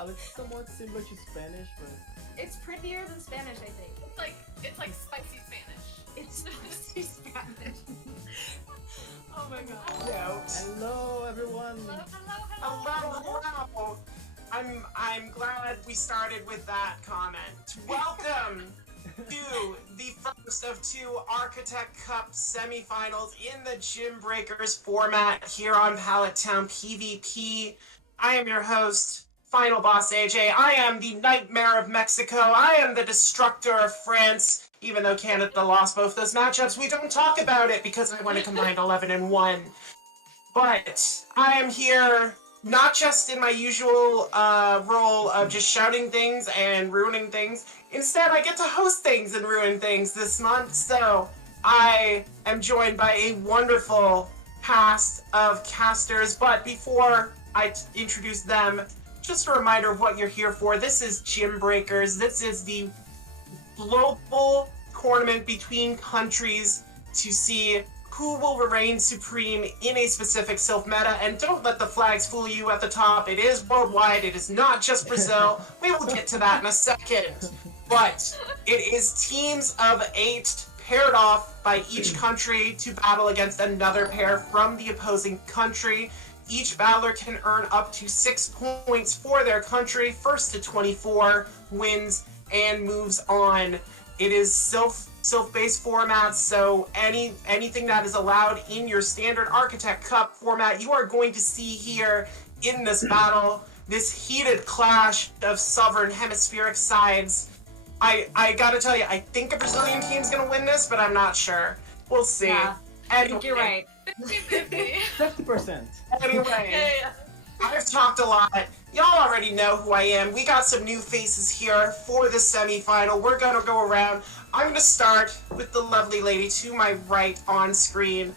well. It's somewhat similar to Spanish, but It's prettier than Spanish, I think. It's like spicy Spanish. It's spicy Spanish. Oh my god. Yeah. hello everyone. Hello. I'm glad we started with that comment. Welcome to the first of two Architect Cup semifinals in the Gymbreakers format here on Pallet Town PvP. I am your host, Final Boss AJ. I am the Nightmare of Mexico. I am the Destructor of France. Even though Canada lost both those matchups, we don't talk about it because I went a combined 11-1. But I am here not just in my usual role of just shouting things and ruining things. Instead, I get to host things and ruin things this month. So I am joined by a wonderful cast of casters. But before I introduce them, just a reminder of what you're here for. This is Gymbreakers. This is the global tournament between countries to see who will reign supreme in a specific Sylph meta, and don't let the flags fool you at the top. It is worldwide, it is not just Brazil. We will get to that in a second. But it is teams of 8 paired off by each country to battle against another pair from the opposing country. Each battler can earn up to 6 points for their country. First to 24 wins and moves on. It is Sylph-based format, so anything that is allowed in your standard Architect Cup format, you are going to see here in this battle, this heated clash of sovereign hemispheric sides. I gotta tell you, I think a Brazilian team's gonna win this, but I'm not sure. We'll see. Yeah, I think you're right. 50-50. 50%. Anyway, I've talked a lot. Y'all already know who I am. We got some new faces here for the semifinal. We're gonna go around. I'm gonna start with the lovely lady to my right on screen.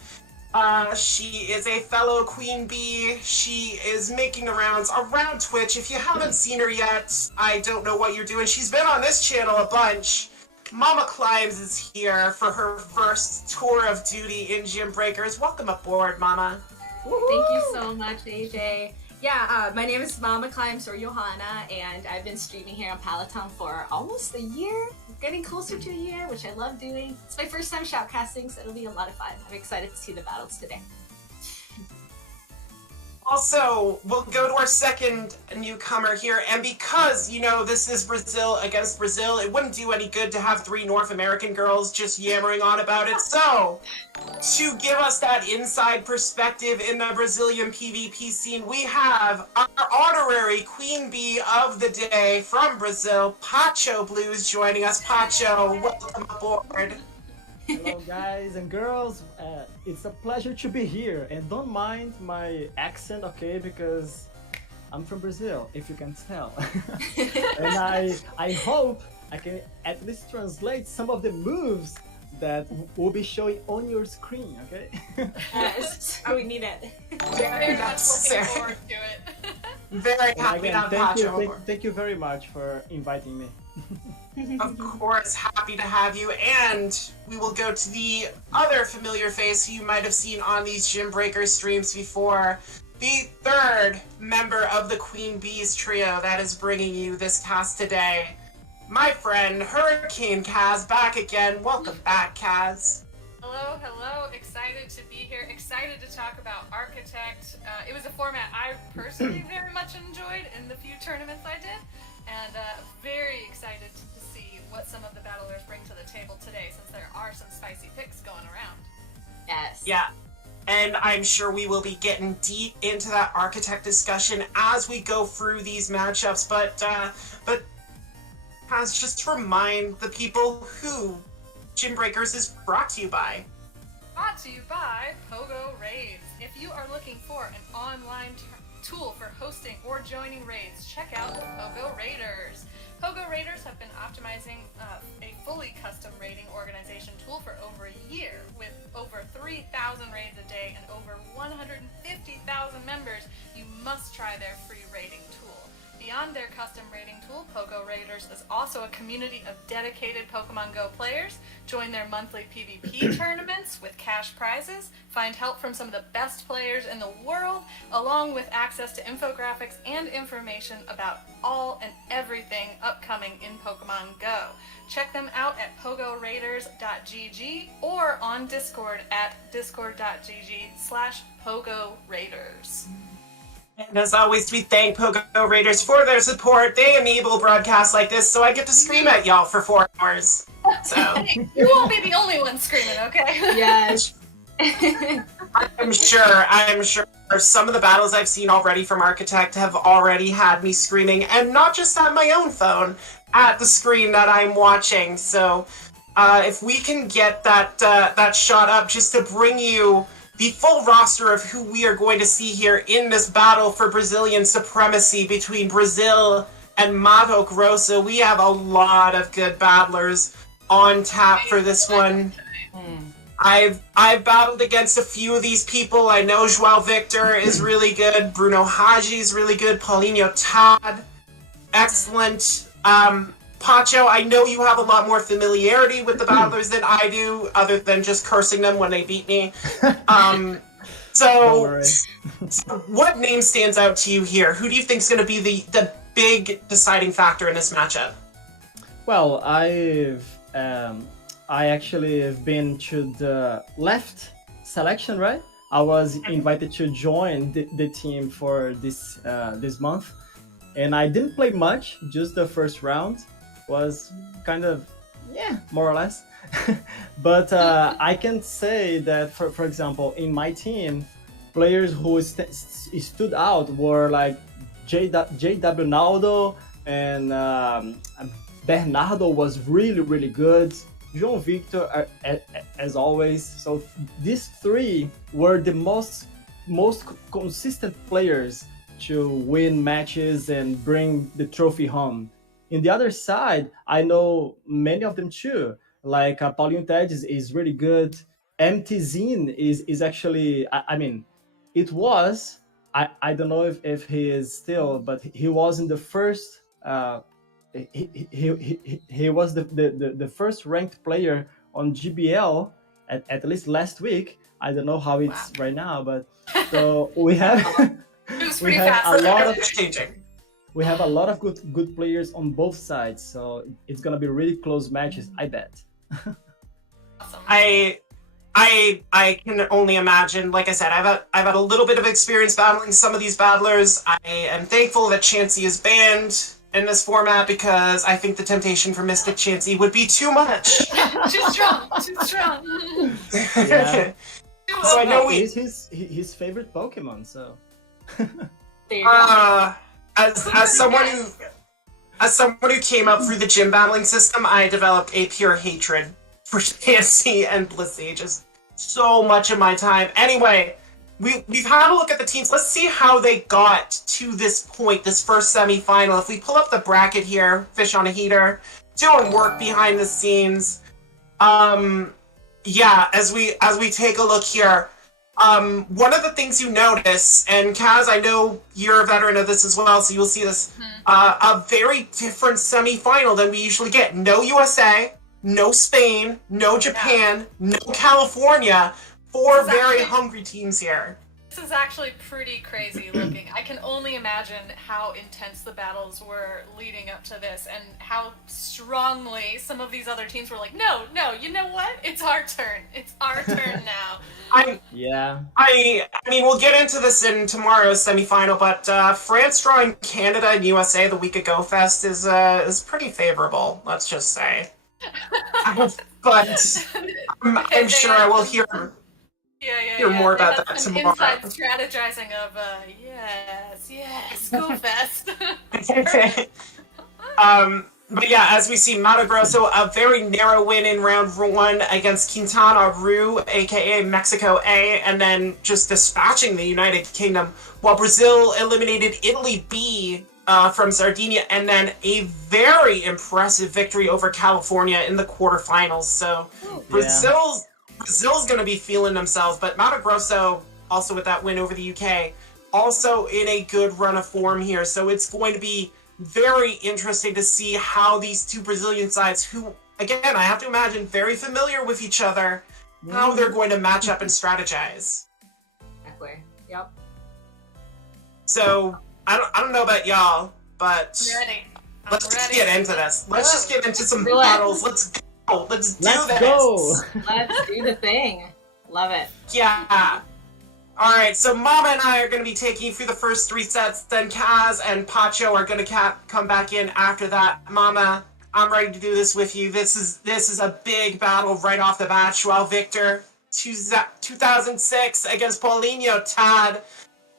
She is a fellow Queen Bee. She is making the rounds around Twitch. If you haven't seen her yet, I don't know what you're doing. She's been on this channel a bunch. Mamaclimbs is here for her first tour of duty in Gymbreakers. Welcome aboard, Mama. Thank you so much, AJ. Yeah, my name is Mamaclimbs or Johanna, and I've been streaming here on Pallet Town for almost a year, getting closer to a year, which I love doing. It's my first time shoutcasting, so it'll be a lot of fun. I'm excited to see the battles today. Also, we'll go to our second newcomer here, and because, you know, this is Brazil against Brazil, it wouldn't do any good to have 3 North American girls just yammering on about it. So, to give us that inside perspective in the Brazilian PvP scene, we have our honorary Queen Bee of the day from Brazil, Pacho Blues, joining us. Pacho, welcome aboard. Hello guys and girls, it's a pleasure to be here, and don't mind my accent, okay, because I'm from Brazil, if you can tell. And I hope I can at least translate some of the moves that will be showing on your screen, okay? Yes, we need it. Very much looking forward to it. Very happy to have Pacho. Thank you very much for inviting me. Of course, happy to have you, and we will go to the other familiar face who you might have seen on these Gymbreaker streams before, the third member of the Queen Bees trio that is bringing you this cast today. My friend, Hurricane Kaz, back again. Welcome back, Kaz. Hello, hello. Excited to be here. Excited to talk about Architect. It was a format I personally very much enjoyed in the few tournaments I did, and very excited to see what some of the battlers bring to the table today, since there are some spicy picks going around. Yes. Yeah, and I'm sure we will be getting deep into that Architect discussion as we go through these matchups, but Kaz, just to remind the people who Gymbreakers is brought to you by. Brought to you by Pogo Raids. If you are looking for an online tool for hosting or joining raids, check out the Pogo Raiders. Pogo Raiders have been optimizing a fully custom raiding organization tool for over a year, with over 3,000 raids a day and over 150,000 members. You must try their free raiding tool. Beyond their custom rating tool, Pogo Raiders is also a community of dedicated Pokemon Go players. Join their monthly PvP tournaments with cash prizes, find help from some of the best players in the world, along with access to infographics and information about all and everything upcoming in Pokemon Go. Check them out at pogoraiders.gg or on Discord at discord.gg/PogoRaiders. And as always, we thank Pogo Raiders for their support. They enable broadcasts like this, so I get to scream at y'all for 4 hours. So Hey, you won't be the only one screaming, okay? Yes. I'm sure some of the battles I've seen already from Architect have already had me screaming, and not just at my own phone, at the screen that I'm watching. So if we can get that shot up just to bring you the full roster of who we are going to see here in this battle for Brazilian supremacy between Brazil and Mato Grosso. We have a lot of good battlers on tap for this one. I've battled against a few of these people. I know João Victor is really good. Bruno Hagi is really good. Paulinho Todd, excellent. Pacho, I know you have a lot more familiarity with the battlers than I do, other than just cursing them when they beat me. So what name stands out to you here? Who do you think is going to be the big deciding factor in this matchup? Well, I actually have been to the left selection, right? I was invited to join the team for this month, and I didn't play much. Just the first round was kind of, more or less. But I can say that, for example, in my team, players who stood out were like JW Naldo, and Bernardo was really, really good. João Victor, as always. So these 3 were the most consistent players to win matches and bring the trophy home. In the other side, I know many of them too. Like Paulinho Ted is really good. MTZine is actually, I mean, it was, I don't know if he is still, but he was in the first, he was the first ranked player on GBL at least last week. I don't know how it's right now, but so we have we have a lot of good players on both sides, so it's gonna be really close matches, I bet. Awesome. I can only imagine. Like I said, I've had a little bit of experience battling some of these battlers. I am thankful that Chansey is banned in this format because I think the temptation for Mystic Chansey would be too much. Too strong. Yeah. So I know it's his favorite Pokemon, so. There you go. As someone who came up through the gym battling system, I developed a pure hatred for Chansey and Blissey. Just so much of my time. Anyway, we've had a look at the teams. Let's see how they got to this point, this first semi-final. If we pull up the bracket here, Fish on a Heater, doing work behind the scenes. As we take a look here. One of the things you notice, and Kaz, I know you're a veteran of this as well, so you'll see this, a very different semi-final than we usually get. No USA, no Spain, no Japan, no California. 4 very hungry teams here. This is actually pretty crazy looking. I can only imagine how intense the battles were leading up to this and how strongly some of these other teams were like, no, you know what? It's our turn. It's our turn now. I mean, we'll get into this in tomorrow's semifinal, but France drawing Canada and USA the week of Go Fest is pretty favorable, let's just say. But I'm sure I will hear more about that some tomorrow. Inside strategizing of yes, Go Fest. But yeah, as we see, Mato Grosso, a very narrow win in round 1 against Quintana Roo, aka Mexico A, and then just dispatching the United Kingdom, while Brazil eliminated Italy B from Sardinia, and then a very impressive victory over California in the quarterfinals. So Brazil's going to be feeling themselves, but Mato Grosso, also with that win over the UK, also in a good run of form here, so it's going to be very interesting to see how these two Brazilian sides, who, again, I have to imagine, very familiar with each other, how they're going to match up and strategize. Exactly. Yep. So, I don't know about y'all, but Ready. let's just get into this. Let's just get into some Do it. battles. Let's go. Let's do Let's this. go! Let's do the thing. Love it. Yeah. Alright, so Mama and I are going to be taking you through the first 3 sets, then Kaz and Pacho are going to come back in after that. Mama, I'm ready to do this with you. This is a big battle right off the bat. Joao Victor, 2006 against Paulinho Tad.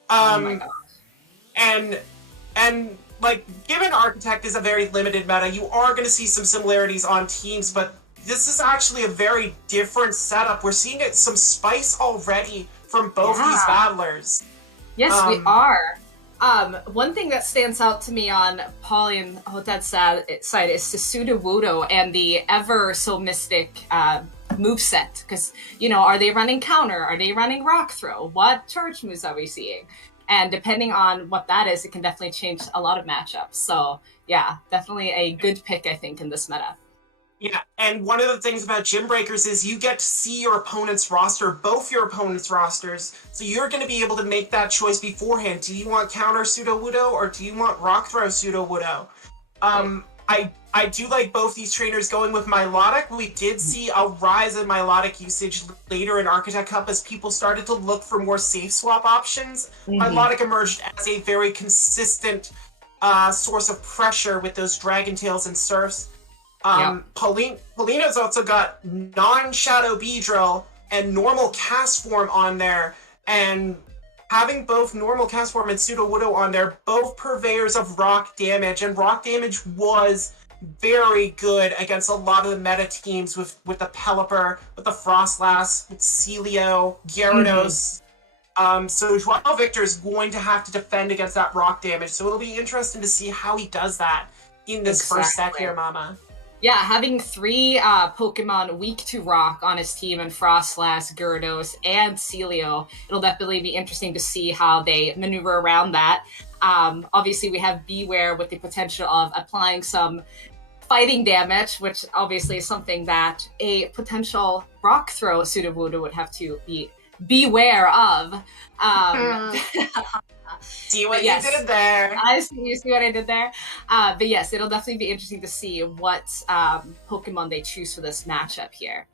Oh my gosh. And like, given Architect is a very limited meta, you are going to see some similarities on teams, but this is actually a very different setup. We're seeing some spice already from both these battlers. Yes, we are. One thing that stands out to me on Pauline Hotad's side is Susuda Wudo and the ever so mystic moveset. Because, you know, are they running counter? Are they running rock throw? What charge moves are we seeing? And depending on what that is, it can definitely change a lot of matchups. So, yeah, definitely a good pick, I think, in this meta. Yeah, and one of the things about Gymbreakers is you get to see your opponent's roster, both your opponent's rosters, so you're going to be able to make that choice beforehand. Do you want counter Pseudo Wudo, or do you want rock throw Pseudo Wudo? I do like both these trainers going with Milotic. We did see a rise in Milotic usage later in Architect Cup as people started to look for more safe swap options. Milotic emerged as a very consistent source of pressure with those Dragon Tails and Surfs. Paulina's also got non-Shadow Beedrill and normal cast form on there, and having both normal cast form and Pseudo Wudo on there, both purveyors of rock damage, and rock damage was very good against a lot of the meta teams with the Pelipper, with the Frostlass, with Celio, Gyarados. So Joao Victor is going to have to defend against that rock damage, so it'll be interesting to see how he does that in this first set here, Mama. Yeah, having 3 Pokemon weak to rock on his team in Frostlass, Gyarados, and Celio, it'll definitely be interesting to see how they maneuver around that. Obviously, we have Beware with the potential of applying some fighting damage, which obviously is something that a potential rock throw Sudowoodo would have to be beware of. See what you did there. You see what I did there? But yes, it'll definitely be interesting to see what Pokemon they choose for this matchup here.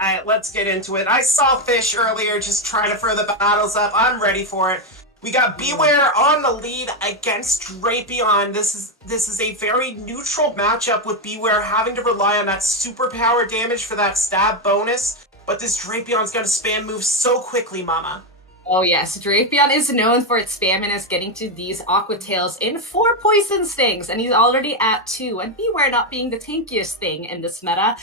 Alright, let's get into it. I saw Fish earlier just trying to throw the battles up. I'm ready for it. We got Beware on the lead against Drapion. This is a very neutral matchup with Beware having to rely on that superpower damage for that stab bonus. But this Drapion's gonna spam moves so quickly, Mama. Oh yes, Drapion is known for its spaminess getting to these Aqua Tails in 4 Poison Stings, and he's already at 2. And Beware, not being the tankiest thing in this meta,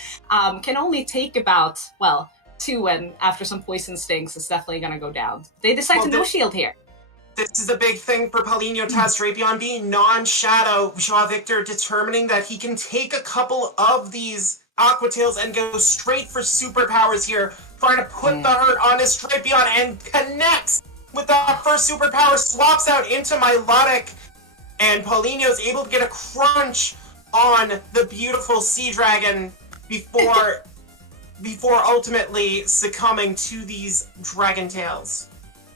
can only take about, well, 2, and after some Poison Stings, it's definitely gonna go down. They decide to no shield here. This is a big thing for Paulinho Taz. Drapion being non-shadow, Joao Victor determining that he can take a couple of these Aqua Tails and go straight for superpowers here, trying to put the hurt on his Drapion and connects with the first superpower, swaps out into Milotic, and Paulinho is able to get a crunch on the beautiful Sea Dragon before ultimately succumbing to these Dragon Tails.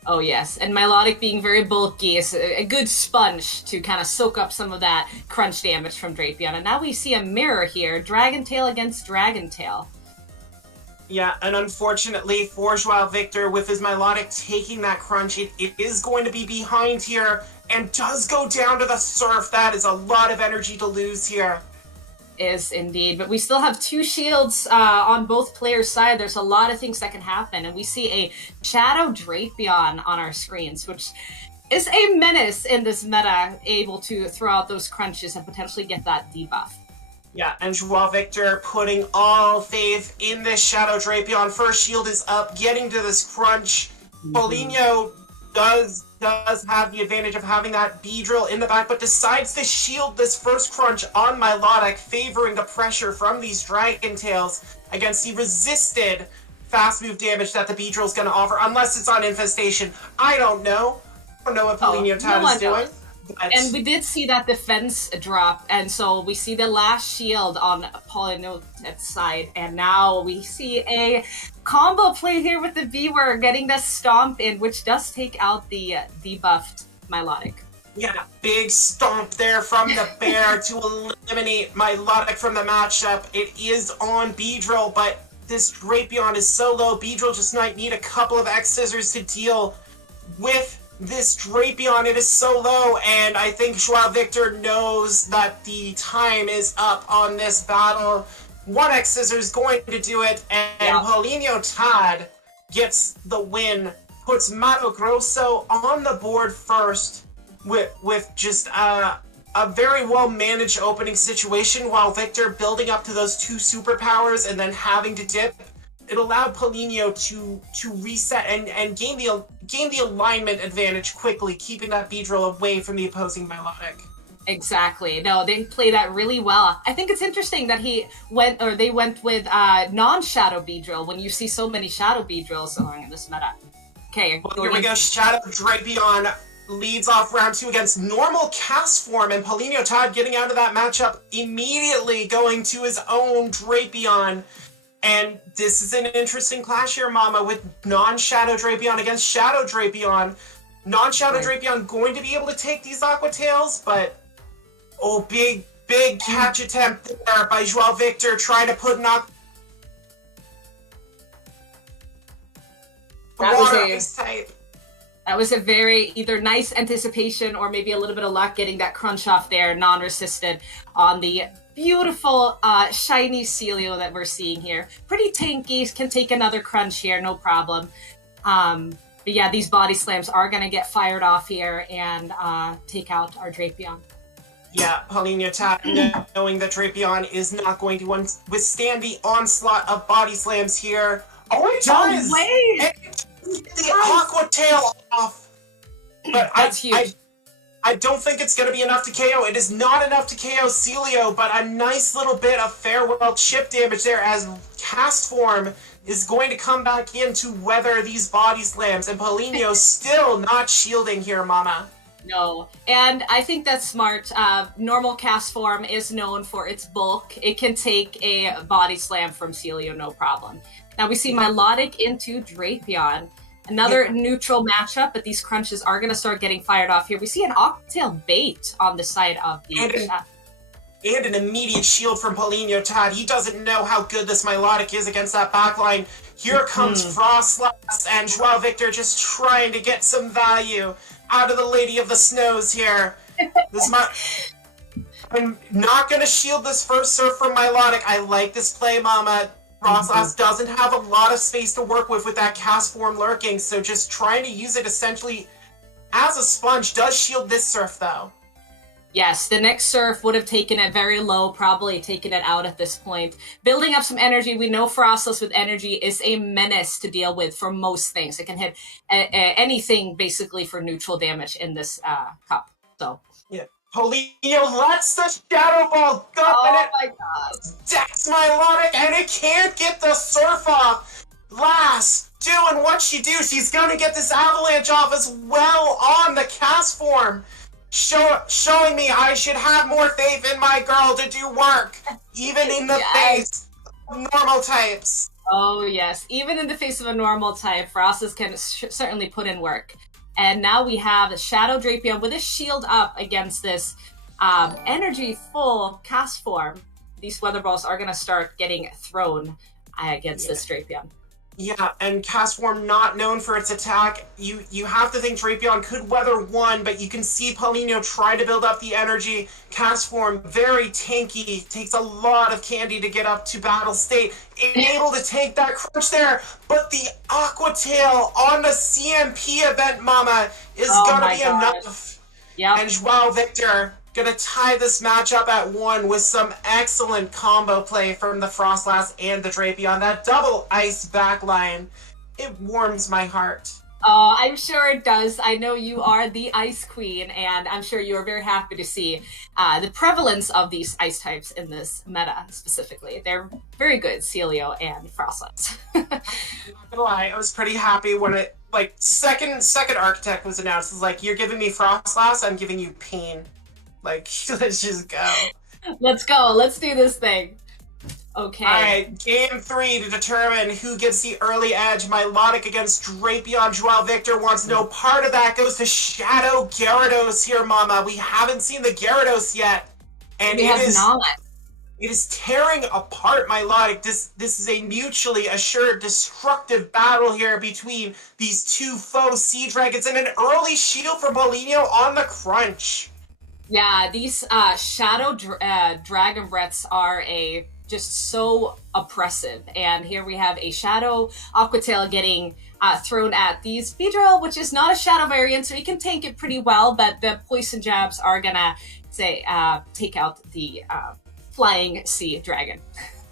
Oh yes, and Milotic being very bulky is a good sponge to kind of soak up some of that crunch damage from Drapion. And now we see a mirror here, Dragon Tail against Dragon Tail. Yeah, and unfortunately for Joao Victor, with his Milotic taking that crunch, it is going to be behind here, and does go down to the Surf. That is a lot of energy to lose here. Is indeed, but we still have 2 shields on both players' side. There's a lot of things that can happen, and we see a Shadow Drapion on our screens, which is a menace in this meta, able to throw out those crunches and potentially get that debuff. Yeah, and Joao Victor putting all faith in this Shadow Drapion. First shield is up, getting to this crunch. Paulinho does have the advantage of having that Beedrill in the back, but decides to shield this first crunch on Milotic, favoring the pressure from these Dragon Tails against the resisted fast move damage that the Beedrill is going to offer, unless it's on Infestation. I don't know, don't know what Paulinho Todd is doing. But... And we did see that defense drop, and so we see the last shield on Paulinho's side, and now we see a combo play here with the V-Word, getting the stomp in, which does take out the debuffed Milotic. Yeah, big stomp there from the bear to eliminate Milotic from the matchup. It is on Beedrill, but this Drapion is so low. Beedrill just might need a couple of X-Scissors to deal with this Drapion. It is so low, and I think Joao Victor knows that the time is up on this battle. One X-Scissors going to do it, and Paulinho Todd gets the win, puts Mato Grosso on the board first with just a very well-managed opening situation while Victor building up to those two superpowers and then having to dip. It allowed Paulinho to reset and gain the alignment advantage quickly, keeping that Beedrill away from the opposing Milotic. Exactly. No, they play that really well. I think it's interesting that they went with non-Shadow Beedrill when you see so many Shadow Beedrills in this meta. Okay, well, here we go. Shadow Drapion leads off round 2 against normal cast form, and Paulinho Todd getting out of that matchup immediately, going to his own Drapion. And this is an interesting clash here, Mama, with non-Shadow Drapion against Shadow Drapion. Non-Shadow Drapion going to be able to take these Aqua Tails, but big catch attempt there by Joao Victor, trying to put an That was a very either nice anticipation or maybe a little bit of luck getting that crunch off there, non-resisted on the beautiful shiny Celio that we're seeing here. Pretty tanky, can take another crunch here, no problem. But yeah, these body slams are going to get fired off here and take out our Drapion. Yeah, Paulinho Todd, knowing that Drapion is not going to withstand the onslaught of body slams here. Oh, it does! No way! The Aqua Tail off! But that's huge. I don't think it's going to be enough to KO. It is not enough to KO Celio, but a nice little bit of farewell chip damage there as Cast Form is going to come back in to weather these body slams, and Paulinho still not shielding here, Mama. No, and I think that's smart. Normal Cast Form is known for its bulk. It can take a body slam from Celio, no problem. Now we see Milotic into Drapion. Another neutral matchup, but these crunches are going to start getting fired off here. We see an Octail bait on the side of the... And an immediate shield from Paulinho Todd. He doesn't know how good this Milotic is against that backline. Here comes Frostlass and Joao Victor just trying to get some value out of the Lady of the Snows here. I'm not going to shield this first surf from Milotic. I like this play, Mama. Frostlass doesn't have a lot of space to work with that cast form lurking, so just trying to use it essentially as a sponge. Does shield this surf, though. Yes, the next surf would have taken it very low, probably taken it out at this point. Building up some energy. We know Frostlass with energy is a menace to deal with for most things. It can hit anything basically for neutral damage in this cup. So yeah, Paulinho lets the Shadow Ball go, and my God, decks Milotic, and it can't get the surf off. Lass doing what she do. She's gonna get this avalanche off as well on the cast form. Showing me I should have more faith in my girl to do work, even in the face of normal types. Oh yes, even in the face of a normal type, Frostlass can certainly put in work. And now we have Shadow Drapion with a shield up against this energy full cast form. These weather balls are going to start getting thrown against this Drapion. Yeah, and cast form not known for its attack. You have to think Drapion could weather one, but you can see Paulinho try to build up the energy. Cast form very tanky, takes a lot of candy to get up to battle state. Able to take that crunch there, but the Aqua Tail on the CMP event, Mama, is gonna be enough. Yep. And Joao Victor gonna tie this matchup at 1 with some excellent combo play from the Frostlass and the Drapion. That double ice backline, it warms my heart. I'm sure it does. I know you are the Ice Queen, and I'm sure you are very happy to see the prevalence of these ice types in this meta specifically. They're very good, Celio and Frostless. I'm not gonna lie, I was pretty happy when it second architect was announced. It's like, you're giving me Frostlass, I'm giving you Pain. Like, let's just go. Let's go. Let's do this thing. Okay. Alright, game 3 to determine who gets the early edge. Milotic against Drapion. Joao Victor wants no part of that. Goes to Shadow Gyarados here, Mama. We haven't seen the Gyarados yet. And we have not. It is tearing apart Milotic. This is a mutually assured destructive battle here between these two faux Sea Dragons, and an early shield from Paulinho on the crunch. Yeah, these Shadow Dragon Breaths are just so oppressive. And here we have a Shadow Aquatail getting thrown at the Speedrill, which is not a Shadow variant, so he can tank it pretty well, but the Poison Jabs are gonna take out the Flying Sea Dragon.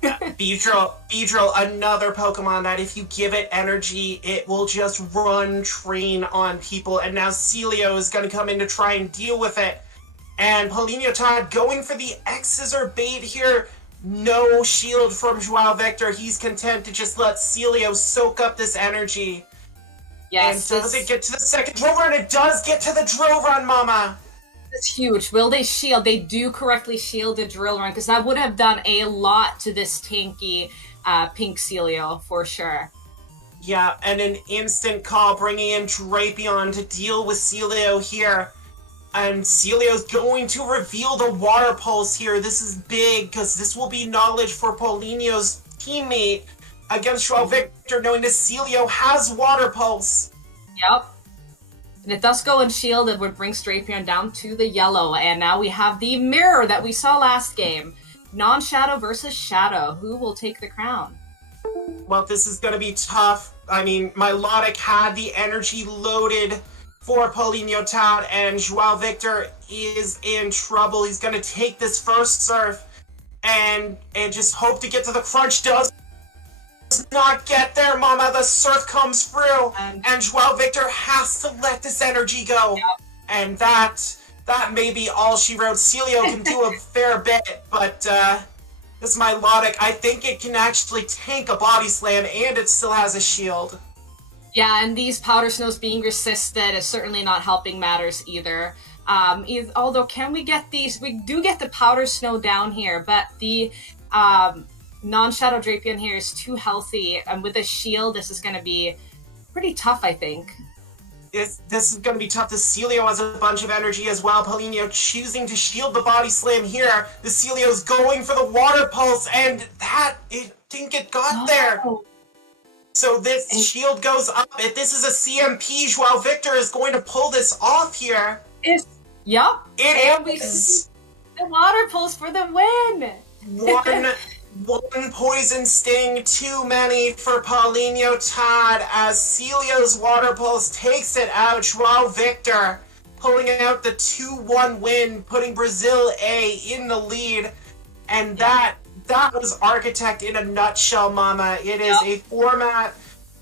Beedrill, another Pokemon that if you give it energy, it will just run train on people. And now Celio is going to come in to try and deal with it. And Paulinho Todd going for the X-Scissor bait here. No shield from Joao Victor. He's content to just let Celio soak up this energy. Yes. And does it get to the second Drover? And it does get to the Drover, Mama. That's huge. Will they shield? They do correctly shield the Drill Run, because that would have done a lot to this tanky pink Celio for sure. Yeah, and an instant call bringing in Drapion to deal with Celio here. And Celio's going to reveal the Water Pulse here. This is big, because this will be knowledge for Paulinho's teammate against Joao Victor, knowing that Celio has Water Pulse. Yep. And it does go in shield, it would bring Drapion down to the yellow. And now we have the mirror that we saw last game. Non-Shadow versus Shadow. Who will take the crown? Well, this is going to be tough. I mean, Milotic had the energy loaded for Paulinho Todd, and Joao Victor is in trouble. He's going to take this first Surf and just hope to get to the crunch. Does not get there, Mama. The Surf comes through, and Joao Victor has to let this energy go. Yep. And that may be all she wrote. Celio can do a fair bit, but this Milotic, I think it can actually tank a Body Slam, and it still has a shield. Yeah, and these Powder Snows being resisted is certainly not helping matters either. Although, can we get these? We do get the Powder Snow down here, but the non-Shadow Drapion here is too healthy, and with a shield, this is going to be pretty tough, I think. This is going to be tough. The Celio has a bunch of energy as well. Paulinho choosing to shield the Body Slam here. The Celio's going for the Water Pulse, and I think it got there. So this shield goes up. If this is a CMP, Joao Victor is going to pull this off here. Yup. It is. The Water Pulse for the win. One Poison Sting too many for Paulinho Todd as Celio's Water Pulse takes it out. Joao Victor pulling out the 2-1 win, putting Brazil A in the lead. And that was Architect in a nutshell, Mama. It is a format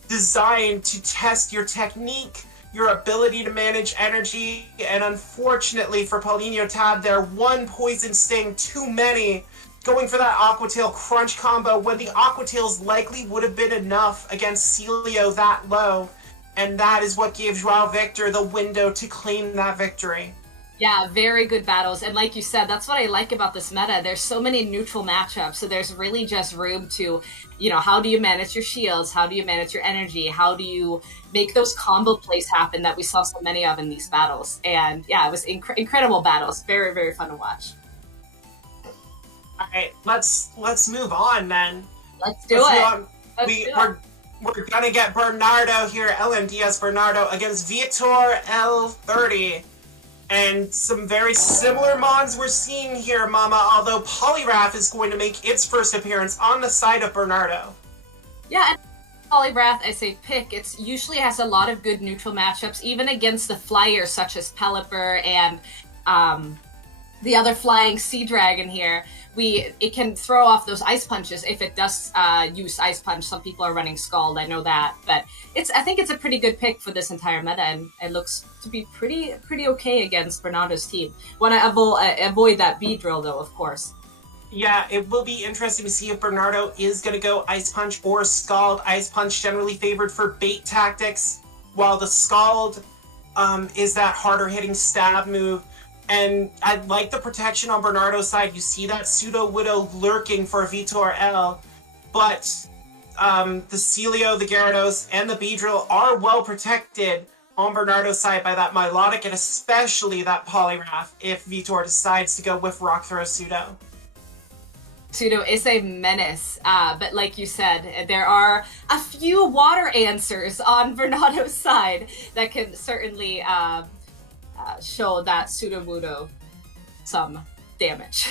designed to test your technique, your ability to manage energy, and unfortunately for Paulinho Todd, there one Poison Sting too many, going for that Aquatail crunch combo when the Aquatails likely would have been enough against Celio that low, and that is what gave Joao Victor the window to claim that victory. Yeah, very good battles. And like you said, that's what I like about this meta. There's so many neutral matchups, so there's really just room to, how do you manage your shields? How do you manage your energy? How do you make those combo plays happen that we saw so many of in these battles? And yeah, it was incredible battles. Very, very fun to watch. All right, let's move on then. Let's do it. We're gonna get Bernardo here, LMDS Bernardo against Viator L30. And some very similar mods we're seeing here, Mama, although Poliwrath is going to make its first appearance on the side of Bernardo. Yeah, and Poliwrath, I say pick, it usually has a lot of good neutral matchups, even against the flyers such as Pelipper and the other flying Sea Dragon here. it can throw off those ice punches if it does use ice punch. Some people are running Scald, I know that, but I think it's a pretty good pick for this entire meta, and it looks to be pretty okay against Bernardo's team. Want to avoid that B drill though, of course. Yeah, it will be interesting to see if Bernardo is going to go Ice Punch or Scald. Ice Punch generally favored for bait tactics, while the Scald is that harder hitting stab move. And I like the protection on Bernardo's side. You see that Pseudo Widow lurking for Vitor L, but the Celio, the Gyarados, and the Beedrill are well protected on Bernardo's side by that Milotic, and especially that Poliwrath if Vitor decides to go with Rock Throw Pseudo. Pseudo is a menace, but like you said, there are a few water answers on Bernardo's side that can certainly show that Pseudo Wudo some damage.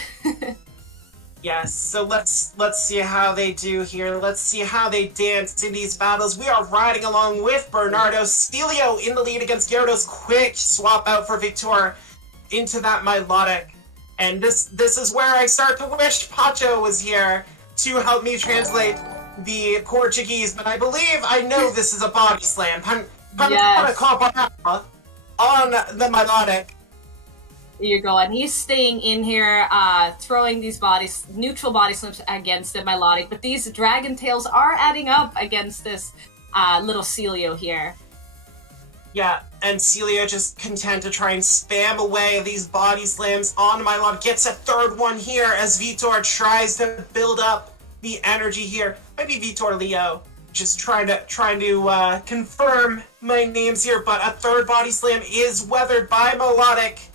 Yes, so let's see how they do here. Let's see how they dance in these battles. We are riding along with Bernardo. Celio in the lead against Gyarados. Quick swap out for Victor into that Milotic. And this is where I start to wish Pacho was here to help me translate the Portuguese, but I believe I know this is a body slam. Yes. On the Milotic. There you go, and he's staying in here, throwing these neutral body slams against the Milotic, but these Dragon Tails are adding up against this little Celio here. Yeah, and Celio just content to try and spam away these body slams on Milotic. Gets a third one here as Vitor tries to build up the energy here. Maybe Vitor Leo. Just trying to confirm my names here, but a third body slam is weathered by Milotic.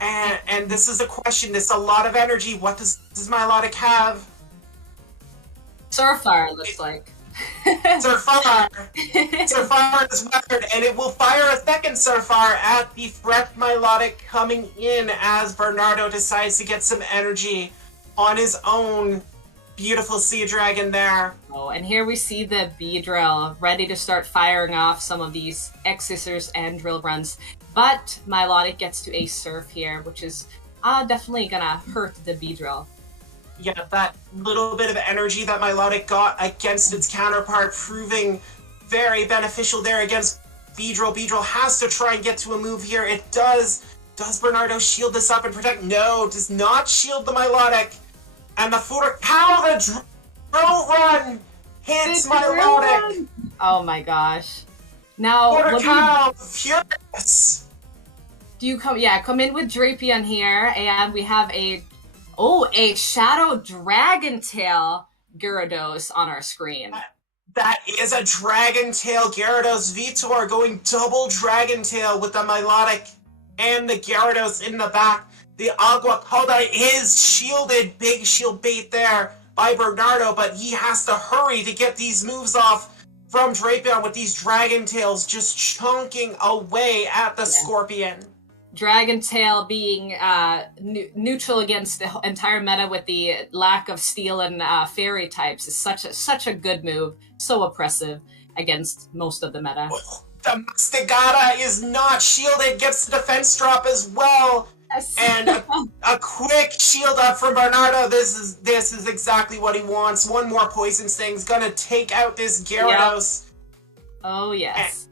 And this is a question. This is a lot of energy. What does Milotic have? Surfire, looks like. Surfire! Surfire is weathered, and it will fire a second Surfire at the fresh Milotic coming in as Bernardo decides to get some energy on his own. Beautiful Sea Dragon there. Oh, and here we see the B-Drill ready to start firing off some of these X-Scissors and Drill runs. But Milotic gets to a Surf here, which is definitely gonna hurt the B-Drill. Yeah, that little bit of energy that Milotic got against its counterpart proving very beneficial there against B-Drill. B-Drill has to try and get to a move here. It does. Does Bernardo shield this up and protect? No, does not shield the Milotic. And the Furacao, the Drill Run hits Milotic. Oh my gosh. Now, Furacao, furious. Do you come in with Drapion here, and we have a Shadow Dragon Tail Gyarados on our screen. That is a Dragon Tail Gyarados. Vitor going double Dragon Tail with the Milotic and the Gyarados in the back. The Agua Calda is shielded. Big shield bait there by Bernardo, but he has to hurry to get these moves off from Drapion with these Dragon Tails just chunking away at the Scorpion. Dragon Tail being neutral against the entire meta with the lack of Steel and Fairy types is such a good move. So oppressive against most of the meta. The Mastigata is not shielded, gets the defense drop as well. Yes. And a quick shield up from Bernardo. This is exactly what he wants. One more Poison Sting's gonna take out this Gyarados. Yep. Oh yes.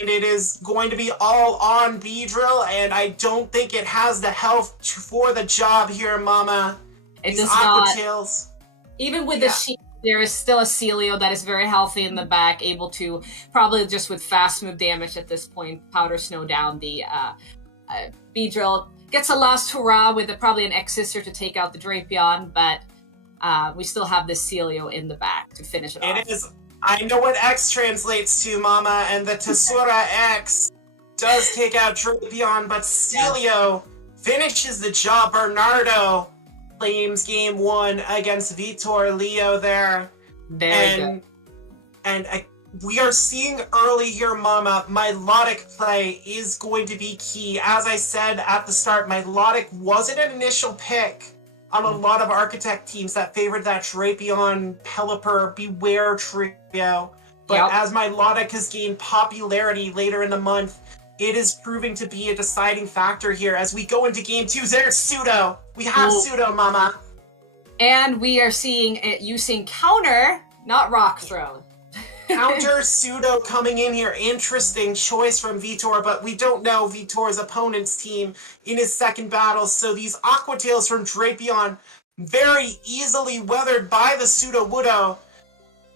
And it is going to be all on B-Drill, and I don't think it has the health for the job here, Mama. It These does Aqua not. Tails. Even with the shield, there is still a Celio that is very healthy in the back, able to probably just with fast move damage at this point, powder snow down the B-Drill. Gets a last hurrah with probably an X-Scissor to take out the Drapion, but we still have this Celio in the back to finish it off. It is. I know what X translates to, Mama, and the Tesura X does take out Drapion, but Celio finishes the job. Bernardo claims game one against Vitor Leo there. Very good. And we are seeing early here, Mama, Milotic play is going to be key. As I said at the start, Milotic wasn't an initial pick on a lot of Architect teams that favored that Drapion, Pelipper, Beware trio. But as Milotic has gained popularity later in the month, it is proving to be a deciding factor here as we go into game two. There's Pseudo. We have Pseudo, Mama. And we are seeing it using counter, not rock throw. Counter Pseudo coming in here. Interesting choice from Vitor, but we don't know Vitor's opponent's team in his second battle, so these Aqua Tails from Drapion very easily weathered by the Pseudo Wudo.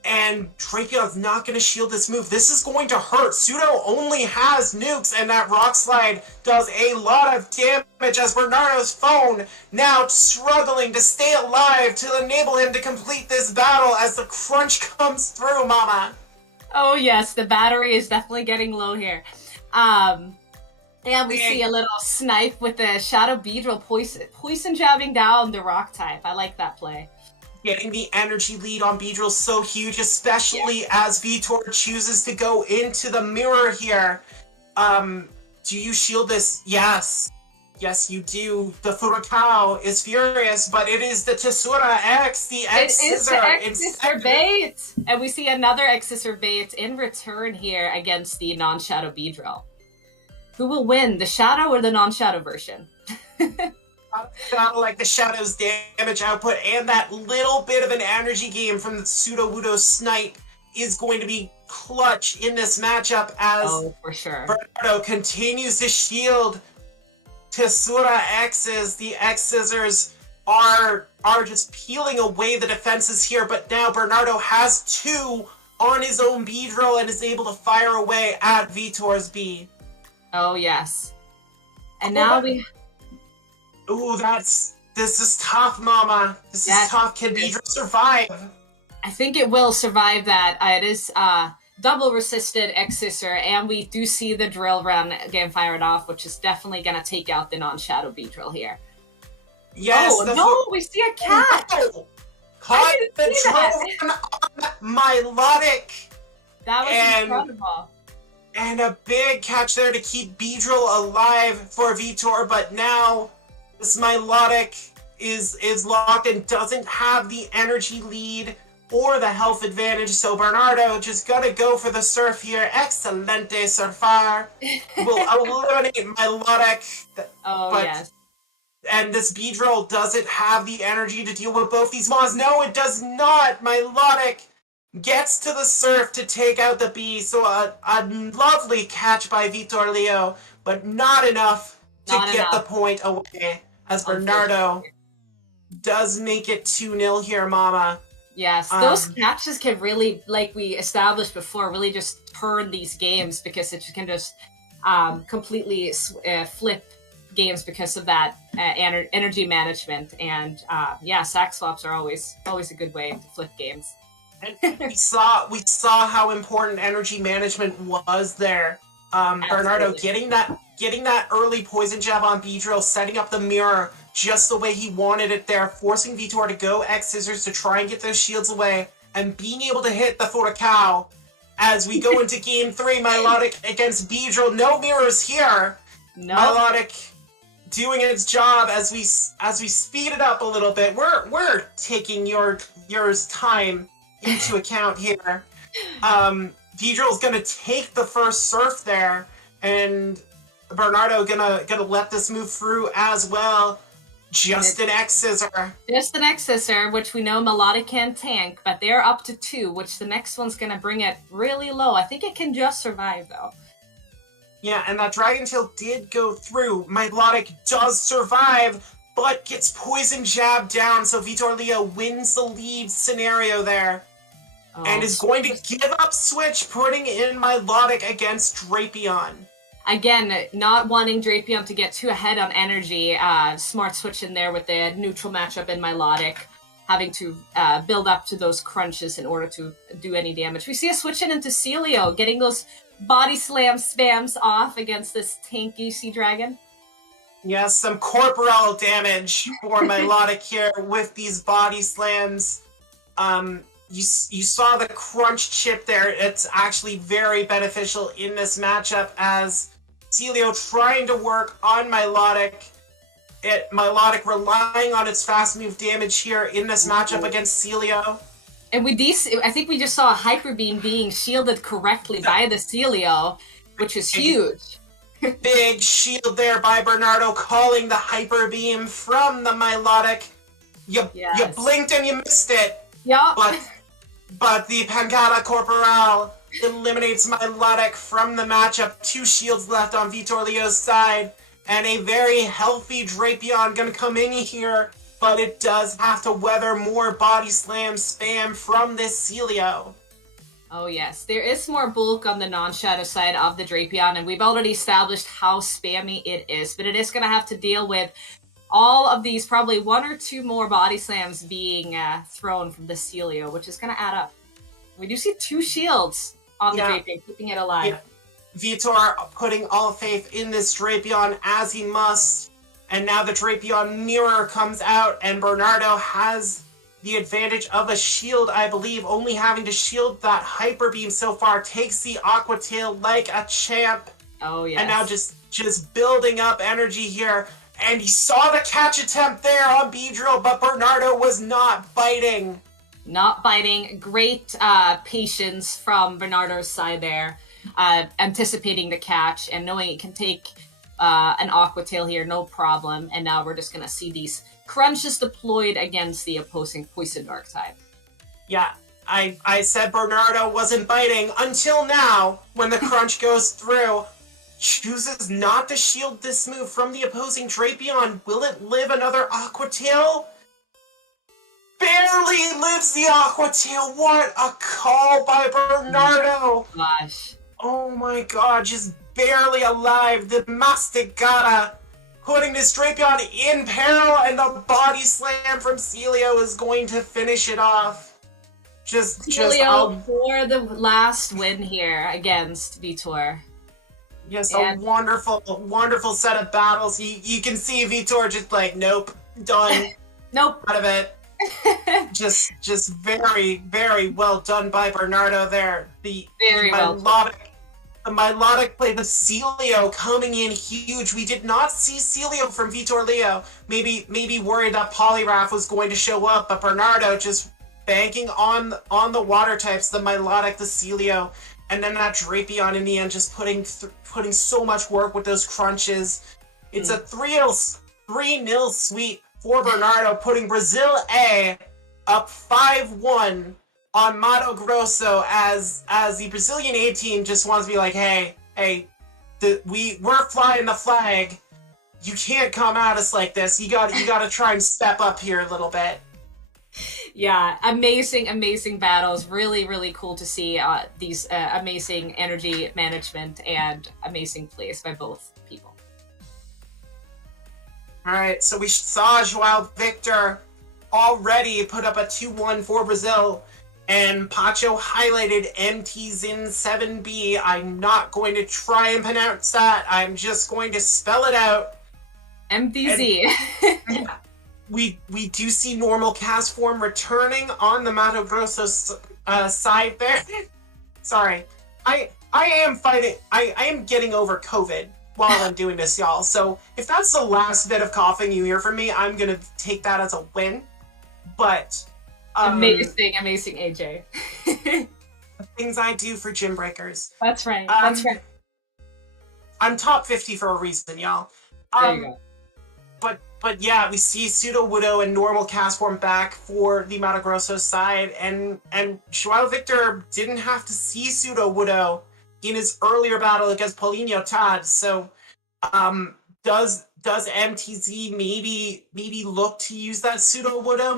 And Drapion's not going to shield this move. This is going to hurt. Pseudo only has nukes, and that Rock Slide does a lot of damage as Bernardo's phone now struggling to stay alive to enable him to complete this battle as the crunch comes through, Mama. Oh yes, the battery is definitely getting low here. And we see a little snipe with the Shadow Beedrill poison jabbing down the rock type. I like that play. Getting the energy lead on Beedrill so huge, especially as Vitor chooses to go into the mirror here. Do you shield this? Yes. Yes, you do. The Furacao is furious, but it is the Tesura X, the X-Scissor. It is the X-Scissor bait! And we see another X-Scissor bait in return here against the non-Shadow Beedrill. Who will win, the Shadow or the non-Shadow version? Not like the Shadow's damage output, and that little bit of an energy game from the Pseudo Wudo Snipe is going to be clutch in this matchup as for sure. Bernardo continues to shield Tesura X's. The X-Scissors are just peeling away the defenses here, but now Bernardo has 2 on his own Beedrill and is able to fire away at Vitor's B. Oh yes. And now we... Ooh, this is tough, Mama. This is tough. Can Beedrill survive? I think it will survive that. It is double resisted X-Scissor, and we do see the drill run getting fired off, which is definitely going to take out the non-Shadow Beedrill here. Yes. Oh, no, we see a cat! No. Caught the drill run on Milotic! That was incredible. And a big catch there to keep Beedrill alive for Vitor, but now this Milotic is locked and doesn't have the energy lead or the health advantage, so Bernardo just gotta go for the surf here. Excelente surfar. Will eliminate Milotic. Yes. And this Beedrill doesn't have the energy to deal with both these mons. No, it does not! Milotic gets to the surf to take out the B, so a lovely catch by Vitor Leo, but not enough to get the point away, as Bernardo does make it 2-0 here, Mama. Yes, those catches can really, like we established before, really just turn these games because it can just completely flip games because of that energy management. And sack swaps are always a good way to flip games. And we saw how important energy management was there. Bernardo getting that early poison jab on Beedrill, setting up the mirror just the way he wanted it there, forcing Vitor to go X-Scissors to try and get those shields away, and being able to hit the Furacao as we go into Game 3, Milotic against Beedrill. No mirrors here. No. Milotic doing its job as we speed it up a little bit. We're taking yours time into account here. Beedrill's gonna take the first surf there, and Bernardo gonna let this move through as well. Just an X-Scissor. Just an X-Scissor, which we know Melodic can tank, but they're up to 2, which the next one's gonna bring it really low. I think it can just survive, though. Yeah, and that Dragon Tail did go through. Melodic does survive, but gets poison jabbed down, so Vitor Leo wins the lead scenario there. And is going to give up Switch, putting in Milotic against Drapion. Again, not wanting Drapion to get too ahead on energy. Smart switch in there with the neutral matchup in Milotic, having to build up to those crunches in order to do any damage. We see a switch into Celio, getting those body slam spams off against this tanky Sea Dragon. Yes, some corporal damage for Milotic here with these body slams. You saw the crunch chip there. It's actually very beneficial in this matchup as Celio trying to work on Milotic. Milotic relying on its fast move damage here in this matchup against Celio. And I think we just saw a Hyper Beam being shielded correctly by the Celio, which is huge. Big shield there by Bernardo, calling the Hyper Beam from the Milotic. You blinked and you missed it. Yup. But the Pancata Corporal eliminates Milotic from the matchup. 2 shields left on Vitor Leo's side. And a very healthy Drapion gonna come in here. But it does have to weather more body slam spam from this Celio. Oh yes, there is more bulk on the non-shadow side of the Drapion, and we've already established how spammy it is, but it is going to have to deal with all of these, probably 1 or 2 more body slams being thrown from the Celio, which is going to add up. We do see 2 shields on the Drapion, keeping it alive. Yeah. Vitor putting all faith in this Drapion as he must, and now the Drapion mirror comes out, and Bernardo has the advantage of a shield, I believe, only having to shield that Hyper Beam so far, takes the Aqua Tail like a champ. Oh, yes. And now just building up energy here. And he saw the catch attempt there on Beedrill, but Bernardo was not biting. Not biting. Great patience from Bernardo's side there. Anticipating the catch and knowing it can take an Aqua Tail here, no problem. And now we're just going to see these crunches deployed against the opposing Poison Dark type. Yeah, I said Bernardo wasn't biting until now, when the crunch goes through. Chooses not to shield this move from the opposing Drapion. Will it live another Aqua Tail? Barely lives the Aqua Tail. What a call by Bernardo. Gosh. Oh my god, just barely alive. The Mastigata putting this Drapion in peril, and the body slam from Celio is going to finish it off. Celio for the last win here against Vitor. Yes, a wonderful set of battles. You can see Vitor just like, nope, done. Nope. Out of it. just very, very well done by Bernardo there. The Milotic play, the Celio coming in huge. We did not see Celio from Vitor Leo. Maybe worried that Poliwrath was going to show up, but Bernardo just banking on the water types, the Milotic, the Celio, and then that Drapion in the end just putting so much work with those crunches. It's a 3-0 sweep for Bernardo, putting Brazil A up 5-1 on Mato Grosso as the Brazilian A team just wants to be like, hey, we're flying the flag. You can't come at us like this. You got to try and step up here a little bit. Yeah, amazing battles. Really, really cool to see these amazing energy management and amazing plays by both people. All right, so we saw João Victor already put up a 2-1 for Brazil, and Pacho highlighted MTZin 7B. I'm not going to try and pronounce that. I'm just going to spell it out. MTZ. We do see normal cast form returning on the Mato Grosso side there. Sorry. I am getting over COVID while I'm doing this, y'all. So if that's the last bit of coughing you hear from me, I'm going to take that as a win. But amazing AJ. The things I do for Gymbreakers. That's right. I'm top 50 for a reason, y'all. There you go. But yeah, we see Pseudo Widow and normal cast form back for the Mato Grosso side, and João Victor didn't have to see Pseudo Widow in his earlier battle against Paulinho Todd. So, does MTZ maybe look to use that Pseudo Widow?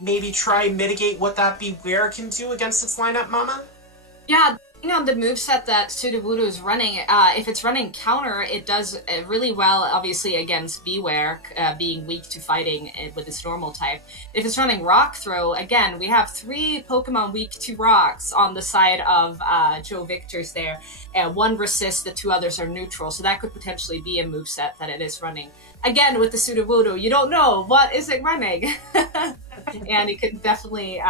Maybe try and mitigate what that Beware can do against its lineup, Mama? Yeah. On the moveset that Sudowoodo is running, if it's running counter, it does really well, obviously, against Beware, being weak to fighting with its normal type. If it's running Rock Throw, again, we have 3 Pokemon weak to rocks on the side of Joe Victor's there. 1 resists, the 2 others are neutral, so that could potentially be a moveset that it is running. Again, with the Sudowoodo, you don't know what is it running. And it could definitely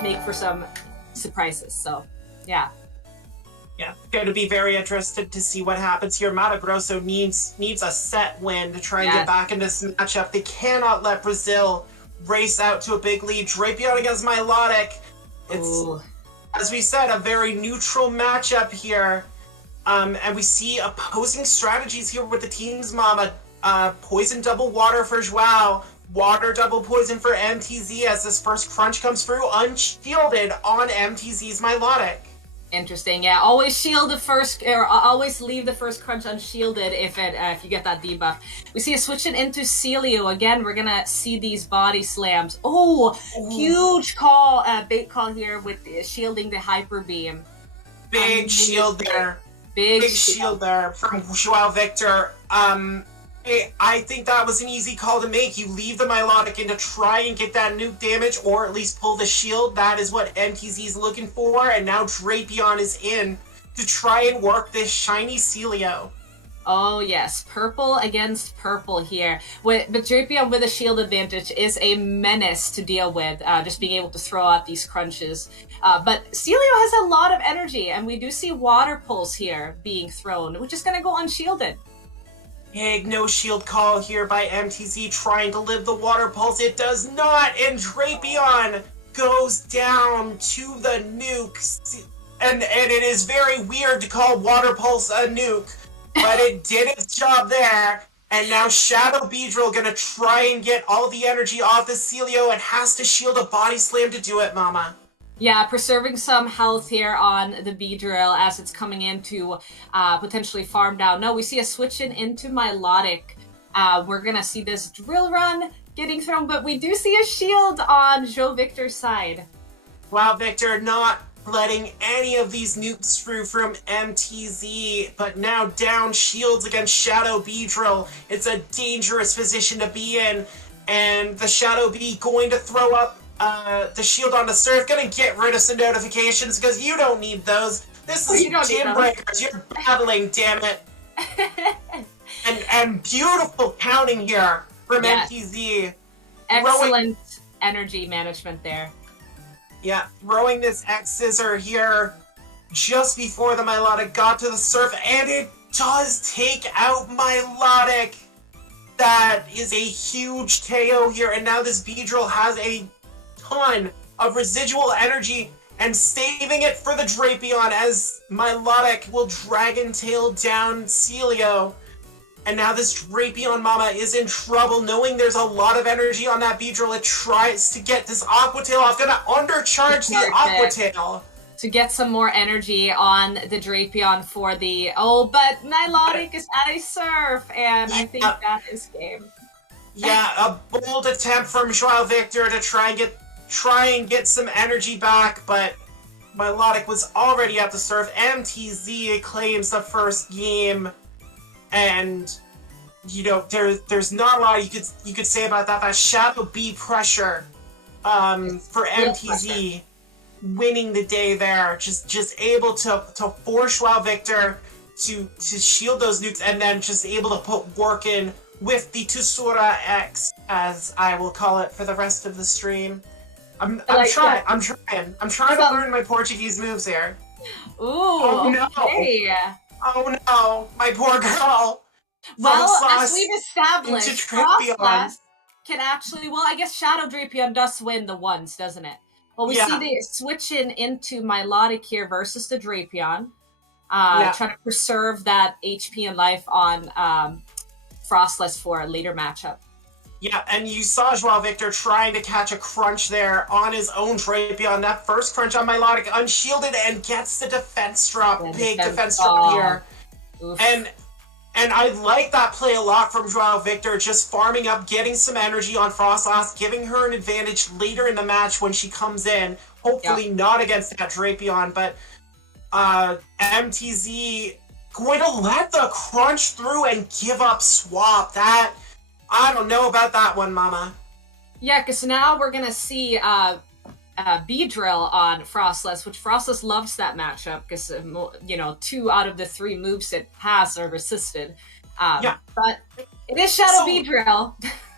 make for some surprises, so yeah. Yeah, going to be very interested to see what happens here. Mato Grosso needs a set win to try and get back in this matchup. They cannot let Brazil race out to a big lead. Drapion against Milotic. It's, as we said, a very neutral matchup here. And we see opposing strategies here with the teams, Mama. Poison double water for João. Water double poison for MTZ as this first crunch comes through unshielded on MTZ's Milotic. Interesting, yeah. Always shield the first, or always leave the first crunch unshielded if you get that debuff. We see a switching into Celio. Again, we're gonna see these body slams. Oh, huge call, bait call here with shielding the Hyper Beam. Big shield there. Big shield there from Joao Victor. I think that was an easy call to make. You leave the Milotic in to try and get that nuke damage, or at least pull the shield. That is what MTZ is looking for, and now Drapion is in to try and work this shiny Celio. Oh yes, purple against purple here. But Drapion with a shield advantage is a menace to deal with, just being able to throw out these crunches. But Celio has a lot of energy, and we do see Water Pulse here being thrown, which is going to go unshielded. Big no shield call here by MTZ trying to live the Water Pulse. It does not, and Drapion goes down to the nuke. And it is very weird to call Water Pulse a nuke, but it did its job there. And now Shadow Beedrill gonna try and get all the energy off the Celio and has to shield a Body Slam to do it, Mama. Yeah, preserving some health here on the Beedrill as it's coming in to potentially farm down. No, we see a switching into Milotic. We're gonna see this drill run getting thrown, but we do see a shield on Joe Victor's side. Wow, Victor not letting any of these nukes through from MTZ, but now down shields against Shadow Beedrill. It's a dangerous position to be in, and the Shadow Bee going to throw up the shield on the Surf, gonna get rid of some notifications because you don't need those. This is Gymbreakers. You're battling, damn it. and beautiful counting here from MTZ. Excellent energy management there. Yeah, throwing this X-Scissor here just before the Milotic got to the Surf, and it does take out Milotic. That is a huge KO here, and now this Beedrill has a ton of residual energy and saving it for the Drapion as Milotic will Dragon Tail down Celio. And now this Drapion Mama is in trouble, knowing there's a lot of energy on that Beedrill. It tries to get this Aqua Tail off, gonna undercharge the Aqua Tail. To get some more energy on the Drapion for the... Oh, but Milotic is at a Surf, and I think that is game. Yeah, a bold attempt from Joao Victor to try and get some energy back, but Milotic was already at the Surf. MTZ claims the first game, and you know there's not a lot you could say about that. That Shadow Bee pressure for MTZ winning the day there, just able to force Joao Victor to shield those nukes, and then just able to put work in with the Tesoura X, as I will call it for the rest of the stream. I'm trying to learn my Portuguese moves here. Ooh, oh no! Okay. Oh no, my poor girl. Well, as we've established, Frostlass can actually. Well, I guess Shadow Drapion does win the ones, doesn't it? Well, we see the switching into Milotic here versus the Drapion, trying to preserve that HP and life on Frostless for a later matchup. Yeah, and you saw Joao Victor trying to catch a crunch there on his own Drapion. That first crunch on Milotic unshielded and gets the defense drop. Big defense drop here. Oof. And I like that play a lot from Joao Victor, just farming up, getting some energy on Frostlass, giving her an advantage later in the match when she comes in. Hopefully not against that Drapion, but MTZ going to let the crunch through and give up swap. That, I don't know about that one, Mama. Yeah, because now we're going to see Beedrill on Frostless, which Frostless loves that matchup because, 2 out of the 3 moves it has are resisted. But it is Shadow Beedrill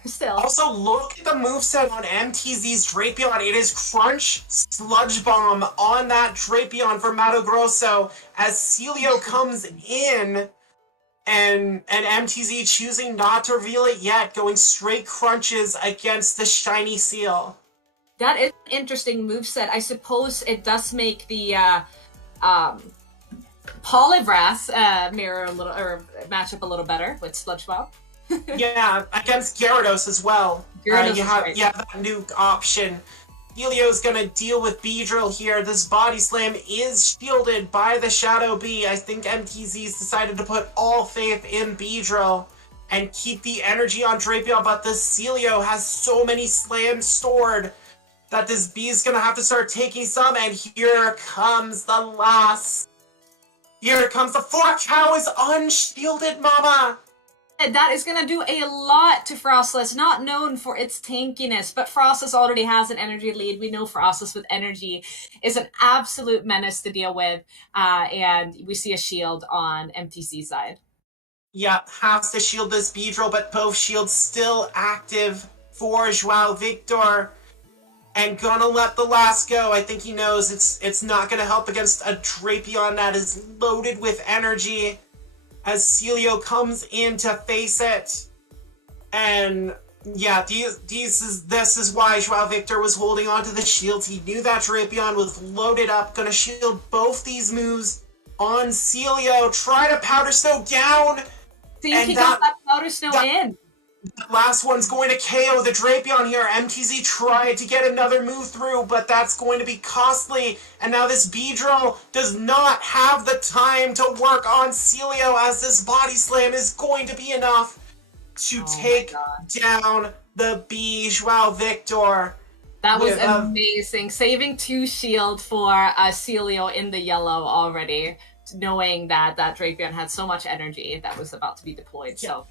still. Also, look at the moveset on MTZ's Drapion. It is Crunch Sludge Bomb on that Drapion for Mato Grosso as Celio comes in. And MTZ choosing not to reveal it yet, going straight crunches against the shiny seal. That is an interesting moveset. I suppose it does make the Polyvrath mirror a little, or match up a little better with Sludge Bomb. Yeah, against Gyarados as well. Gyarados you is have great. that nuke option. Helio's gonna deal with Beedrill here. This Body Slam is shielded by the Shadow Bee. I think MTZ's decided to put all faith in Beedrill and keep the energy on Drapion, but this Celio has so many slams stored that this Bee's gonna have to start taking some, and here comes the last. Here comes the Fork Cow is unshielded, mama! That is going to do a lot to Frostless, not known for its tankiness, but Frostless already has an energy lead. We know Frostless with energy is an absolute menace to deal with, and we see a shield on MTC side. Yeah, has to shield this Beedrill, but both shields still active for Joao Victor. And gonna let the last go. I think he knows it's not gonna help against a Drapion that is loaded with energy. As Celio comes in to face it. And yeah, this is why Joao Victor was holding on to the shields. He knew that Drapion was loaded up, gonna shield both these moves on Celio. Try to Powder Snow down. See if he got that Powder Snow in. The last one's going to KO the Drapion here. MTZ tried to get another move through, but that's going to be costly. And now this Beedrill does not have the time to work on Celio, as this Body Slam is going to be enough to take down the Bee Joao Victor. That was amazing. Saving 2 shield for Celio in the yellow already, knowing that that Drapion had so much energy that was about to be deployed. Yeah. So,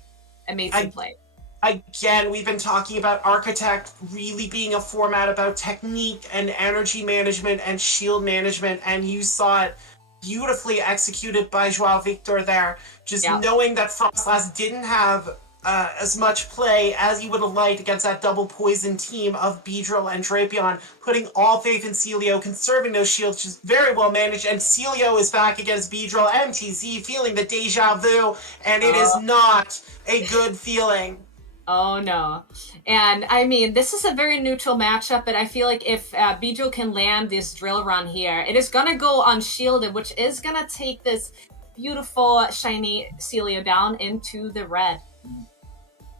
amazing play. Again, we've been talking about Architect really being a format about technique and energy management and shield management, and you saw it beautifully executed by Joao Victor there. Just knowing that Frostlass didn't have as much play as he would have liked against that double poison team of Beedrill and Drapion, putting all faith in Celio, conserving those shields, just very well managed, and Celio is back against Beedrill. MTZ feeling the deja vu, and it is not a good feeling. Oh no. And I mean, this is a very neutral matchup, but I feel like if Beedrill can land this drill run here, it is gonna go unshielded, which is gonna take this beautiful shiny Celio down into the red.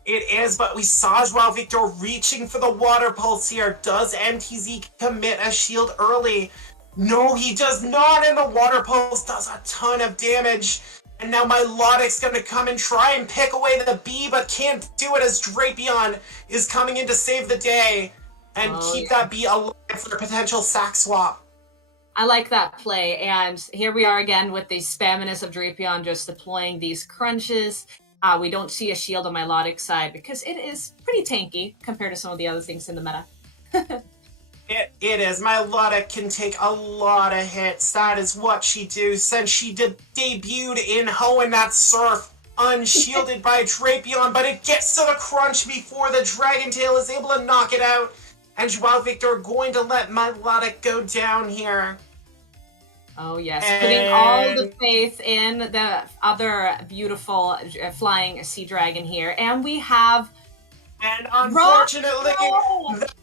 It is, but we saw Joao Victor reaching for the Water Pulse here. Does MTZ commit a shield early? No, he does not, and the Water Pulse does a ton of damage. And now Milotic's gonna come and try and pick away the Bee, but can't do it as Drapion is coming in to save the day and keep that Bee alive for a potential sack swap. I like that play, and here we are again with the spamminess of Drapion just deploying these crunches. We don't see a shield on Milotic's side because it is pretty tanky compared to some of the other things in the meta. It is. Milotic can take a lot of hits. That is what she do since she debuted in Hoenn that Surf, unshielded by Drapion, but it gets to the crunch before the Dragon Tail is able to knock it out. And Joao Victor going to let Milotic go down here. Oh yes, putting all the faith in the other beautiful flying sea dragon here. And we have... And unfortunately,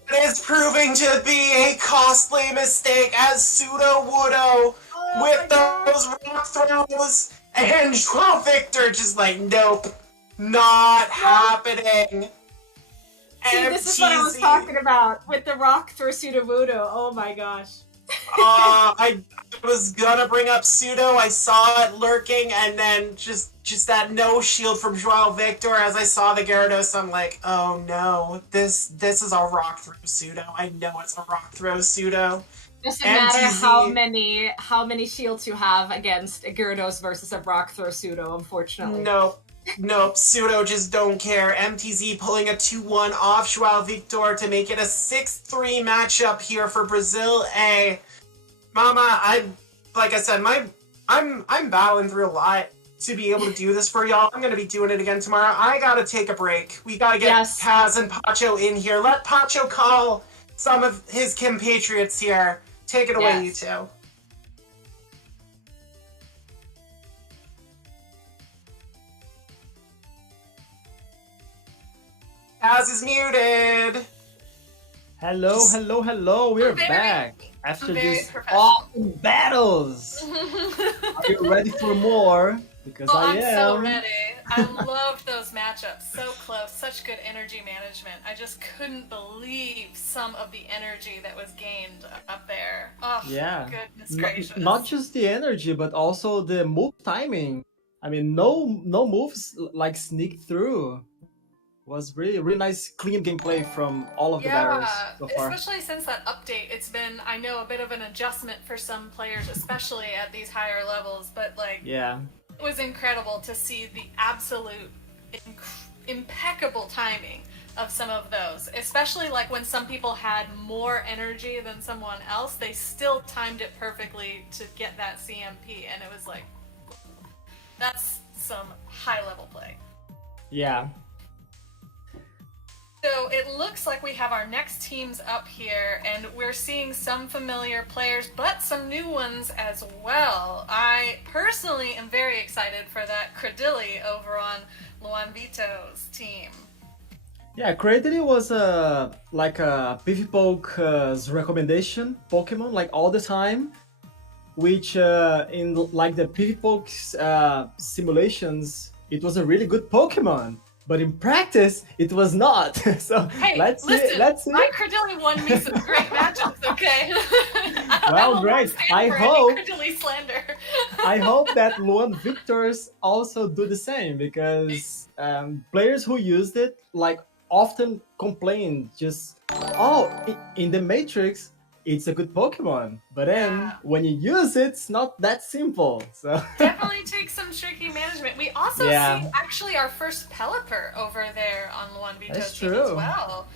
that is proving to be a costly mistake as Sudowoodo with those rock throws, and Joao Victor just like, nope, not happening. See, this is what I was talking about with the rock through Sudowoodo. Oh my gosh. I was gonna bring up Pseudo. I saw it lurking, and then just that no shield from Joao Victor. As I saw the Gyarados, I'm like, oh no, this is a rock throw Pseudo. I know it's a rock throw Pseudo. Doesn't matter how many shields you have against a Gyarados versus a rock throw Pseudo, unfortunately. Nope, Pseudo just don't care. MTZ pulling a 2-1 off Joao Victor to make it a 6-3 matchup here for Brazil A. Mama, like I said, I'm battling through a lot to be able to do this for y'all. I'm gonna be doing it again tomorrow. I gotta take a break. We gotta get Kaz and Pacho in here. Let Pacho call some of his compatriots here. Take it away, you two. Kaz is muted. Hello. We're back after these awesome battles. Are you ready for more? Because I am. I'm so ready. I loved those matchups. So close, such good energy management. I just couldn't believe some of the energy that was gained up there. Oh, Yeah. goodness gracious. Not just the energy, but also the move timing. I mean, no moves like sneak through. Was really nice, clean gameplay from all of the batters so far. Especially since that update, it's been, I know, a bit of an adjustment for some players, especially at these higher levels, but like, Yeah. it was incredible to see the absolute impeccable timing of some of those, especially like when some people had more energy than someone else, they still timed it perfectly to get that CMP, and it was like, that's some high level play. Yeah. So it looks like we have our next teams up here, and we're seeing some familiar players, but some new ones as well. I personally am very excited for that Credilli over on Luan Vito's team. Yeah, Credilli was like a PvPoke's recommendation Pokemon like all the time, which in like the PvPoke's simulations, it was a really good Pokemon. But in practice, it was not. So hey, let's listen, see. My Credilli won me some great matchups, okay? Well, great. I hope Credilli slander. I hope that Luan Victors also do the same, because players who used it like often complain just, oh, in the Matrix, it's a good Pokemon, but then when you use it, it's not that simple. So definitely takes some tricky management. We also see actually our first Pelipper over there on Luan Vito's team as well.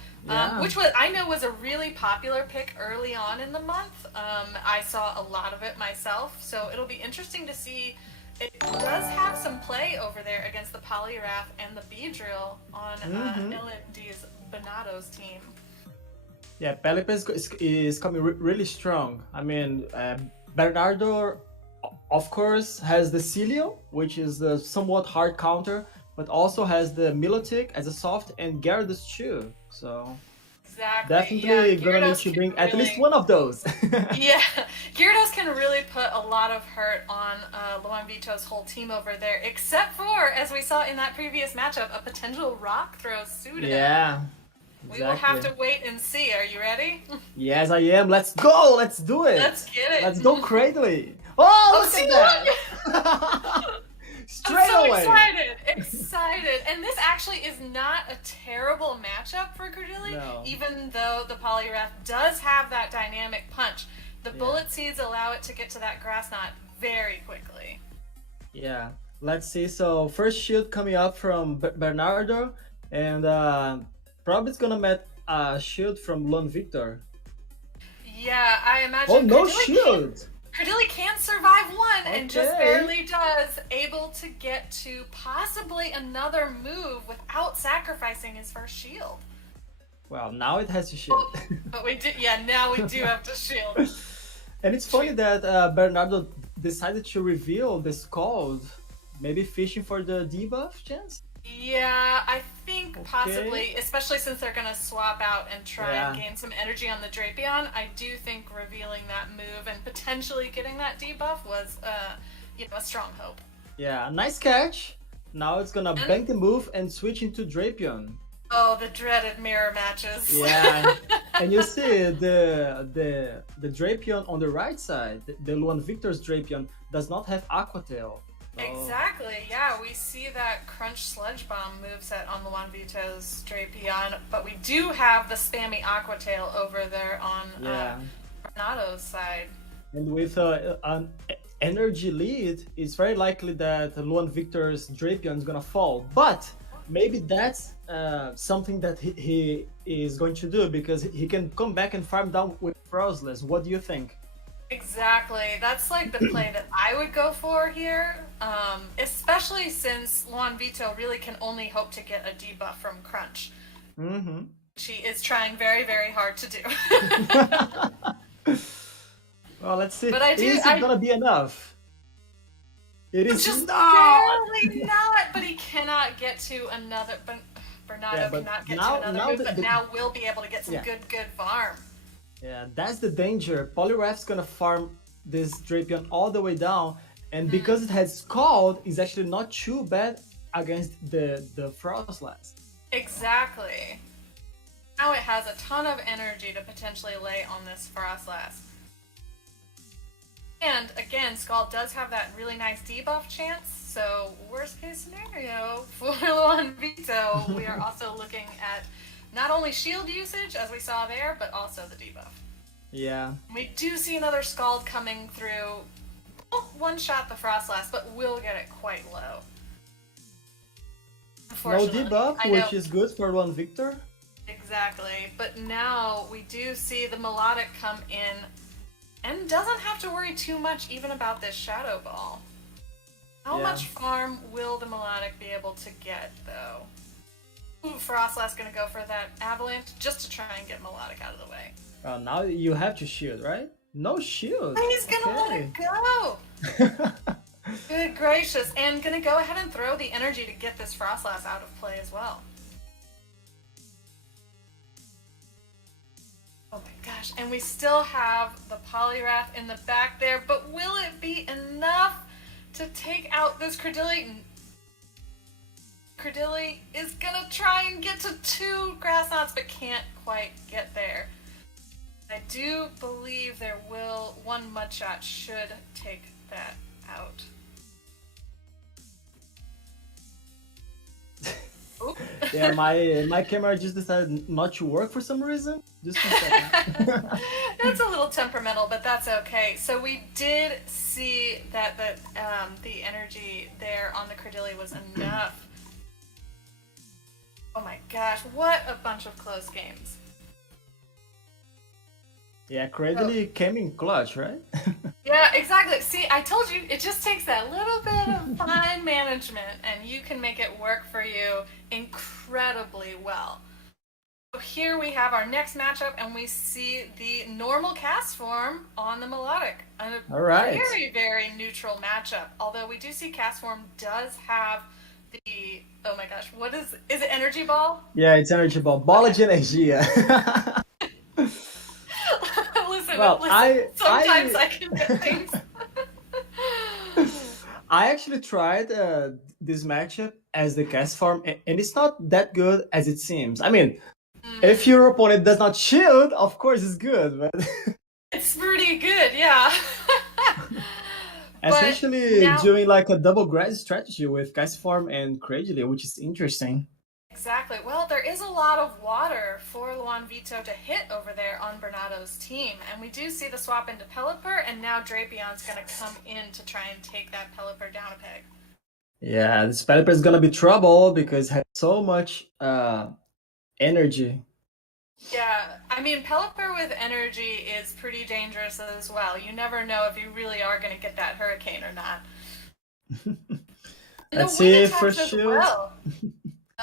Which was, I know, was a really popular pick early on in the month. I saw a lot of it myself, so it'll be interesting to see. It does have some play over there against the Poliwrath and the Beedrill on LND's Bonato's team. Yeah, Pallet is coming really strong. I mean, Bernardo, of course, has the Celio, which is a somewhat hard counter, but also has the Milotic as a soft, and Gyarados too. So definitely gonna need to bring at least one of those. Yeah, Gyarados can really put a lot of hurt on Luan Vito's whole team over there, except for, as we saw in that previous matchup, a potential rock throw suited. Yeah. Exactly. We will have to wait and see. Are you ready? Yes, I am. Let's go. Let's do it. Let's get it. Let's go Cradley. Oh, look at that. Straight away. I'm so excited. And this actually is not a terrible matchup for Credilli, even though the Poliwrath does have that dynamic punch. The Bullet Seeds allow it to get to that Grass Knot very quickly. Yeah. Let's see. So first shield coming up from Bernardo, and probably it's gonna met a shield from Lone Victor. Yeah, I imagine. Oh, no shield! Credilli can survive one, and just barely does, able to get to possibly another move without sacrificing his first shield. Well, now it has a shield. But we did, now we do have to shield. And it's funny that Bernardo decided to reveal the Scald, maybe fishing for the debuff chance? Yeah, I think possibly, especially since they're going to swap out and try and gain some energy on the Drapion. I do think revealing that move and potentially getting that debuff was a strong hope. Yeah, nice catch. Now it's going to bank the move and switch into Drapion. Oh, the dreaded mirror matches. Yeah, and you see the Drapion on the right side, the Luan Victor's Drapion, does not have Aqua Tail. Exactly, yeah, we see that Crunch Sludge Bomb moveset on Luan Vito's Drapion, but we do have the spammy Aqua Tail over there on Renato's side. And with an energy lead, it's very likely that Luan Victor's Drapion is gonna fall, but maybe that's something that he is going to do, because he can come back and farm down with Frostless. What do you think? Exactly. That's like the play that I would go for here, especially since Luan Vito really can only hope to get a debuff from Crunch. She is trying very, very hard to do. Well, let's see. But is it gonna be enough? It is just barely not, but he cannot get to another. Bernardo cannot get to another move, but now we'll be able to get some good farm. Yeah, that's the danger. Poliwrath's gonna farm this Drapion all the way down, and because it has Scald, it's actually not too bad against the Frostlass. Exactly. Now it has a ton of energy to potentially lay on this Frostlass. And again, Scald does have that really nice debuff chance, so worst case scenario for Luan Vito, we are also looking at not only shield usage, as we saw there, but also the debuff. Yeah. We do see another Scald coming through. Won't one-shot the Frostlass, but will get it quite low. No debuff, which is good for one Victor. Exactly, but now we do see the Melodic come in and doesn't have to worry too much even about this Shadow Ball. How much farm will the Melodic be able to get, though? Ooh, Frostlass gonna go for that Avalanche just to try and get Melodic out of the way. Now you have to shield, right? No shield. He's gonna let it go! Good gracious, and gonna go ahead and throw the energy to get this Frostlass out of play as well. Oh my gosh, and we still have the Poliwrath in the back there, but will it be enough to take out this Credilli? Credilli is gonna try and get to 2 Grass Knots, but can't quite get there. I do believe there will, one Mudshot should take that out. Yeah, my camera just decided not to work for some reason. Just a second. That's a little temperamental, but that's okay. So we did see that the energy there on the Credilli was enough. Oh my gosh, what a bunch of close games. Yeah, Credilli came in clutch, right? Yeah, exactly. See, I told you, it just takes that little bit of fine management and you can make it work for you incredibly well. So here we have our next matchup and we see the normal cast form on the Melodic. A very, very neutral matchup. Although we do see cast form does have the, oh my gosh, what is it Energy Ball? Yeah, it's Energy Ball. Bola de energia. Listen, well, sometimes I can get things. I actually tried this matchup as the cast form, and it's not that good as it seems. I mean, if your opponent does not shield, of course it's good, but it's pretty good, yeah. Essentially doing like a double grad strategy with cast form and Credilli, which is interesting. Exactly. Well, there is a lot of water for Luan Vito to hit over there on Bernardo's team. And we do see the swap into Pelipper, and now Drapion's going to come in to try and take that Pelipper down a peg. Yeah, this Pelipper is going to be trouble because it has so much energy. Yeah, I mean, Pelipper with energy is pretty dangerous as well. You never know if you really are going to get that Hurricane or not. Let's see for shield. Well.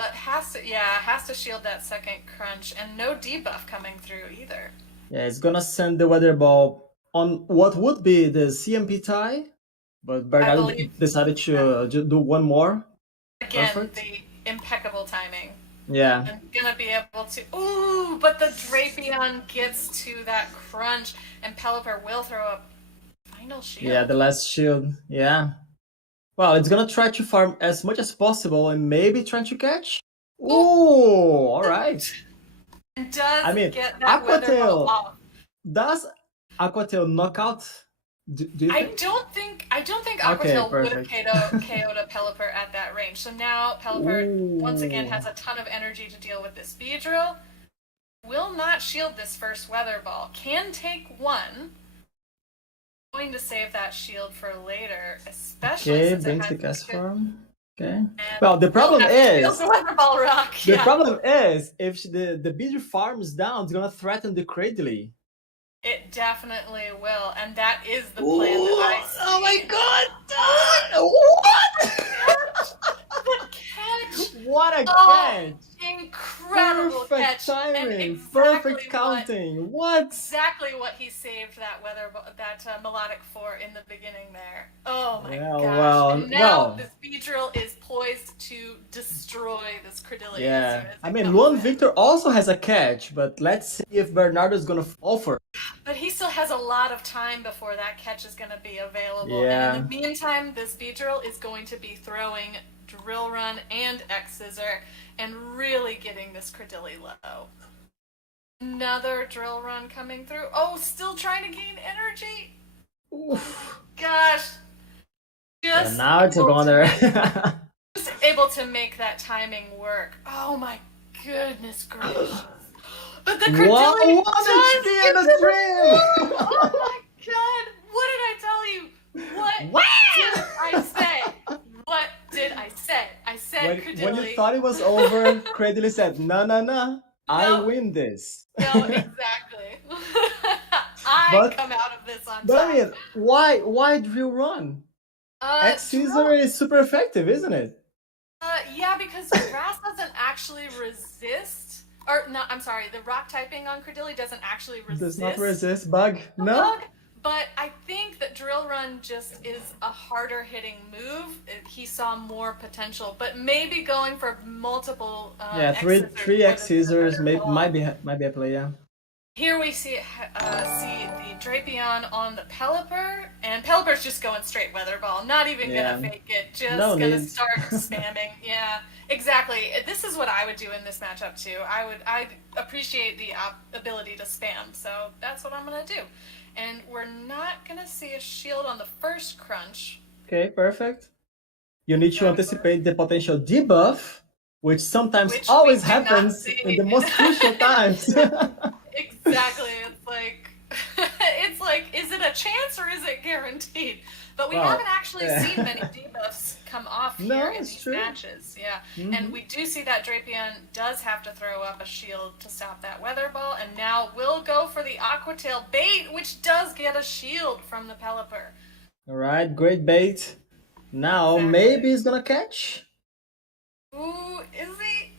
Has to shield that second crunch, and no debuff coming through either. Yeah, it's gonna send the Weather Ball on what would be the CMP tie, but Bernardo decided to do one more. Again, the impeccable timing. Yeah. I'm gonna be able to. Ooh, but the Drapion gets to that crunch, and Pelipper will throw up final shield. Yeah, the last shield. Yeah. Well, it's gonna try to farm as much as possible and maybe try to catch. Ooh, all right. And get that Aquatail off. Does Aquatail knock out? Do you think? I don't think Aquatail would have KO'd a Pelipper at that range. So now Pelipper once again has a ton of energy to deal with this Beedrill. Will not shield this first Weather Ball. Can take one. Going to save that shield for later, especially since it has the cast form. Okay. Well, the problem is problem is if the Beedrill farms down, it's gonna threaten the Credilli. It definitely will, and that is the plan that I see. Oh my god! What? The catch! What a catch! Incredible perfect catch! Timing, perfect counting. What? Exactly what he saved that Melodic for in the beginning there. Oh my gosh! And now this Beedrill is poised to destroy this Credilli. Yeah, I mean, Luan Victor also has a catch, but let's see if Bernardo is gonna fall for it. But he still has a lot of time before that catch is going to be available. Yeah. And in the meantime, this Beedrill is going to be throwing Drill Run and X Scissor and really getting this Credilli low. Another Drill Run coming through. Oh, still trying to gain energy. Oof. Gosh. And now it's a goner. Just able to make that timing work. Oh my goodness gracious. But the Credilli does get the dream! Oh my god. What did I tell you? What did I say? What did I say? I said Credilli. When you thought it was over, Credilli said, no, I win this. No, exactly. I come out of this on top. But I mean, why Drill Run? X Scissor is super effective, isn't it? Yeah, because grass doesn't actually resist. Or, no, I'm sorry, the rock typing on Credilli doesn't actually resist. Does not resist bug? No? Bug, but I think that Drill Run just is a harder hitting move. He saw more potential, but maybe going for multiple three X Scissors might be a play, yeah. Here we see the Drapion on the Pelipper, and Pelipper's just going straight Weather Ball, not even gonna fake it, just gonna start spamming. Yeah, exactly. This is what I would do in this matchup too. I'd appreciate the ability to spam, so that's what I'm gonna do. And we're not gonna see a shield on the first crunch. Okay, perfect. You need to anticipate the potential debuff, which sometimes always happens in the most crucial times. Exactly. It's like, is it a chance or is it guaranteed? But we haven't actually seen many debuffs come off here in these matches. Yeah. Mm-hmm. And we do see that Drapion does have to throw up a shield to stop that Weather Ball, and now we'll go for the Aqua Tail bait, which does get a shield from the Pelipper. Alright, great bait. Now maybe he's gonna catch. Ooh, is he?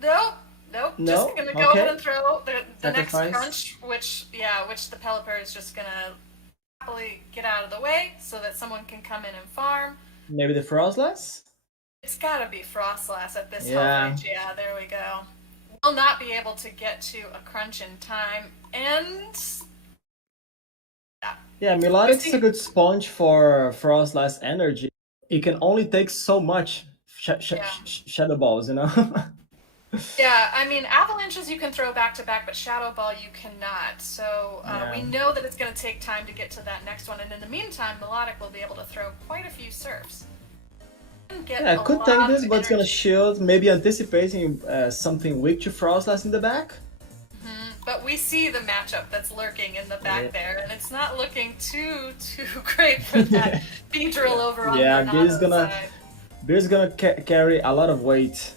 Nope. Just gonna go ahead and throw the next crunch, which the Pelipper is just gonna happily get out of the way so that someone can come in and farm. Maybe the Frostlass? It's gotta be Frostlass at this health range. Yeah, there we go. We'll not be able to get to a crunch in time, and Melodic's a good sponge for Frostlass energy. It can only take so much Shadow Balls, you know? Yeah, I mean, Avalanches you can throw back to back, but Shadow Ball you cannot. So we know that it's going to take time to get to that next one, and in the meantime, Melodic will be able to throw quite a few surfs. Could take this, but it's going to shield, maybe anticipating something weak to Frostlass in the back. Mm-hmm. But we see the matchup that's lurking in the back there, and it's not looking too great for that B-drill over on Bernardo's side. Beer's going to carry a lot of weight.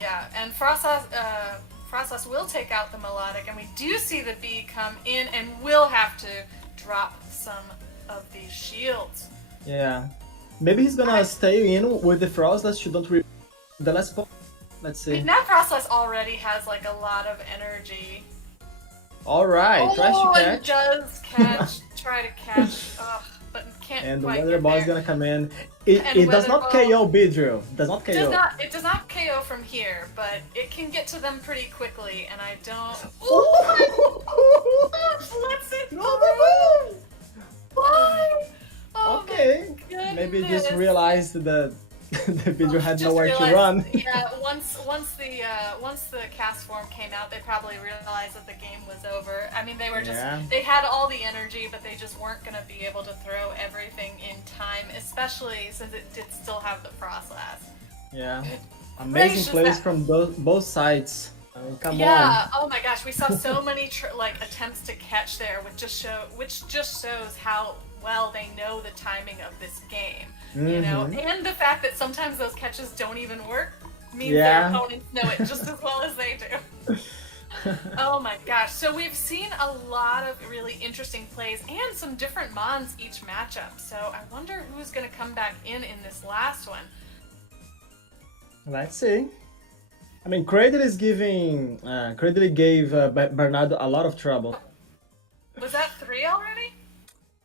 Yeah, and Frostlass will take out the Melodic, and we do see the Bee come in and will have to drop some of these shields. Yeah. Maybe he's gonna stay in with the Frostlass to don't the last point. Let's see. That Frostlass already has like a lot of energy. Alright, tries to catch. It does catch, try to catch, but can't and the quite Weather get Ball there. is gonna come in. It does not KO B-Drill. Does not KO. It does not KO from here, but it can get to them pretty quickly, and I don't... Oh Let's it through! Why? Oh okay. Maybe just realized that the B-Drill had nowhere to run. Yeah, once the cast form came out, they probably realized that the game was over. I mean, they were they had all the energy, but they just weren't going to be able to throw everything in time, especially since it did still have the Frostlass. Yeah. Amazing plays from both sides. Come on. Yeah. Oh my gosh, we saw so many attempts to catch there, which just shows how well they know the timing of this game. You know, and the fact that sometimes those catches don't even work means their opponents know it just as well as they do. Oh my gosh. So we've seen a lot of really interesting plays and some different mons each matchup. So I wonder who's going to come back in this last one. Let's see. I mean, Credilli gave Bernardo a lot of trouble. Was that 3 already?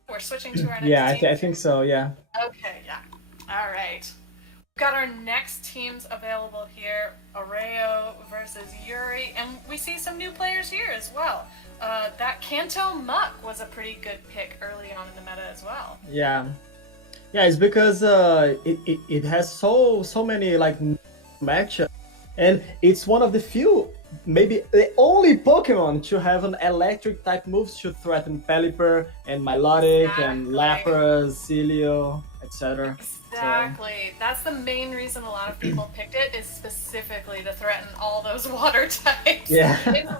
We're switching to our next team? I think so, yeah. Okay, yeah. All right. We've got our next teams available here. Areo versus Yuri, and we see some new players here as well. That Kanto Muck was a pretty good pick early on in the meta as well. Yeah. Yeah, it's because it has so many like matchups, and it's one of the few, maybe the only Pokemon to have an electric type moves to threaten Pelipper and Milotic and Exactly. Lapras, Celio, etc. Exactly. That's the main reason a lot of people picked it, is specifically to threaten all those water types. Yeah. It's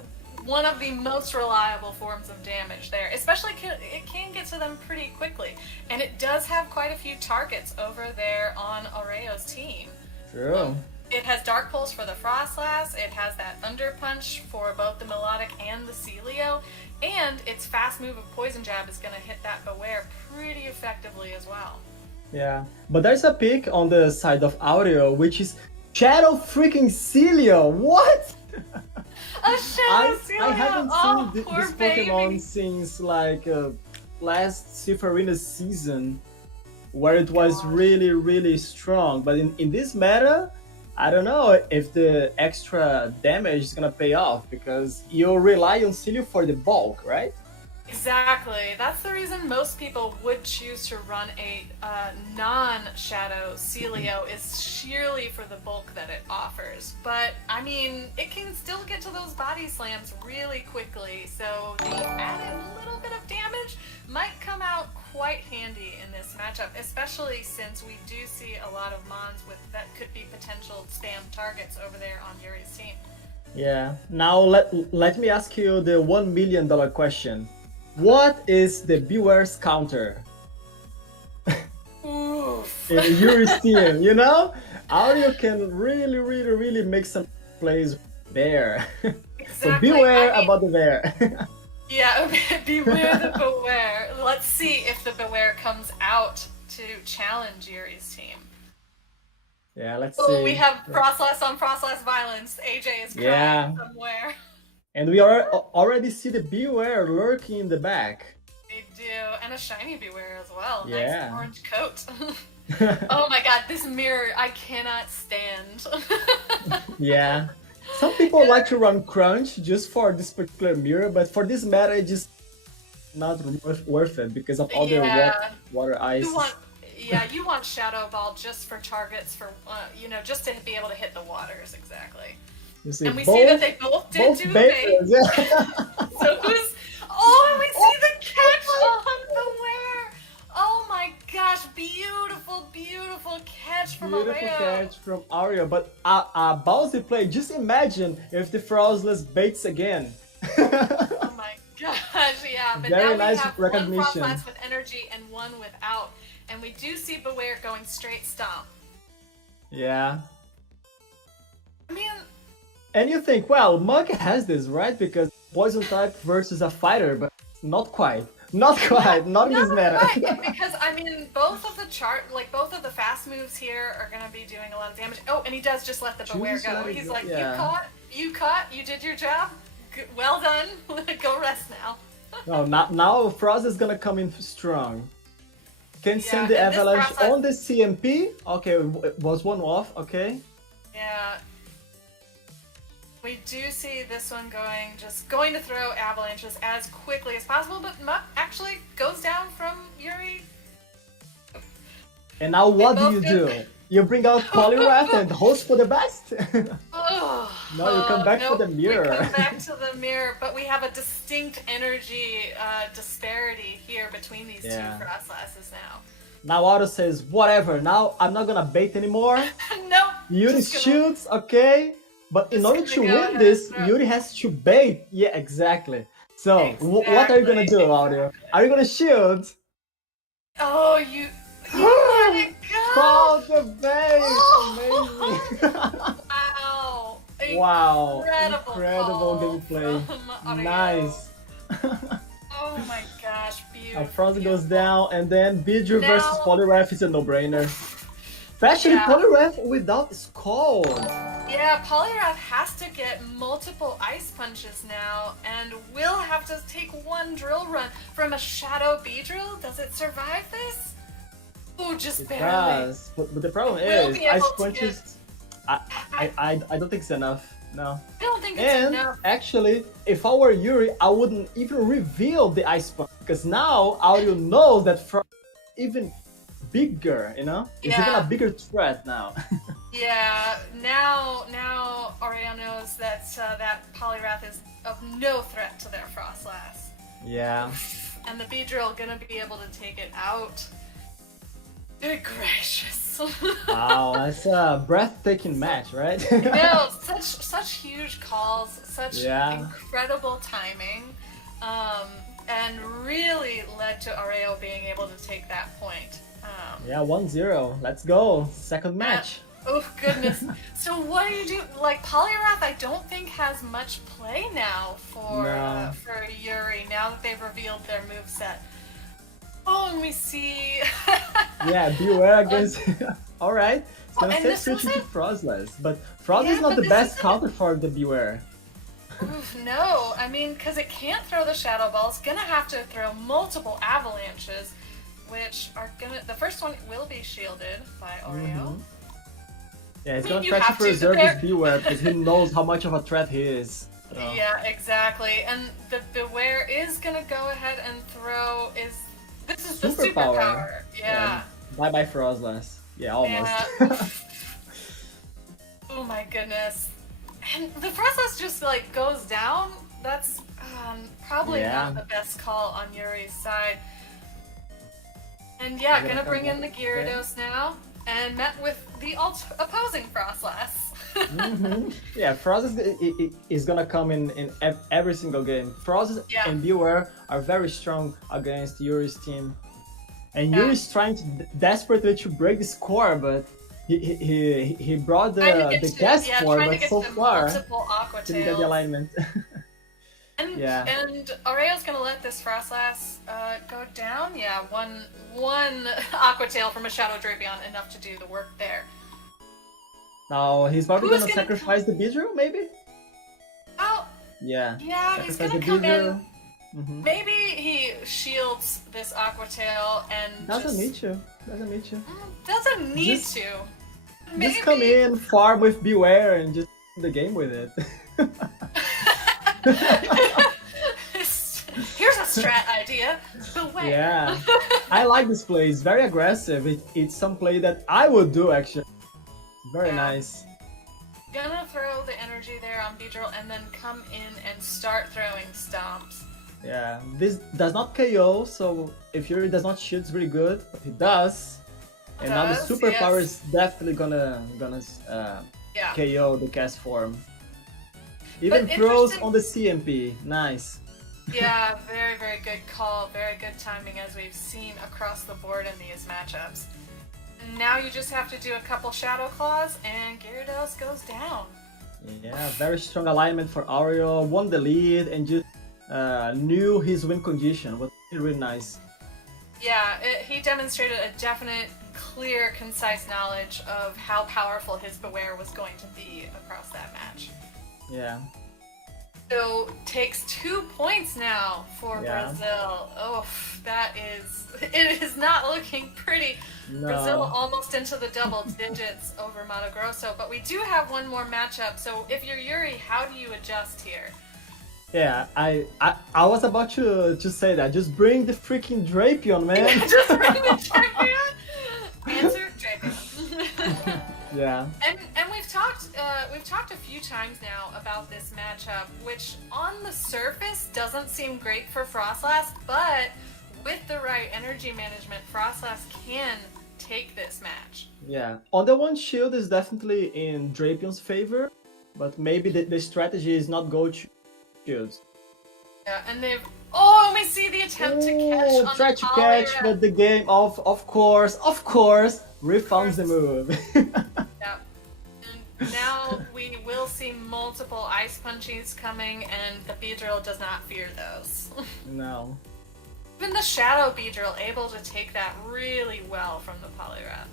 one of the most reliable forms of damage there, especially it can get to them pretty quickly. And it does have quite a few targets over there on Aureo's team. True. It has Dark Pulse for the Frostlass, it has that Thunder Punch for both the Melodic and the Celio, and its fast move of Poison Jab is going to hit that Beware pretty effectively as well. Yeah, but there's a pick on the side of Aureo, which is Shadow freaking Celio. What? A Shadow Celio! I haven't Oh, seen poor this baby. Pokemon since like last Silph Arena season, where it was God. really strong. But in this meta, I don't know if the extra damage is gonna pay off, because you rely on Celio for the bulk, right? Exactly. That's the reason most people would choose to run a non-Shadow Celio, is sheerly for the bulk that it offers. But, I mean, it can still get to those body slams really quickly, so the added little bit of damage might come out quite handy in this matchup, especially since we do see a lot of Mons that could be potential spam targets over there on Yuri's team. Yeah. Now let me ask you the $1 million question. What is the Beware's counter? Oof. In Yuri's team, you know? Aureo can really make some plays there. So Exactly. beware I mean, about the bear. yeah, beware the Beware. Let's see if the Beware comes out to challenge Yuri's team. Yeah, let's Oh, see. we have Frostlass on Frostlass violence. AJ is crying Yeah. somewhere. And we already see the Beware lurking in the back. They do, and a shiny Beware as well. Yeah. Nice orange coat. Oh my god, this mirror I cannot stand. Yeah. Some people like to run Crunch just for this particular mirror, but for this meta, it's just not worth it because of all the water ice. You want Shadow Ball just for targets, for just to be able to hit the waters, exactly. You see, And we see that they both did do bait. Yeah. So who's... Oh, and we see the catch on the wear! Oh my gosh, beautiful catch from Beautiful Aureo. catch from Aureo, but a ballsy play. Just imagine if the Frostless baits again. Oh my gosh, yeah. But Very now nice we have recognition. one Frostlass with energy and one without. And we do see Beware going straight stomp. Yeah. I mean... And you think, well, Mug has this, right? Because poison type versus a fighter, but not quite. Not in this meta. Right, because I mean, both of the fast moves here are gonna be doing a lot of damage. Oh, and he does just let the Beware go. He's like, yeah. you caught, you did your job. Well done. Go rest now. No, now Frost is gonna come in strong. Can send the and this avalanche Frostlass- on the CMP. Okay, it was one off. Okay. Yeah. We do see this one going to throw avalanches as quickly as possible, but Muck actually goes down from Yuri. And now what do you do? You bring out Poliwrath and hope for the best? No, you come back for the mirror. We come back to the mirror, but we have a distinct energy disparity here between these two Frostlasses now. Now Otto says, whatever, now I'm not gonna bait anymore. Nope. Yuri shoots, okay. But in order to win this, Yuri has to bait. Yeah, exactly. So, what are you gonna do, Audio? Are you gonna shoot? Oh, you let it go! Call the bait! Amazing! Wow! Incredible gameplay. Nice. Oh my gosh, beautiful. Frost goes down, and then Beedrill versus Poliwrath is a no-brainer. Especially Poliwrath without Scald. Yeah, Poliwrath has to get multiple Ice Punches now, and will have to take one Drill Run from a Shadow Beedrill. Does it survive this? Oh, just barely. It does, but the problem is, Ice Punches, I don't think it's enough. No. I don't think it's enough. Actually, if I were Yuri, I wouldn't even reveal the Ice Punch, because now Audio knows that Frost even bigger, you know? It's even a bigger threat now. Yeah, now Aureo knows that that Poliwrath is of no threat to their Frostlass. Yeah. And the Beedrill gonna be able to take it out. Good gracious. Wow, that's a breathtaking match, right? No, such huge calls, such incredible timing, and really led to Aureo being able to take that point. Yeah, 1-0. Let's go. Second match. Oh goodness. So what do you do? Like Poliwrath, I don't think has much play now for Yuri now that they've revealed their moveset. Oh, and we see. Yeah, Beware against. All right. So and instead switching to Frostless, but Frost is not the best counter for the Beware. Oof, no, I mean, because it can't throw the Shadow Ball. It's gonna have to throw multiple avalanches, which are gonna. The first one will be shielded by Aureo. Yeah, he's gonna try to preserve his Beware because he knows how much of a threat he is. So. Yeah, exactly. And the Beware is gonna go ahead and throw. This is the superpower. Yeah. Bye bye Frostless. Yeah, almost. Yeah. Oh my goodness. And the Frostless just like goes down. That's probably not the best call on Yuri's side. And yeah, gonna bring in the Gyarados now. And met with the opposing Frostlass. Yeah, Frost is gonna come in every single game. Frost and Beware are very strong against Yuri's team. And Yuri's trying desperately to break the score, but he brought the gas score, but so far didn't get the alignment. And Aureo's gonna let this Frostlass go down. Yeah, one Aqua Tail from a Shadow Drapion enough to do the work there. Now he's probably gonna sacrifice the Beedrill, maybe? Oh. Yeah. Yeah, he's gonna come in. Maybe he shields this Aqua Tail and doesn't need to. Doesn't need to. Doesn't need to. Maybe. Just come in, farm with Beware, and just the game with it. Here's a strat idea. Beware. Yeah, I like this play. It's very aggressive. It's some play that I would do actually. Very nice. Gonna throw the energy there on Beedrill and then come in and start throwing stomps. Yeah, this does not KO, so if Yuri does not shoot, it's really good. But he does. And now the superpower is definitely gonna KO the cast form. Even throws on the CMP. Nice. Yeah, very, very good call. Very good timing as we've seen across the board in these matchups. Now you just have to do a couple Shadow Claws and Gyarados goes down. Yeah, very strong alignment for Aureo. Won the lead and just knew his win condition. Was really nice. Yeah, he demonstrated a definite, clear, concise knowledge of how powerful his Beware was going to be across that match. Yeah. So takes 2 points now for Brazil. Oh, it is not looking pretty. No. Brazil almost into the double digits over Mato Grosso, but we do have one more matchup. So if you're Yuri, how do you adjust here? Yeah, I was about to say that. Just bring the freaking Drapion, man. Yeah, just bring the Drapion. Answer Drapion. Yeah. And we've talked a few times now about this matchup, which on the surface doesn't seem great for Frostlass, but with the right energy management, Frostlass can take this match. Yeah. On the one, shield is definitely in Drapion's favor, but maybe the strategy is not go to shields. Yeah, and they've we see the attempt to catch on try to catch, but the game of course refounds the move. Yeah. And now we will see multiple Ice Punchies coming, and the Beedrill does not fear those. No. Even the Shadow Beedrill able to take that really well from the Poliwrath.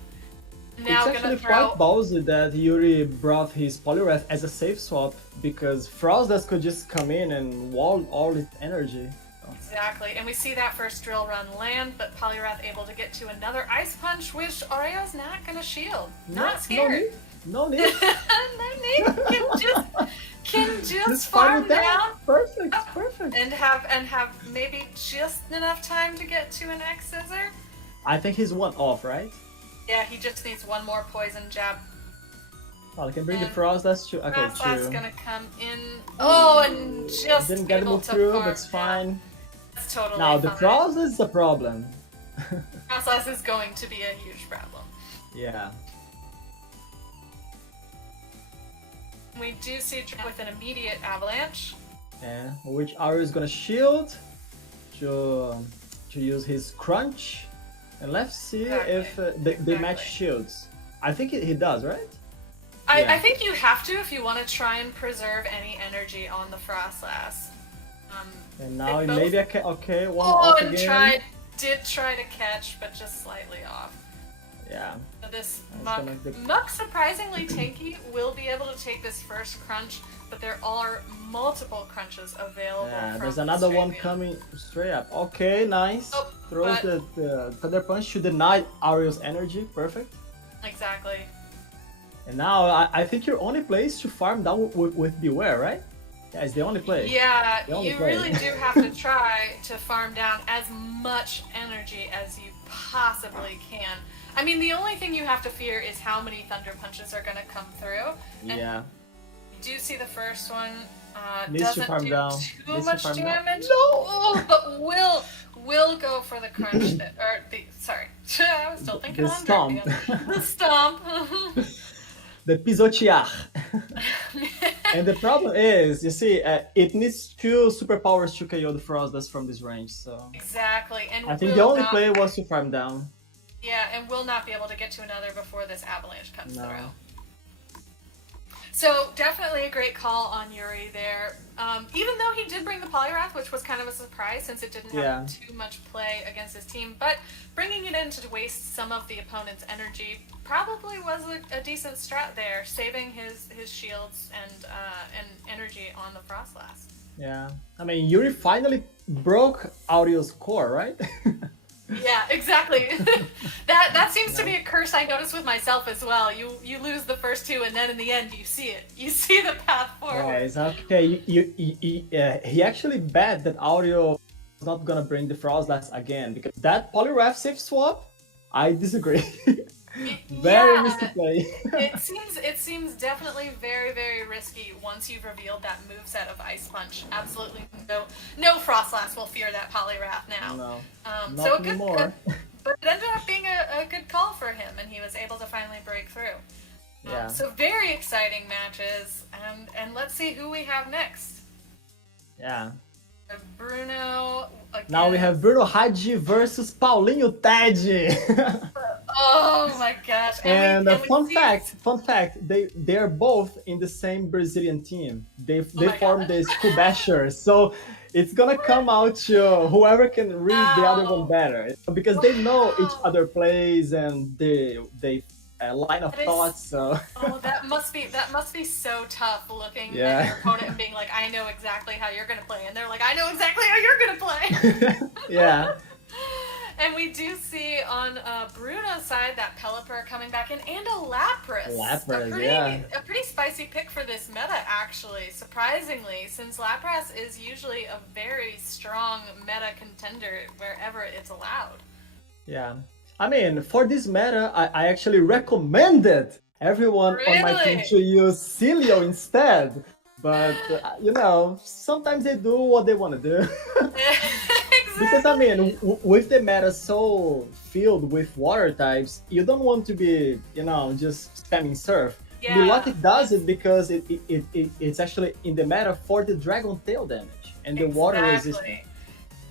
Now it's actually quite ballsy that Yuri brought his Poliwrath as a safe swap, because Frostless could just come in and wall all its energy. Exactly, and we see that first drill run land, but Poliwrath able to get to another Ice Punch, which Aureo's not gonna shield. Not scared. No need. No need. Can just farm down. Perfect. And have maybe just enough time to get to an X Scissor. I think he's one off, right? Yeah, he just needs one more poison jab. Oh, I can bring the And frost. That's true. Okay, Frostlass true. gonna come in. Oh, and just Didn't get to able move to through. farm That's fine. down. That's totally Now the fine. frost is a problem. Frostlass is going to be a huge problem. Yeah. We do see Drake with an immediate avalanche. Yeah. Which Ario is gonna shield to use his crunch, and let's see if they match shields. I think he does, right? I think you have to if you want to try and preserve any energy on the Frostlass. And now they both- maybe I can. Okay, one Oh, off and again. did try to catch, but just slightly off. Yeah. So this That's Muck, surprisingly tanky, will be able to take this first crunch, but there are multiple crunches available. Yeah, from there's another one Australia. coming straight up. Okay, nice. Oh, Throws but- the Thunder Punch to deny Ario's energy. Perfect. Exactly. And now I think your only place to farm down with Beware, right? Yeah, it's the only play. Yeah, The only you play. really do have to try to farm down as much energy as you possibly can. I mean, the only thing you have to fear is how many Thunder Punches are going to come through. And Yeah. you do see the first one Needs to doesn't farm do down. too Needs to much farm down. damage. No! Oh, but will go for the crunch, or the, sorry. I was still thinking The on stomp. Drapion. The stomp. The pisotear. And the problem is, you see, it needs 2 superpowers to KO the Frostlass from this range, so... Exactly. And I think will the only not- play was to farm down. Yeah, and will not be able to get to another before this avalanche comes No. through. So definitely a great call on Yuri there. Even though he did bring the Poliwrath, which was kind of a surprise since it didn't have too much play against his team, but bringing it in to waste some of the opponent's energy probably was a decent strat there, saving his shields and energy on the Frostlass. Yeah. I mean, Yuri finally broke Audio's core, right? Yeah, exactly. that seems to be a curse I notice with myself as well. You lose the first 2, and then in the end you see it. You see the path forward. Yeah, it's okay. He actually bet that Audio was not gonna bring the Frostlass again because that Poliwrath safe swap, I disagree. Very risky play. It seems definitely very, very risky once you've revealed that moveset of Ice Punch. Absolutely no Frostlass will fear that Poliwrath now. No, So not a good, anymore. but it ended up being a good call for him, and he was able to finally break through. Yeah. So very exciting matches, and let's see who we have next. Yeah. Bruno. Again. Now we have Bruno Hadji versus Paulinho Teddy. Oh my gosh! And we fun see- fact, they are both in the same Brazilian team. They my formed God. the School Bashers, so it's gonna come out to whoever can read the other one better because they know each Wow. other plays and they line of That is- thoughts. So Oh, that must be so tough looking Yeah. at your opponent and being like, I know exactly how you're gonna play, and they're like, I know exactly how you're gonna play. yeah, And we do see on Bruno's side that Pelipper coming back in, and a Lapras. Lapras, A pretty spicy pick for this meta, actually, surprisingly, since Lapras is usually a very strong meta contender wherever it's allowed. yeah. I mean, for this meta, I actually recommended everyone on my team Really? to use Cilio instead. But sometimes they do what they want to do. Because I mean, with the meta so filled with water types, you don't want to be, just spamming surf. Yeah. Milotic does it because it's actually in the meta for the dragon tail damage and the water resistance.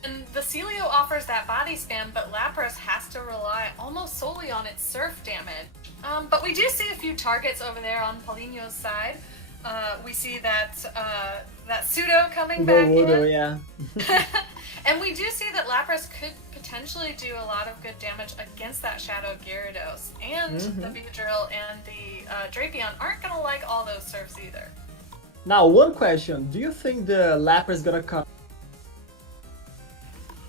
And the Celio offers that body spam, but Lapras has to rely almost solely on its surf damage. But we do see a few targets over there on Paulinho's side. We see that Pseudo coming back Voodoo, in. yeah. And we do see that Lapras could potentially do a lot of good damage against that Shadow Gyarados. And the Beedrill and the Drapion aren't going to like all those surfs either. Now, one question. Do you think the Lapras is gonna come?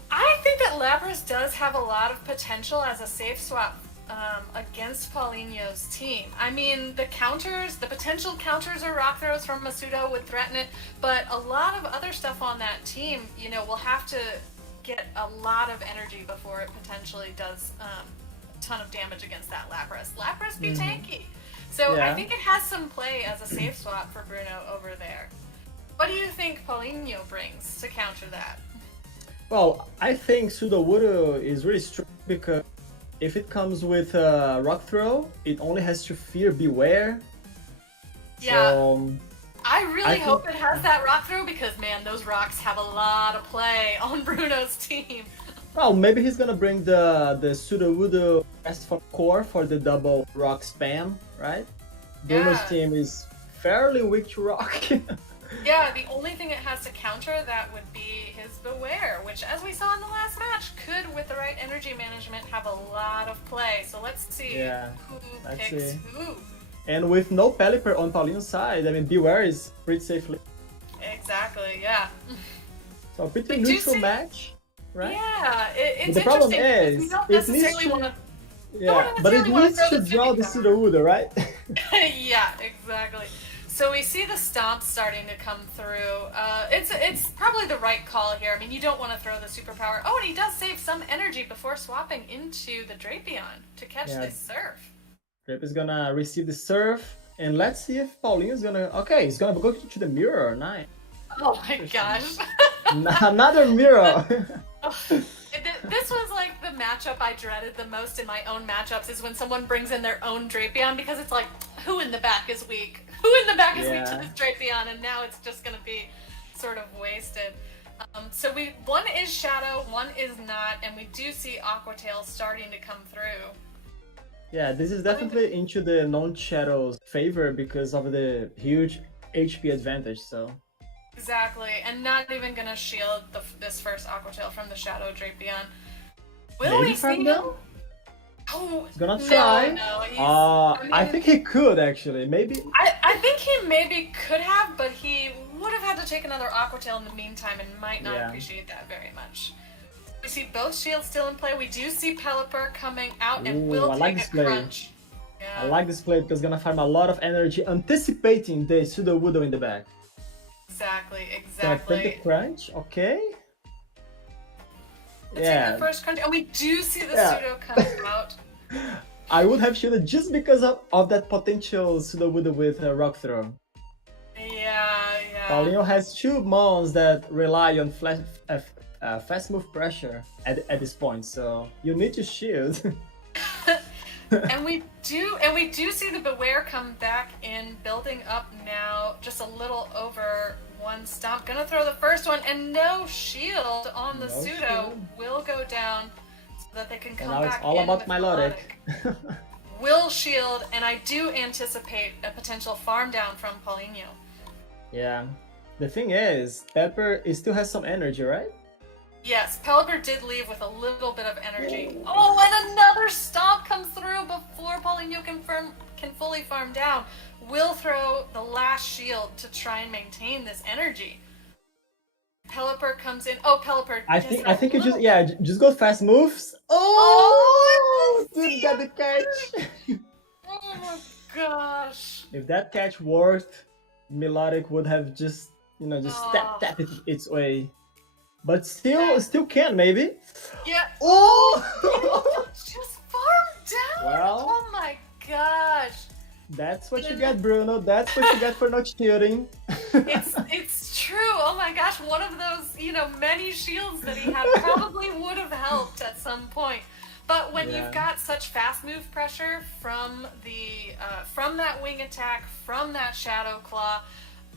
I think that Lapras does have a lot of potential as a safe swap against Paulinho's team. I mean, the potential counters or rock throws from Masudo would threaten it, but a lot of other stuff on that team, will have to get a lot of energy before it potentially does a ton of damage against that Lapras. Lapras be tanky. So I think it has some play as a safe swap for Bruno over there. What do you think Paulinho brings to counter that? Well, I think Sudowoodo is really strong because if it comes with Rock Throw, it only has to fear Beware. Yeah. So, I really hope it has that Rock Throw because, man, those rocks have a lot of play on Bruno's team. well, maybe he's gonna bring the Sudowoodo Rest for Core for the double Rock spam, right? Bruno's team is fairly weak to Rock. Yeah, the only thing it has to counter that would be his Beware, which, as we saw in the last match, could, with the right energy management, have a lot of play. So let's see who picks who. And with no Pelipper on Paulinho's side, I mean, Beware is pretty safely. Exactly, yeah. So a pretty neutral match, right? Yeah, it's but the problem interesting. is, We don't it needs necessarily to... want to... Yeah, but it needs to draw the Sudowoodo, right? Yeah, exactly. So we see the stomp starting to come through. It's probably the right call here. I mean, you don't want to throw the superpower. Oh, and he does save some energy before swapping into the Drapion to catch this Surf. Drape is gonna receive the Surf, and let's see if Paulinho's gonna... Okay, he's gonna go to the mirror. Nice. Oh my gosh. Another mirror. This was like the matchup I dreaded the most in my own matchups is when someone brings in their own Drapion because it's like, who in the back is weak? Who in the back is weak to this Drapion? And now it's just going to be sort of wasted. So one is Shadow, one is not, and we do see Aqua Tail starting to come through. Yeah, this is definitely into the non-Shadow's favor because of the huge HP advantage, so... Exactly, and not even gonna shield this first Aqua Tail from the Shadow Drapion. Will we see him? Oh, he's gonna try. No, I think he could actually, maybe. I think he maybe could have, but he would have had to take another Aqua Tail in the meantime and might not appreciate that very much. We see both shields still in play. We do see Pelipper coming out and will take a crunch. Yeah. I like this play because it's gonna farm a lot of energy, anticipating the Sudowoodo in the back. Exactly. So take the crunch, okay. Let's see the first crunch, and we do see the pseudo come out. I would have shielded just because of that potential Sudowoodo with Rock Throw. Yeah. Paulinho has two mons that rely on fast move pressure at this point, so you need to shield. and we do see the Beware come back in, building up now, just a little over one stomp. Gonna throw the first one, and no shield on the pseudo will go down so that they can come back in. Now it's all about Melodic. Will shield, and I do anticipate a potential farm down from Paulinho. Yeah. The thing is, Pepper still has some energy, right? Yes, Pelipper did leave with a little bit of energy. Oh, and another stomp comes through before Paulinho can fully farm down. Will throw the last shield to try and maintain this energy. Pelipper comes in. Oh, Pelipper. I think you just go fast moves. Oh, didn't get the catch. Oh my gosh. If that catch worked, Melodic would have just tap it its way. But still can maybe. Yeah. Oh! Just farm down. Well, oh my gosh. That's what you get, Bruno. That's what you get for not shielding. It's true. Oh my gosh, one of those many shields that he had probably would have helped at some point. But when you've got such fast move pressure from that wing attack, from that Shadow Claw,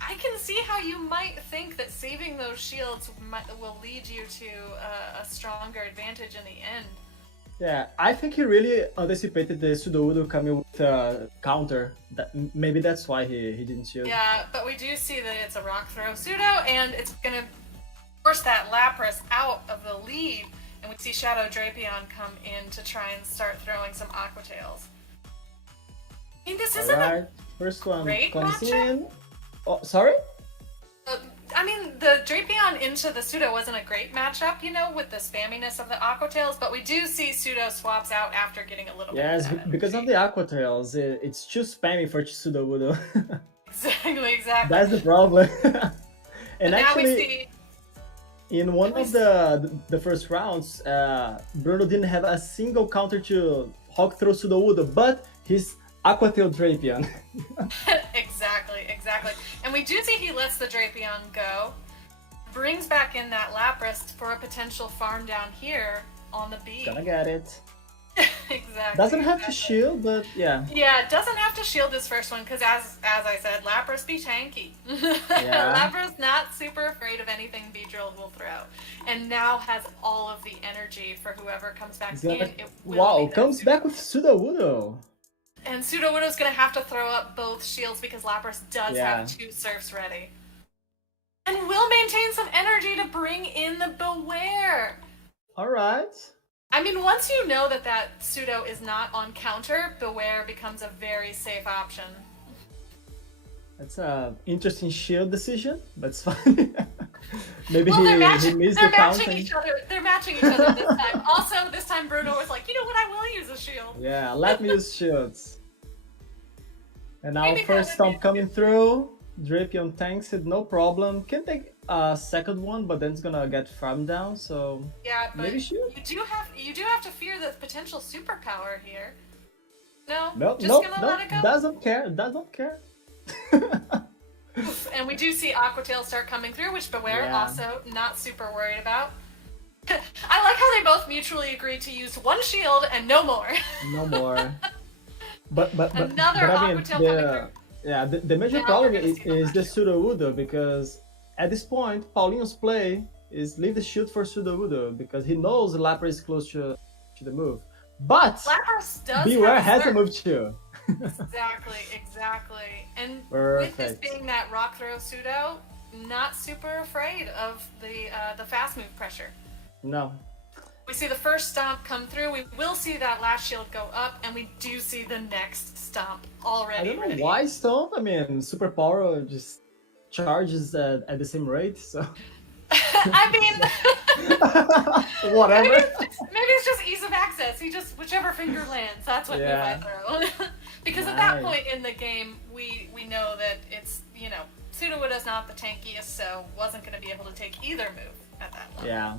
I can see how you might think that saving those shields will lead you to a stronger advantage in the end. Yeah, I think he really anticipated the Sudowoodo coming with counter. Maybe that's why he didn't shield. Yeah, but we do see that it's a Rock Throw pseudo, and it's going to force that Lapras out of the lead, and we see Shadow Drapion come in to try and start throwing some Aqua Tails. I mean, this isn't a first one great comes matchup. in. Oh, sorry? I mean, the Drapion into the pseudo wasn't a great matchup, with the spamminess of the Aqua Tails, but we do see pseudo swaps out after getting a little bit of that because of the Aqua Tails, it's too spammy for Sudowoodo. Exactly. That's the problem. And now actually, we see... in one of the first rounds, Bruno didn't have a single counter to Hawk throw Sudowoodo, but his Aquatail Drapion. Exactly. And we do see he lets the Drapion go, brings back in that Lapras for a potential farm down here on the B. Gonna get it. Exactly. Doesn't have to shield, but yeah. Yeah, it doesn't have to shield this first one because as I said, Lapras be tanky. Yeah. Lapras not super afraid of anything Beedrill will throw, and now has all of the energy for whoever comes back in. It will Wow, be comes Sudowoodo. back with Sudowoodo. And Sudowoodo's gonna have to throw up both shields because Lapras does have 2 surfs ready. And will maintain some energy to bring in the Beware. Alright. I mean, once you know that Pseudo is not on counter, Beware becomes a very safe option. That's a interesting shield decision, but it's fine. Maybe Well, he missed the they're matching counting. each other. They're matching each other this time. Also, this time Bruno was like, you know what? I will use a shield. Yeah, let me use shields. And now Maybe first that would stomp be- coming through. Drapion tanks it, no problem. Can take a second one, but then it's gonna get farmed down, so Yeah, but maybe shield? you do have to fear the potential superpower here. No, No, just no, gonna let it go. doesn't care. And we do see Aquatail start coming through, which Beware Yeah. also not super worried about. I like how they both mutually agreed to use one shield and no more. No more. But Another I mean, Aquatail coming through. yeah, the major Now problem we're gonna is see the the Sudowoodo, because at this point, Paulinho's play is leave the shield for Sudowoodo because he knows Lapras is close to the move. But Lapras does Beware have has a a move too. Exactly. And with Perfect. this being that rock throw pseudo, not super afraid of the fast move pressure. No. We see the first stomp come through, we will see that last shield go up, and we do see the next stomp already. I don't know ready. why Stomp. I mean, Superpower just charges at the same rate, so. I mean, Whatever. maybe it's just ease of access. He just, whichever finger lands, that's what Yeah. move I throw. Because at that Nice. point in the game, we know that it's, Sudowoodo's not the tankiest, so wasn't going to be able to take either move at that level. Yeah.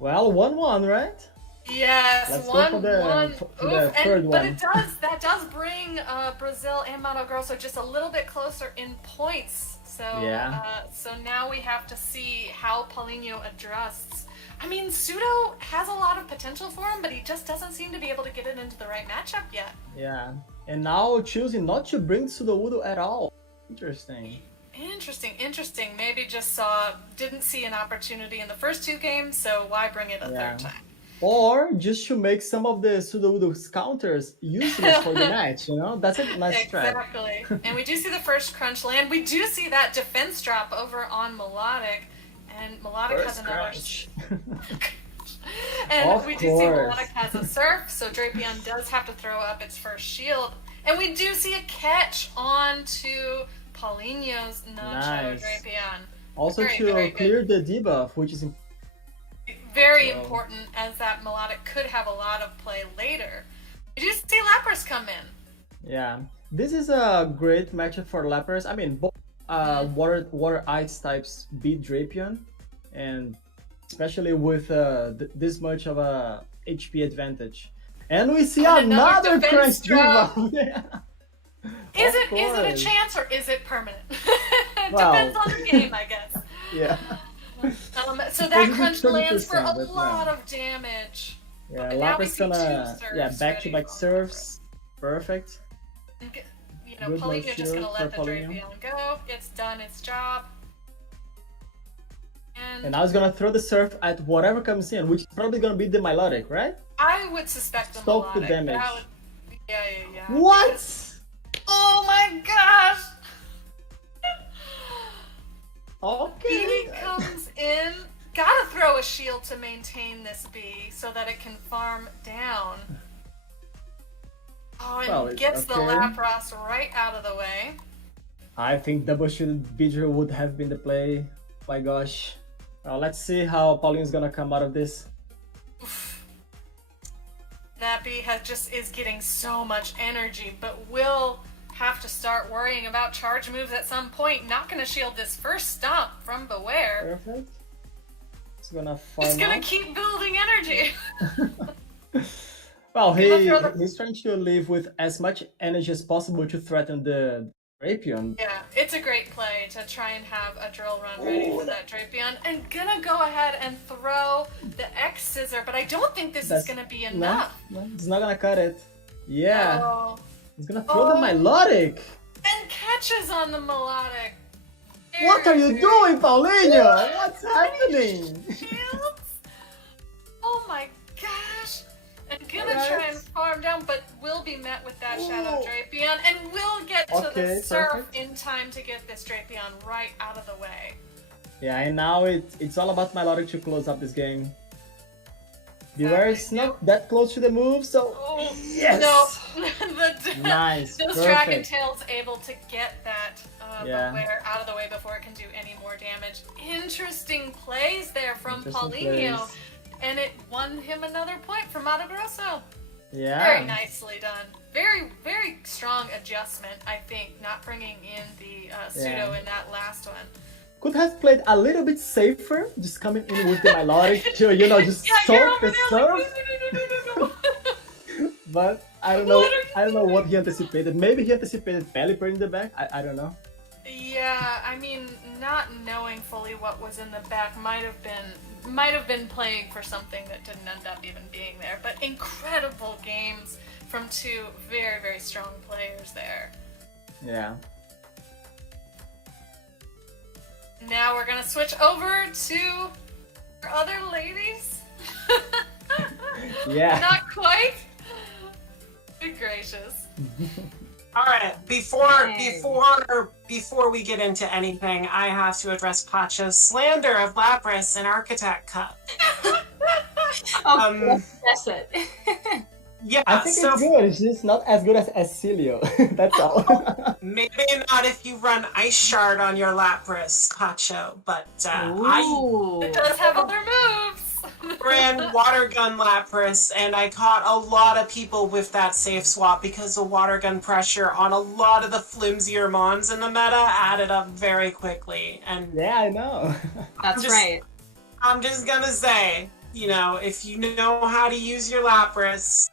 Well, 1-1, right? Yes, Let's go one, for the- one. for Oof, the third but one. that does bring Brazil and Mato Grosso just a little bit closer in points. So Yeah. so now we have to see how Paulinho adjusts. I mean, Pseudo has a lot of potential for him, but he just doesn't seem to be able to get it into the right matchup yet. Yeah. And now choosing not to bring Sudowoodo at all. Interesting. Interesting. Maybe just didn't see an opportunity in the first 2 games, so why bring it a Yeah. third time? Or just to make some of the Sudowoodo's counters useless for the match, That's a nice strat. Exactly. And we do see the first crunch land. We do see that defense drop over on Melodic, and Melodic has First another. crunch. And Of we do see course. Melodic has a surf, so Drapion does have to throw up its first shield. And we do see a catch onto Paulinho's Nacho Nice. Drapion. Also Very, to very good. clear the debuff, which is Very So- important, as that Melodic could have a lot of play later. We do see Lapras come in. yeah. This is a great matchup for Lapras. I mean, both water ice types beat Drapion, and especially with this much of a HP advantage. And we see And another another crunch defense drop. debuff. Yeah. Is Of it a course. chance or is it permanent? Well. Depends on the game, I guess. Yeah. So that crunch 30%, lands for a but no. lot of damage. Yeah, But now we Lapras see gonna two yeah serves back-to-back ready. serves. Perfect. Good Paulinho no just gonna shield let the for Paulinho. Drapion go. It's done its job. And I was gonna throw the surf at whatever comes in, which is probably gonna be the Milotic, right? I would suspect the Stop the Melodic. damage. That would- yeah. What? Oh my gosh! Okay. B comes in. Gotta throw a shield to maintain this B so that it can farm down. Oh, and Well, it's gets the okay. Lapras right out of the way. I think double shielded Beedrill would have been the play. My gosh. Let's see how Paulinho's gonna come out of this. That B is getting so much energy, but will have to start worrying about charge moves at some point. Not gonna shield this first stomp from Beware. Perfect. Just gonna farm Just gonna up. keep building energy. Well, Gonna throw he's trying to live with as much energy as possible to threaten the Drapion. Yeah, it's a great play to try and have a drill run ready for that Drapion. And gonna go ahead and throw the X scissor, but I don't think this is gonna be enough. No, it's not gonna cut it. Yeah. Oh. He's gonna throw the melodic. And catches on the melodic. What are you doing, Paulinho? What's happening? Shields? Oh my gosh. And gonna try and farm down, but will be met with that Shadow Drapion, and will get to the surf in time to get this Drapion right out of the way. Yeah, and now it's all about melodic to close up this game. Beware is not that close to the move, so yes! No, nice, this perfect. Dragon Tail's able to get that Beware out of the way before it can do any more damage. Interesting plays there from Paulinho, and it won him another point from Mato Grosso. Yeah. Very nicely done. Very, very strong adjustment, I think, not bringing in the pseudo in that last one. Could have played a little bit safer, just coming in with the melodic to, you know, just soak the surf. But I don't know what he anticipated. Maybe he anticipated Pelipper in the back. I don't know. Yeah, I mean, not knowing fully what was in the back might have been playing for something that didn't end up even being there. But incredible games from two very, very strong players there. Yeah. Now we're gonna switch over to our other ladies. Yeah. Not quite. Good gracious. All right, before we get into anything, I have to address Pacha's slander of Lapras in Architect Cup. That's it. Yeah, I think it's good. It's just not as good as Cilio. That's all. Maybe not if you run Ice Shard on your Lapras, Pacho, but It does have other moves. ran Water Gun Lapras, and I caught a lot of people with that safe swap because the Water Gun pressure on a lot of the flimsier mons in the meta added up very quickly. And yeah, I know. That's right. I'm just gonna say, you know, if you know how to use your Lapras,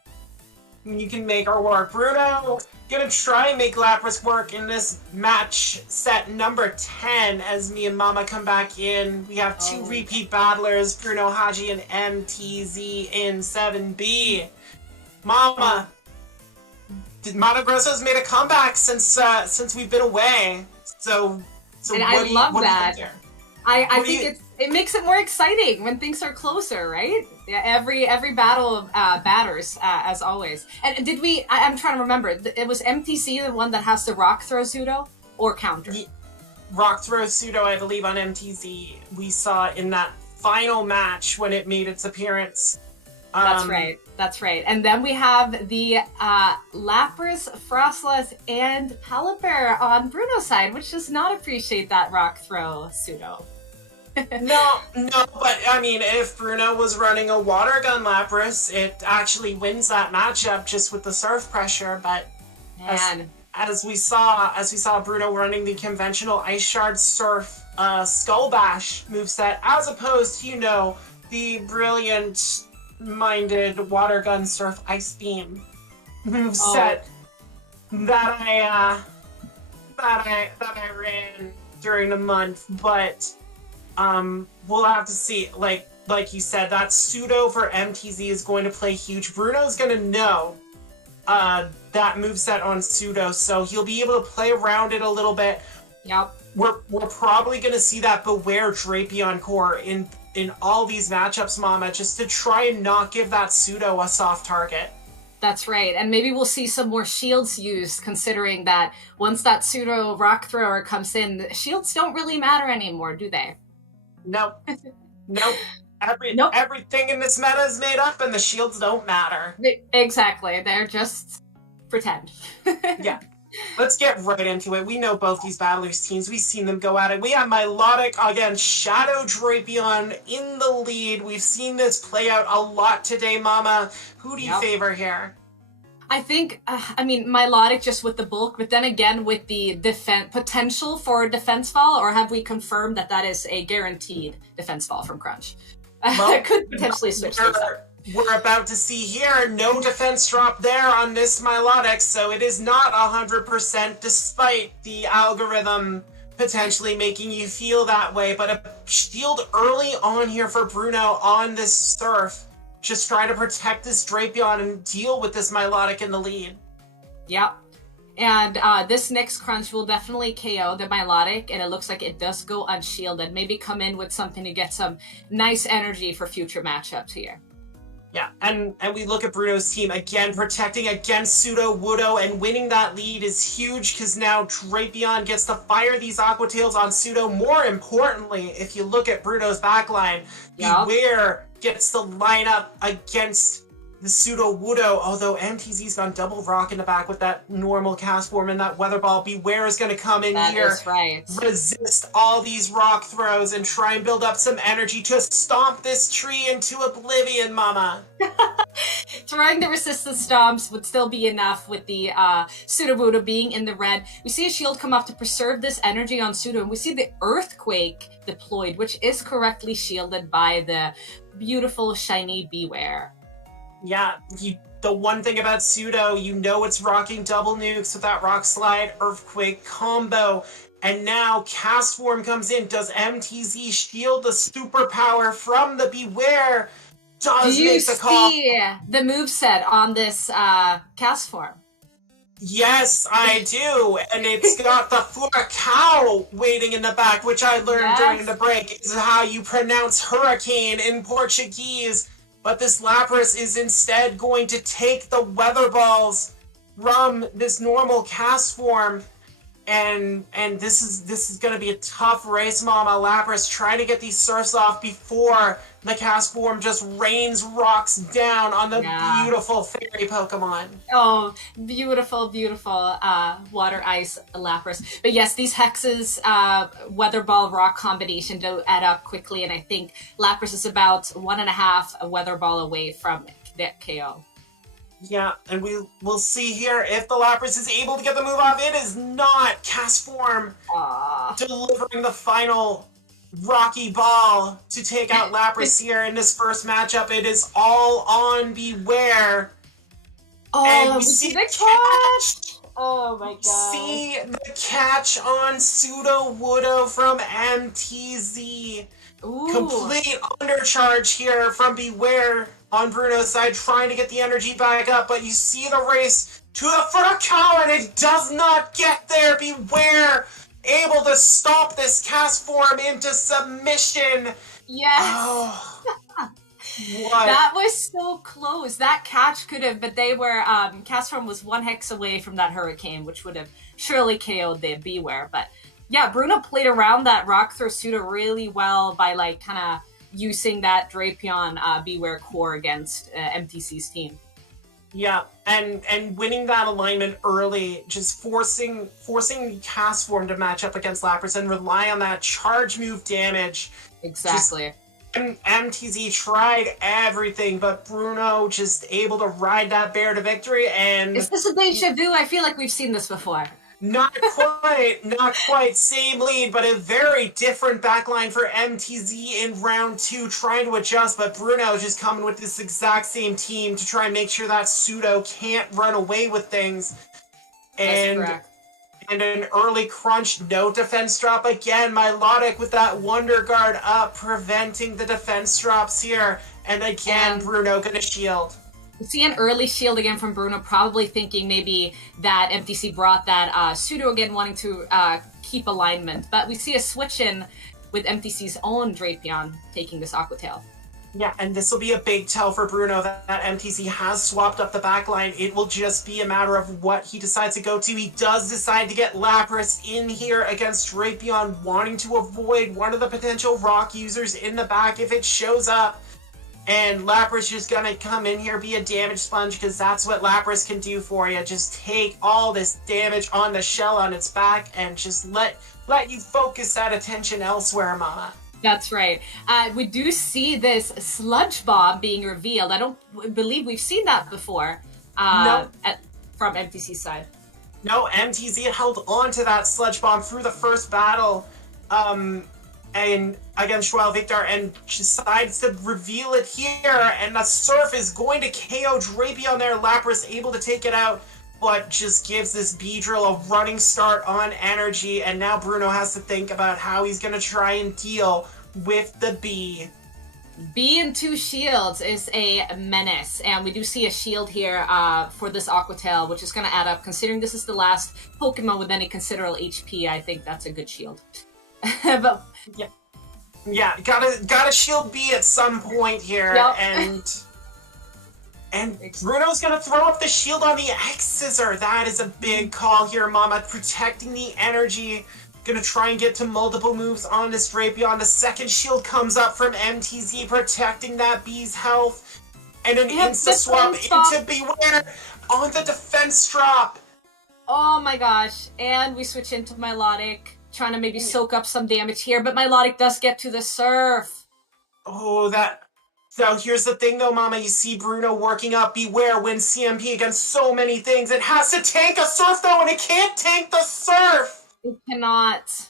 you can make her work. Bruno, gonna try and make Lapras work in this match set number 10 as me and Mama come back in. We have two repeat battlers, Bruno Haji and MTZ in 7B. Mama, Mato Grosso's made a comeback since we've been away. So and what I do you, love what do you that. think there? I think it makes it more exciting when things are closer, right? Yeah, every battle batters as always. And did we? I'm trying to remember. It was MTC the one that has the rock throw pseudo or counter. Rock throw pseudo, I believe, on MTZ we saw in that final match when it made its appearance. That's right. That's right. And then we have the Lapras, Frostlass, and Pelipper on Bruno's side, which does not appreciate that rock throw pseudo. No, but I mean, if Bruno was running a Water Gun Lapras, it actually wins that matchup just with the surf pressure. But as we saw Bruno running the conventional Ice Shard Surf Skull Bash moveset, as opposed to, you know, the brilliant-minded Water Gun Surf Ice Beam moveset that I ran during the month, but. We'll have to see. Like you said, that pseudo for MTZ is going to play huge. Bruno's going to know that moveset on pseudo, so he'll be able to play around it a little bit. Yep. We're probably going to see that Beware Drapion core in all these matchups, Mama, just to try and not give that pseudo a soft target. That's right, and maybe we'll see some more shields used, considering that once that pseudo rock thrower comes in, the shields don't really matter anymore, do they? Nope. Everything in this meta is made up, and the shields don't matter. Exactly. They're just pretend. Yeah. Let's get right into it. We know both these battlers' teams. We've seen them go at it. We have Milotic against Shadow Drapion in the lead. We've seen this play out a lot today, Mama. Who do you favor here? I think, Milotic just with the bulk, but then again with the potential for a defense fall, or have we confirmed that is a guaranteed defense fall from Crunch? Well, Could potentially switch things up. we're about to see here, no defense drop there on this Milotic, so it is not 100% despite the algorithm potentially making you feel that way, but a shield early on here for Bruno on this Surf, just trying to protect this Drapion and deal with this Milotic in the lead. Yep. And this next crunch will definitely KO the Milotic, and it looks like it does go unshielded. Maybe come in with something to get some nice energy for future matchups here. Yeah, and we look at Bruno's team, again, protecting against Pseudo Wudo, and winning that lead is huge, because now Drapion gets to fire these Aqua Tails on Pseudo. More importantly, if you look at Bruno's backline, Beware gets to line up against the Pseudo Wudo, although MTZ's gone double rock in the back with that normal cast form and that Weather Ball. Beware is going to come in here, That is right. resist all these rock throws, and try and build up some energy to stomp this tree into oblivion, mama. Throwing the resistance stomps would still be enough with the Pseudo Wudo being in the red. We see a shield come up to preserve this energy on Pseudo, and we see the Earthquake deployed, which is correctly shielded by the beautiful shiny Beware. Yeah, the one thing about Pseudo, you know it's rocking double nukes with that Rock Slide Earthquake combo. And now Cast Form comes in. Does MTZ shield the superpower from the Beware? Does make the call. Do you see the moveset on this Cast Form? Yes, I do. And it's got the Furacão waiting in the back, which I learned during the break. Is how you pronounce hurricane in Portuguese. But this Lapras is instead going to take the Weather Balls from this normal cast form, and this is going to be a tough race, Mama. Lapras trying to get these Surfs off before the cast form just rains rocks down on the beautiful fairy Pokemon. Oh, beautiful, beautiful water ice Lapras. But yes, these Hexes Weather Ball rock combination do add up quickly, and I think Lapras is about 1.5 Weather Ball away from that KO. Yeah, and we'll see here if the Lapras is able to get the move off. It is not. Cast Form delivering the final Rocky Ball to take out Lapras here in this first matchup. It is all on Beware. Oh, and we see the catch. Oh my god. See the catch on Pseudo Wudo from MTZ. Ooh. Complete undercharge here from Beware on Bruno's side, trying to get the energy back up, but you see the race to the Furacão, and it does not get there. Beware able to stop this cast form into submission. Yes. Oh, what? That was so close. That catch could have, but they were, cast form was 1 hex away from that Hurricane, which would have surely KO'd the Beware. But yeah, Bruno played around that rock throw Pseudo really well by like kind of using that Drapion Beware core against MTC's team. Yeah, and winning that alignment early, just forcing cast form to match up against Lapras and rely on that charge move damage. Exactly. MTZ tried everything, but Bruno just able to ride that bear to victory. And is this a deja vu? I feel like we've seen this before. Not quite same lead, but a very different backline for MTZ in round 2, trying to adjust, but Bruno just coming with this exact same team to try and make sure that Pseudo can't run away with things. And that's correct. And an early crunch, no defense drop again. Milotic with that Wonder Guard up, preventing the defense drops here. And again, Bruno gonna shield. We see an early shield again from Bruno, probably thinking maybe that MTC brought that Pseudo again, wanting to keep alignment. But we see a switch in with MTC's own Drapion taking this Aqua Tail. Yeah, and this will be a big tell for Bruno that MTC has swapped up the backline. It will just be a matter of what he decides to go to. He does decide to get Lapras in here against Drapion, wanting to avoid one of the potential rock users in the back if it shows up. And Lapras just gonna come in here, be a damage sponge, because that's what Lapras can do for you. Just take all this damage on the shell on its back and just let you focus that attention elsewhere, mama. That's right. We do see this Sludge Bomb being revealed. I don't believe we've seen that before from MTC's side. No, MTZ held on to that Sludge Bomb through the first battle. and against Joao Victor, and decides to reveal it here, and the Surf is going to KO Drapion there. Lapras able to take it out, but just gives this Beedrill a running start on energy, and now Bruno has to think about how he's going to try and deal with the Bee. Bee and 2 shields is a menace, and we do see a shield here for this Aquatail, which is going to add up. Considering this is the last Pokemon with any considerable HP, I think that's a good shield. But yeah, gotta shield Bee at some point here, Yep. and Bruno's gonna throw up the shield on the X-Scissor. That is a big call here, Mama, protecting the energy. Gonna try and get to multiple moves on this Drapion. The second shield comes up from MTZ, protecting that Bee's health. And an insta-swap into Beware on the defense drop. oh my gosh, and we switch into Milotic, trying to maybe soak up some damage here, but Milotic does get to the Surf. Oh, So here's the thing though, Mama. You see Bruno working up Beware, wins CMP against so many things. It has to tank a Surf though, and it can't tank the Surf! It cannot.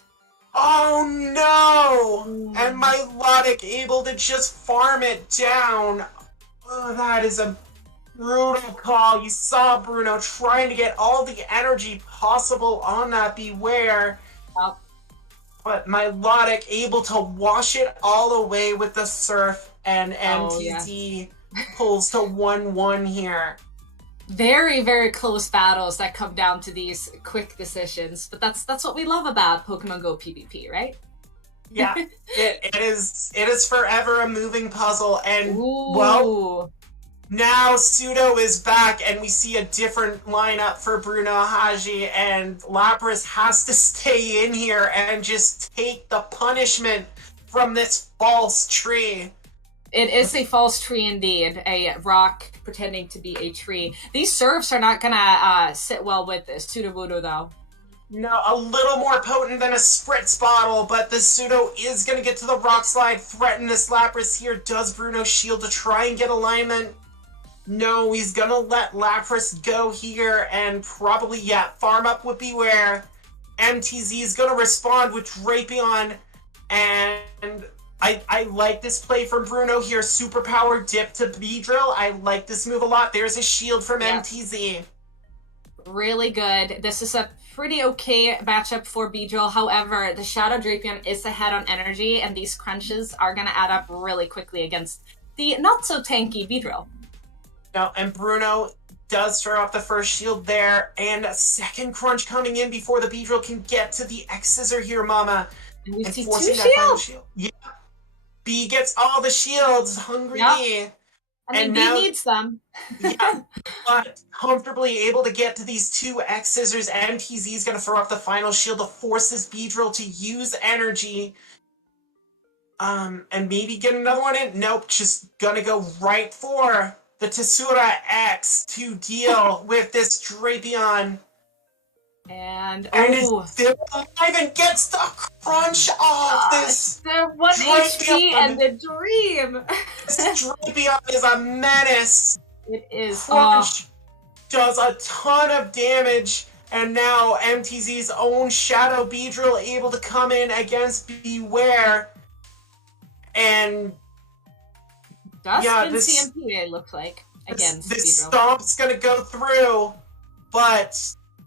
Oh no! And Milotic able to just farm it down. Oh, that is a brutal call. You saw Bruno trying to get all the energy possible on that Beware. Yep. But Milotic able to wash it all away with the Surf, and MTZ pulls to 1-1 here. Very, very close battles that come down to these quick decisions, but that's what we love about Pokemon Go PvP, right? Yeah, it is forever a moving puzzle, and Ooh. well, now Pseudo is back, and we see a different lineup for Bruno Haji, and Lapras has to stay in here and just take the punishment from this false tree. It is a false tree indeed, a rock pretending to be a tree. These Surfs are not gonna sit well with this Sudowoodo though. No, a little more potent than a Spritz bottle, but the Pseudo is going to get to the Rock Slide, threaten this Lapras here. Does Bruno shield to try and get alignment? No, he's going to let Lapras go here and probably, farm up with Beware. MTZ is going to respond with Drapion, and I like this play from Bruno here. Superpower dip to Beedrill. I like this move a lot. There's a shield from MTZ. Really good. This is a pretty okay matchup for Beedrill. However, the Shadow Drapion is ahead on energy, and these crunches are going to add up really quickly against the not-so-tanky Beedrill. No, and Bruno does throw up the first shield there, and a second crunch coming in before the Beedrill can get to the X-Scissor here, Mama. And we see 2 forcing that final shields! shield. Yeah. B gets all the shields, hungry B. And then B needs them. Yeah, but comfortably able to get to these 2 X-Scissors. MTZ is going to throw up the final shield to force this Beedrill to use energy. And maybe get another one in. Nope, just going to go right for the Tessura X to deal with this Drapion. And is still alive and gets the crunch off this. They're 1 HP and the dream. This Drapion is a menace. It is. Crunch does a ton of damage, and now MTZ's own Shadow Beedrill able to come in against Beware. And Dust and CMP, it looks like, against this Beedrill. stomp's gonna go through, but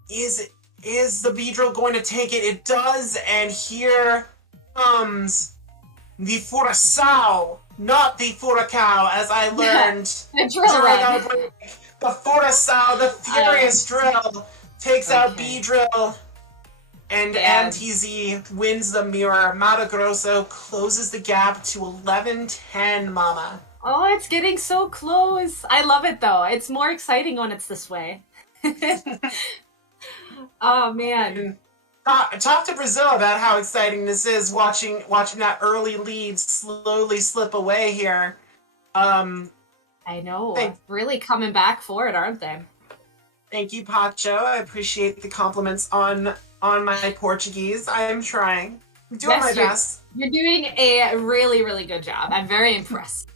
is the Beedrill going to take it? It does, and here comes the Furacao, not the Furacao, as I learned. The drill run. The Furacao, the Furious Drill, takes out Beedrill, and MTZ wins the mirror. Mato Grosso closes the gap to 11-10, Mama. Oh, it's getting so close. I love it, though. It's more exciting when it's this way. Oh, man. Talk to Brazil about how exciting this is, watching that early lead slowly slip away here. I know. Really coming back for it, aren't they? Thank you, Pacho. I appreciate the compliments on my Portuguese. I am trying. I'm doing my best. You're doing a really, really good job. I'm very impressed.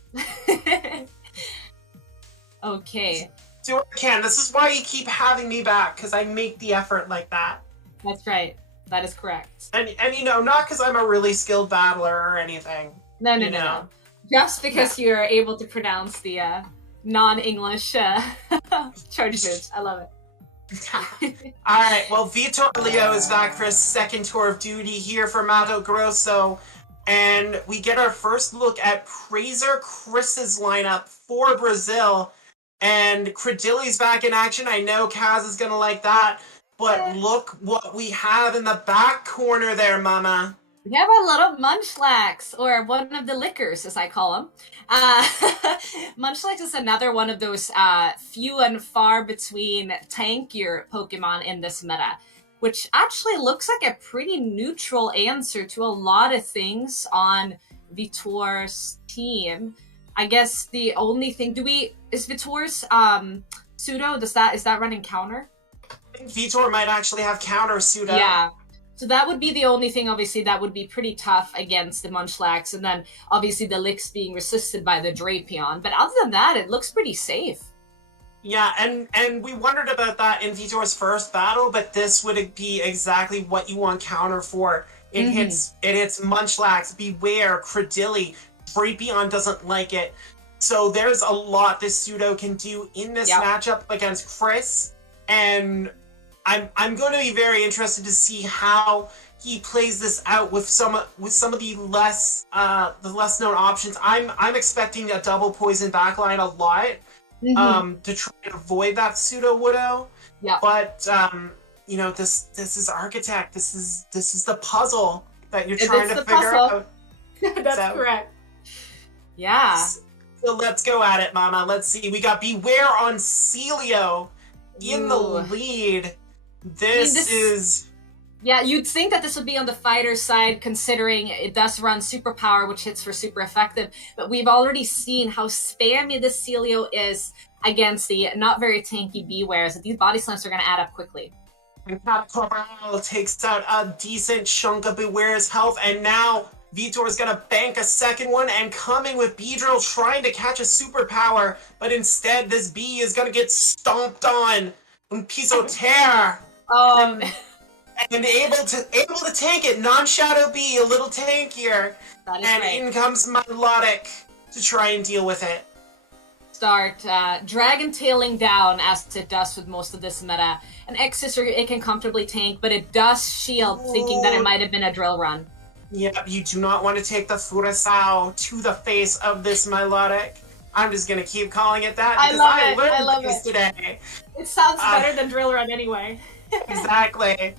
Okay. Do what I can. This is why you keep having me back, because I make the effort like that. That's right. That is correct. And you know, not because I'm a really skilled battler or anything. No. Just because you're able to pronounce the non-English charge moves. I love it. Alright, well, Vitor Leo is back for his second tour of duty here for Mato Grosso, and we get our first look at Praiser Chris's lineup for Brazil, and Credilli's back in action. I know Kaz is gonna like that, but look what we have in the back corner there, mama. We have a little Munchlax, or one of the lickers, as I call them. Munchlax is another one of those few and far between tankier Pokemon in this meta, which actually looks like a pretty neutral answer to a lot of things on Vitor's team. I guess the only thing, is Vitor's pseudo, is that running counter? I think Vitor might actually have counter pseudo. Yeah. So that would be the only thing, obviously, that would be pretty tough against the Munchlax, and then obviously the Licks being resisted by the Drapion. But other than that, it looks pretty safe. Yeah, and we wondered about that in Vitor's first battle, but this would be exactly what you want counter for. It hits Munchlax, Beware, Credilli, Drapion doesn't like it. So there's a lot this pseudo can do in this matchup against Chris, and I'm going to be very interested to see how he plays this out with some of the less known options. I'm expecting a double poison backline a lot to try and avoid that pseudo Widow. Yeah. But you know, this is Architect. This is the puzzle that you're trying to figure out. That's correct. Yeah. So let's go at it, Mama. Let's see. We got Beware on Celio in the lead. This is... Yeah, you'd think that this would be on the fighter side, considering it does run superpower, which hits for super effective, but we've already seen how spammy this Celio is against the not very tanky Beware, so these body slams are going to add up quickly. And Corral takes out a decent chunk of Beware's health, and now Vitor is going to bank a second one and coming with Beedrill trying to catch a superpower, but instead this bee is going to get stomped on. Un piso terra. And able to tank it. Non-Shadow Bee, a little tankier. That is and right. In comes Melodic to try and deal with it. Start dragon tailing down, as it does with most of this meta. An X-Scissor, it can comfortably tank, but it does shield, thinking that it might have been a drill run. Yep, you do not want to take the Furasao to the face of this Melodic. I'm just going to keep calling it that because I learned this today. It sounds better than drill run anyway. Exactly.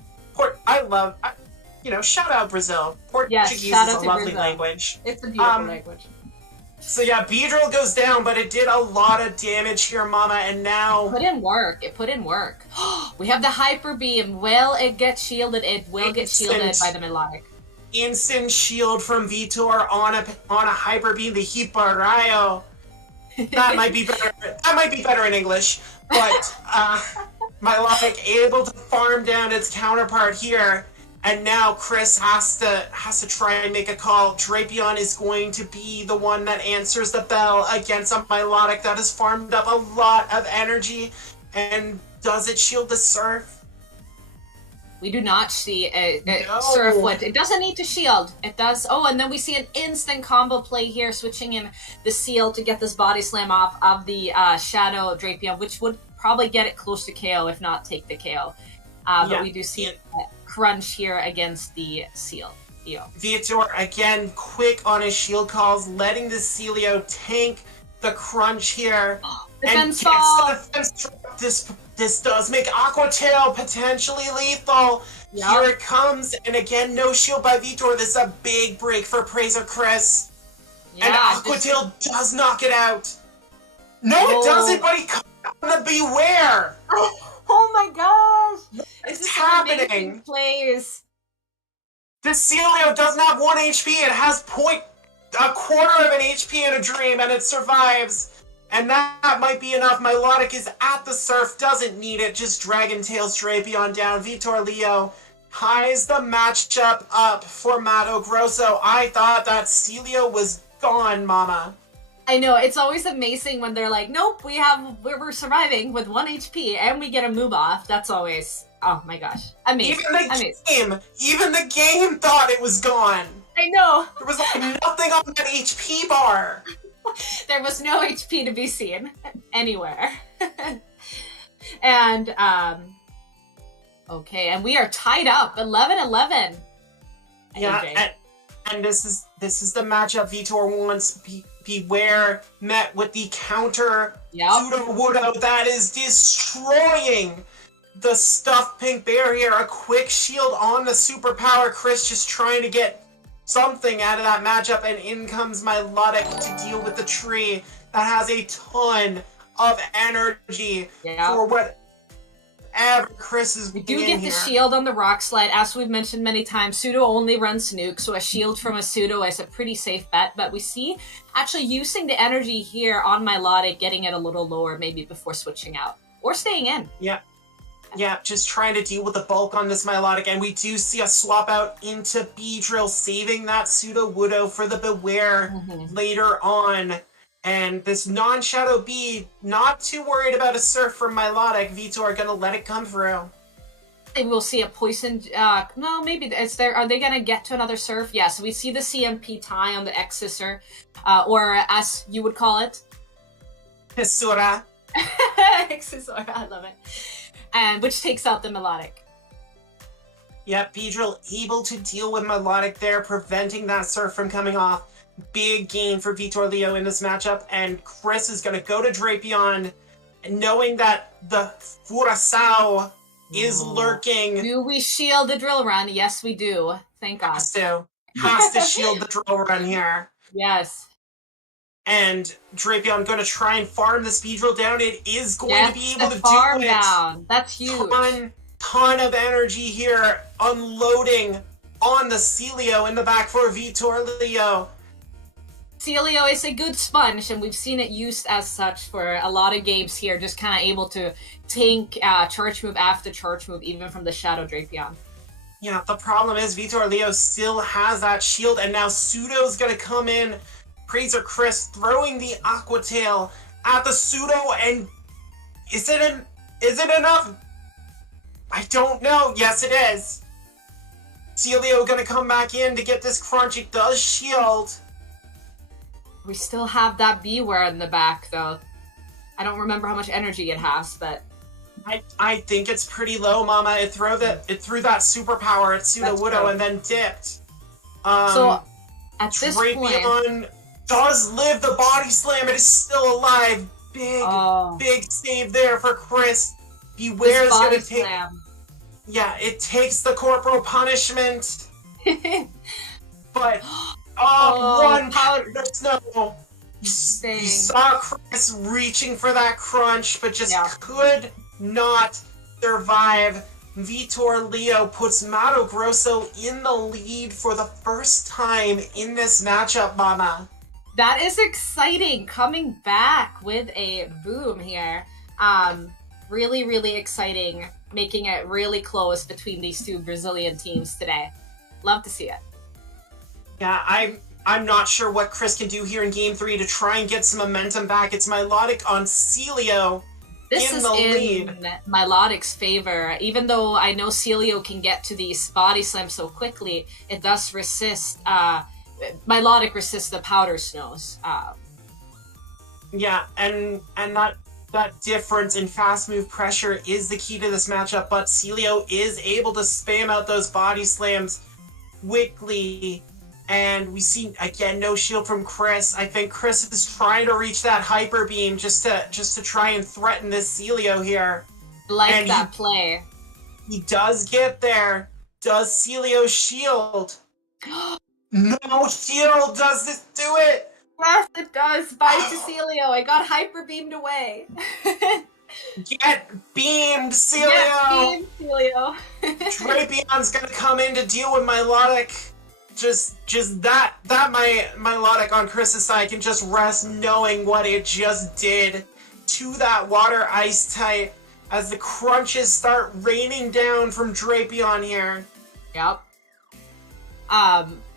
Shout out Brazil. Portuguese is a lovely language. It's a beautiful language. So yeah, Beedrill goes down, but it did a lot of damage here, Mama, and now... It put in work. We have the Hyper Beam. Will it get shielded? It will get shielded by the Melodic. Instant shield from Vitor on a Hyper Beam, the Hiparayo. That might be better. That might be better in English, but Melodic able to farm down its counterpart here, and now Chris has to try and make a call. Drapion is going to be the one that answers the bell against a Melodic that has farmed up a lot of energy, and does it shield the Surf? We do not see a Surfwood. It doesn't need to shield. It does. Oh, and then we see an instant combo play here, switching in the Seal to get this body slam off of the Shadow Drapion, which would probably get it close to KO, if not take the KO. But we do see a crunch here against the Seal. Vitor, again, quick on his shield calls, letting the Celio tank the crunch here. Defense fall! This does make Aqua Tail potentially lethal. Yep. Here it comes, and again, no shield by Vitor. This is a big break for Praiser Chris. Yeah, and Aqua Tail does knock it out. No, it doesn't, but he comes on the Beware. Oh my gosh! What's happening? Plays. This Celio doesn't have 1 HP. It has a quarter of an HP in a dream, and it survives. And that might be enough. Melodic is at the Surf, doesn't need it, just Dragon Tails Drapion down. Vitor Leo ties the matchup up for Mato Grosso. I thought that Celio was gone, Mama. I know, it's always amazing when they're like, nope, we're surviving with 1 HP and we get a move off. That's always, oh my gosh, amazing. Even the game thought it was gone. I know. There was like nothing on that HP bar. There was no HP to be seen anywhere. And, okay, and we are tied up, 11-11. Yeah, and this is the matchup Vitor wants. Beware met with the counter Pseudo Wudo that is destroying the stuffed pink bear here. A quick shield on the superpower. Chris just trying to get something out of that matchup, and in comes Melodic to deal with the tree that has a ton of energy for whatever Chris is doing. We do get the shield on the rock slide. As we've mentioned many times, Pseudo only runs Nuke, so a shield from a Pseudo is a pretty safe bet. But we see actually using the energy here on Melodic, getting it a little lower maybe before switching out. Or staying in. Yeah, just trying to deal with the bulk on this Melodic, and we do see a swap out into Beedrill, saving that Pseudo Wudo for the Beware later on. And this non-Shadow Bee, not too worried about a Surf from Melodic. Vitor are gonna let it come through. Maybe we'll see a poison, no, maybe it's there. Are they gonna get to another Surf? Yeah, so we see the CMP tie on the X-Scissor, or as you would call it. Hisura. X-Scissor, I love it. And which takes out the Melodic. Yeah, Beedrill able to deal with Melodic there, preventing that Surf from coming off. Big gain for Vitor Leo in this matchup, and Chris is going to go to Drapion, knowing that the Furasao is lurking. Do we shield the drill run? Yes, we do. Thank God. Has to shield the drill run here. Yes. And Drapion going to try and farm the Beedrill down. It is going to be able to farm do it. Down. That's huge. Ton of energy here, unloading on the Celio in the back for Vitor Leo. Celio is a good sponge, and we've seen it used as such for a lot of games here, just kind of able to tank charge move after charge move, even from the Shadow Drapion. Yeah, the problem is Vitor Leo still has that shield, and now Pseudo's gonna come in. Praiser Chris throwing the Aqua Tail at the Pseudo, and is it enough? I don't know. Yes, it is. Celio gonna come back in to get this crunch. It does shield. We still have that Beware in the back, though. I don't remember how much energy it has, but... I think it's pretty low, Mama. It threw that superpower at Pseudo Wudo and then dipped. So, at this point... does live the body slam. It is still alive. Big save there for Chris. Beware is going to take... Yeah, it takes the corporal punishment. But... one powder snow. You saw Chris reaching for that crunch, but just could not survive. Vitor Leo puts Mato Grosso in the lead for the first time in this matchup, Mama. That is exciting. Coming back with a boom here. Really, really exciting. Making it really close between these two Brazilian teams today. Love to see it. Yeah, I'm not sure what Chris can do here in Game 3 to try and get some momentum back. It's Melodic on Celio in the lead. This is in Melodic's favor. Even though I know Celio can get to these body slams so quickly, it does resist... Melodic resists the powder snows. Yeah, and that difference in fast move pressure is the key to this matchup, but Celio is able to spam out those body slams quickly. And we see, again, no shield from Chris. I think Chris is trying to reach that Hyper Beam just to try and threaten this Celio here. Like that play. He does get there. Does Celio shield? No shield! Does this do it? Yes, it does. Bye to Celio. I got Hyper Beamed away. Get beamed, Celio! Get beamed, Celio. Drapion's gonna come in to deal with Melodic. Just that my Melodic on Chris's side can just rest knowing what it just did to that water ice type as the crunches start raining down from Drapion here. Yep.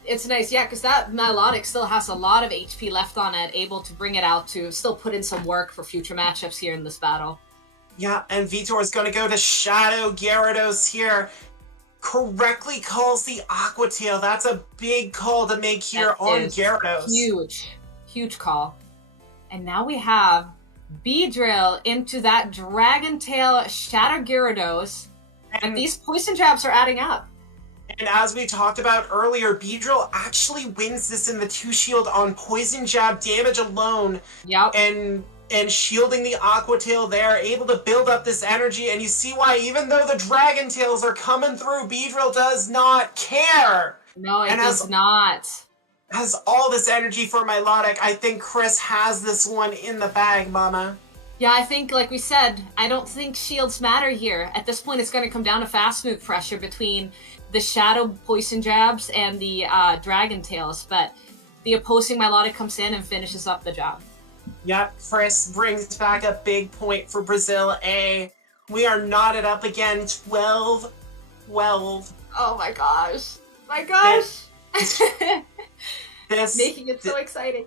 It's nice, yeah, because that Melodic still has a lot of HP left on it, able to bring it out to still put in some work for future matchups here in this battle. Yeah, and Vitor is going to go to Shadow Gyarados here. Correctly calls the Aqua Tail. That's a big call to make here on Gyarados. Huge call. And now we have Beedrill into that Dragon Tail Shadow Gyarados. And these poison jabs are adding up. And as we talked about earlier, Beedrill actually wins this in the 2-shield on poison jab damage alone. Yep. And shielding the Aqua Tail there, able to build up this energy, and you see why, even though the Dragon Tails are coming through, Beedrill does not care! No, it does not. Has all this energy for Milotic. I think Chris has this one in the bag, Mama. Yeah, I think, like we said, I don't think shields matter here. At this point, it's going to come down to fast move pressure between the Shadow Poison Jabs and the Dragon Tails, but the opposing Milotic comes in and finishes up the job. Yep, Chris brings back a big point for Brazil A. We are knotted up again, 12-12. Oh my gosh. My gosh! Making it so exciting.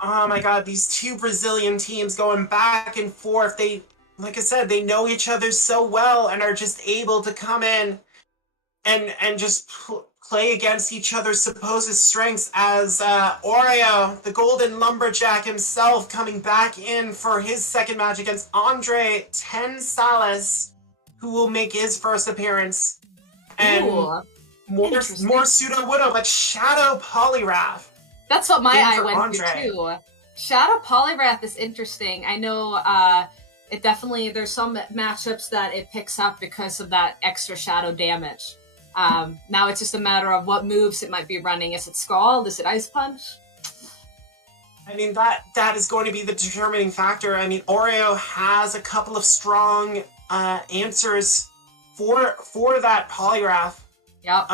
Oh my god, these two Brazilian teams going back and forth. They, like I said, they know each other so well and are just able to come in and just play against each other's supposed strengths, as Oreo, the Golden Lumberjack himself, coming back in for his second match against Andre Tensales, who will make his first appearance. And more Pseudo Widow, but Shadow Poliwrath. That's what my eye went to too. Shadow Poliwrath is interesting. I know it definitely, there's some matchups that it picks up because of that extra shadow damage. Now it's just a matter of what moves it might be running. Is it Scald? Is it Ice Punch? I mean, that is going to be the determining factor. I mean, Oreo has a couple of strong answers for that Poliwrath. Yep.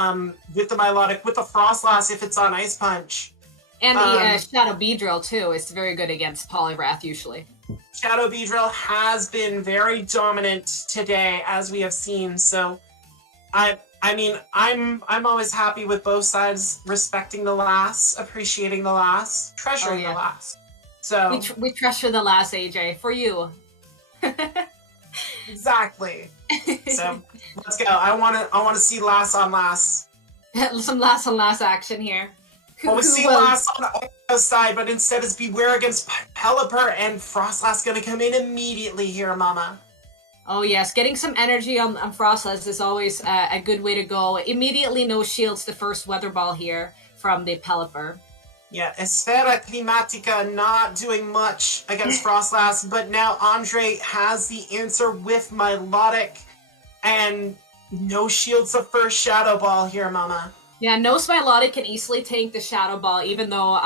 With the Milotic, with the Frostlass if it's on Ice Punch. And the Shadow Beedrill too is very good against Poliwrath usually. Shadow Beedrill has been very dominant today, as we have seen. So, I mean, I'm always happy with both sides respecting the last, appreciating the last, treasuring the last. So we treasure the last, AJ, for you. Exactly. So let's go. I want to see last on last. Some last on last action here. Well, we see last on Oreo's side, but instead it's Beware against Pelipper, and Frostlass gonna come in immediately here, Mama. Oh yes, getting some energy on Frostlass is always a good way to go. Immediately no shields the first Weather Ball here from the Pelipper. Yeah, Esfera Climatica not doing much against Frostlass, but now Andre has the answer with Milotic, and no shields the first Shadow Ball here, Mama. Yeah, no Milotic can easily tank the Shadow Ball, even though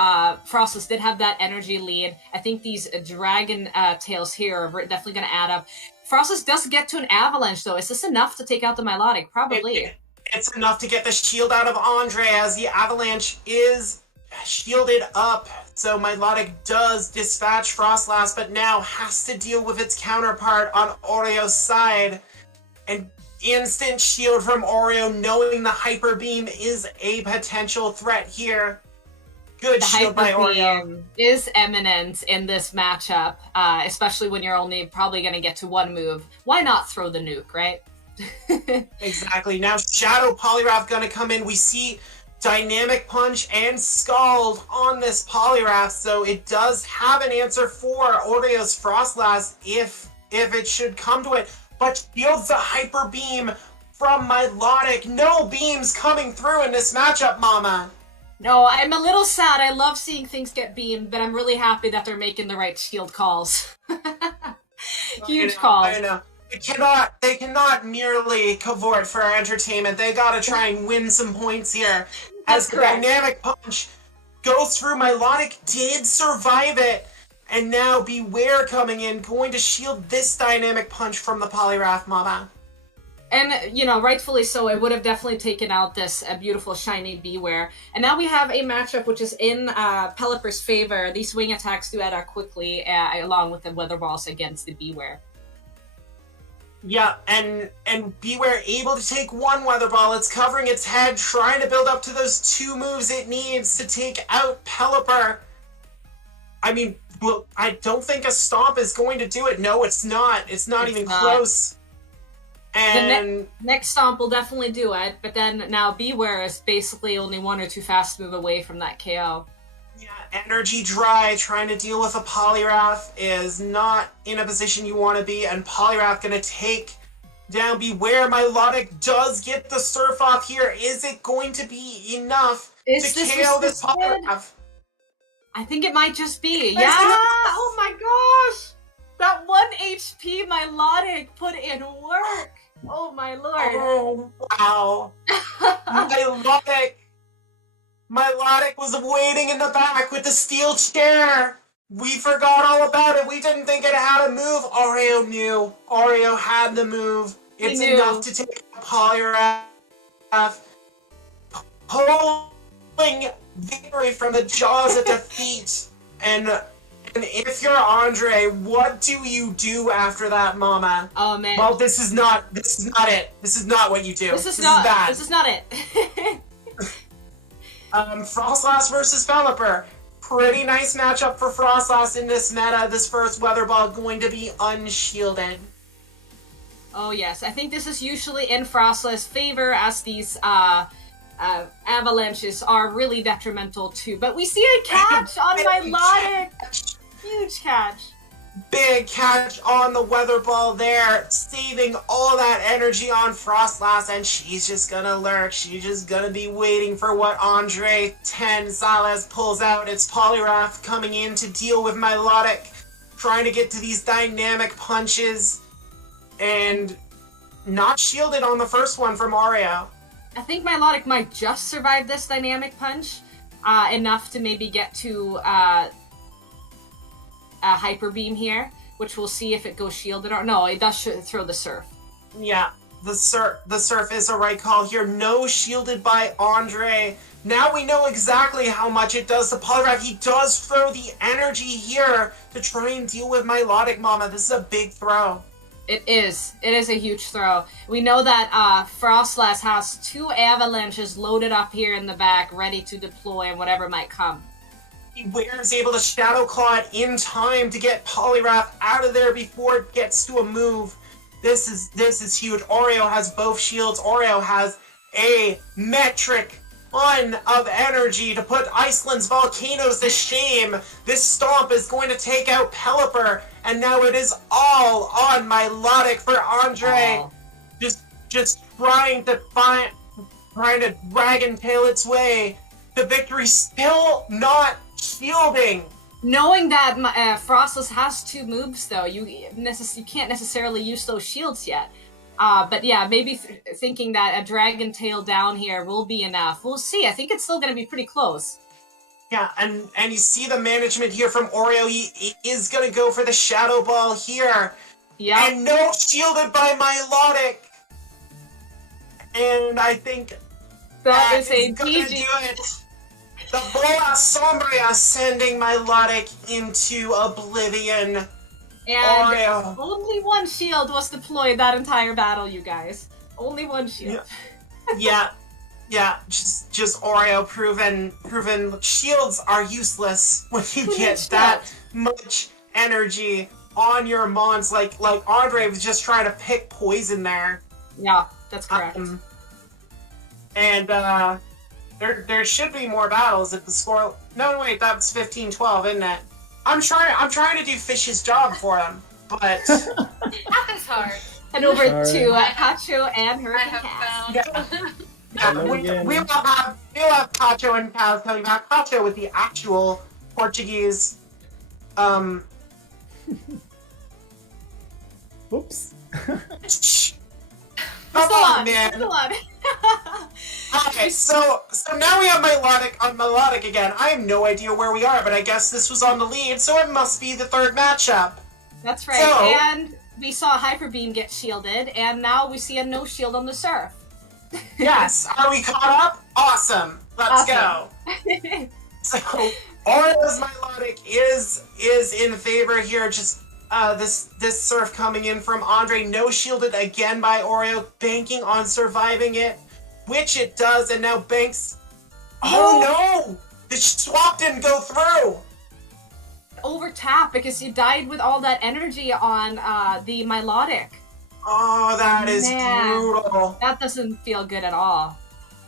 Frostlass did have that energy lead. I think these Dragon Tails here are definitely going to add up. Frostlass does get to an Avalanche, though. Is this enough to take out the Milotic? Probably. It's enough to get the shield out of Andre, as the Avalanche is shielded up. So Milotic does dispatch Frostlass, but now has to deal with its counterpart on Oreo's side. And instant shield from Oreo, knowing the Hyper Beam is a potential threat here. Good shield by Oreo. Is eminent in this matchup, especially when you're only probably going to get to one move. Why not throw the nuke, right? Exactly. Now Shadow Poliwrath going to come in. We see Dynamic Punch and Scald on this Poliwrath, so it does have an answer for Oreo's Frostlass if it should come to it. But shields the Hyper Beam from Milotic. No beams coming through in this matchup, Mama. No, I'm a little sad. I love seeing things get beamed, but I'm really happy that they're making the right shield calls. Huge call. I know. They cannot merely cavort for our entertainment. They gotta try and win some points here. As the Dynamic Punch goes through, Milotic did survive it. And now Beware coming in, going to shield this Dynamic Punch from the Poliwrath, Mama. And, you know, rightfully so, it would have definitely taken out this beautiful shiny Beware. And now we have a matchup which is in Pelipper's favor. These swing attacks do add up quickly, along with the Weather Balls against the Beware. Yeah, and Beware able to take one Weather Ball. It's covering its head, trying to build up to those 2 moves it needs to take out Pelipper. I mean, well, I don't think a Stomp is going to do it. No, it's not. It's not even close. And next Stomp will definitely do it, but then now Beware is basically only 1 or 2 fast move away from that KO. yeah, Energy Dry trying to deal with a Poliwrath is not in a position you want to be, and Poliwrath gonna take down Beware. Milotic does get the Surf off here. Is it going to be enough to KO this Poliwrath? I think it might just be. Yeah! Oh my gosh! That 1 HP Milotic put in work! Oh my lord. Oh, wow. Milotic was waiting in the back with the steel chair. We forgot all about it. We didn't think it had a move. Oreo knew. Oreo had the move. It's enough to take a Poliwrath. Pulling victory from the jaws of defeat. And if you're Andre, what do you do after that, Mama? Oh man. Well, this is not it. This is not what you do. This is not it. Frostlass versus Pelipper. Pretty nice matchup for Frostlass in this meta. This first Weather Ball going to be unshielded. Oh yes, I think this is usually in Frostlass' favor, as these avalanches are really detrimental too. But we see a catch on Milotic! Huge catch. Big catch on the Weather Ball there, saving all that energy on Frostlass, and she's just gonna lurk. She's just gonna be waiting for what Andre 10 Salas pulls out. It's Poliwrath coming in to deal with Milotic, trying to get to these dynamic punches, and not shielded on the first one from Oreo. I think Milotic might just survive this dynamic punch, enough to maybe get to a Hyper Beam here, which we'll see if it goes shielded or no. It does throw the Surf. Yeah, the Surf is a right call here. No shielded by Andre. Now we know exactly how much it does to Poliwrath. He does throw the energy here to try and deal with Milotic, Mama. This is a big throw. It is. It is a huge throw. We know that Frostlass has 2 avalanches loaded up here in the back, ready to deploy and whatever might come. Beware is able to Shadow Claw it in time to get Poliwrath out of there before it gets to a move. This is huge. Oreo has both shields. Oreo has a metric ton of energy to put Iceland's volcanoes to shame. This Stomp is going to take out Pelipper, and now it is all on Milotic for Andre. Oh. Just trying to Dragon Tail its way. The victory still not shielding. Knowing that Frostless has 2 moves, though, you can't necessarily use those shields yet. But yeah, maybe thinking that a Dragon Tail down here will be enough. We'll see. I think it's still going to be pretty close. Yeah, and you see the management here from Oreo. He is going to go for the Shadow Ball here. Yeah. And no shielded by Milotic. And I think that is a gonna GG. do it. The Bola Sombria sending Milotic into oblivion. And Oreo. only 1 shield was deployed that entire battle, you guys. Only 1 shield. Yeah, just Oreo proven shields are useless when you get that much energy on your mons. Like Andre was just trying to pick poison there. Yeah, that's correct. And there should be more battles if the score. No, wait, that's 15-12, isn't it? I'm trying to do Fish's job for him, but Math is hard. Head over to Hacho and her I have found. we'll have Pacho and Kaz coming back. Pacho with the actual Portuguese. Oops. Come on, man. Still on. Okay, so now we have Milotic again. I have no idea where we are, but I guess this was on the lead, so it must be the 3rd matchup. That's right. And we saw Hyper Beam get shielded, and now we see a no shield on the Surf. Yes. Are we caught up? Awesome. Let's go. So Oreo's Milotic is in favor here. Just this surf coming in from Andre, no shielded again by Oreo, banking on surviving it, which it does, and now Banks. Oh no! The swap didn't go through. Over tap because you died with all that energy on the melodic. Oh, that is brutal. That doesn't feel good at all.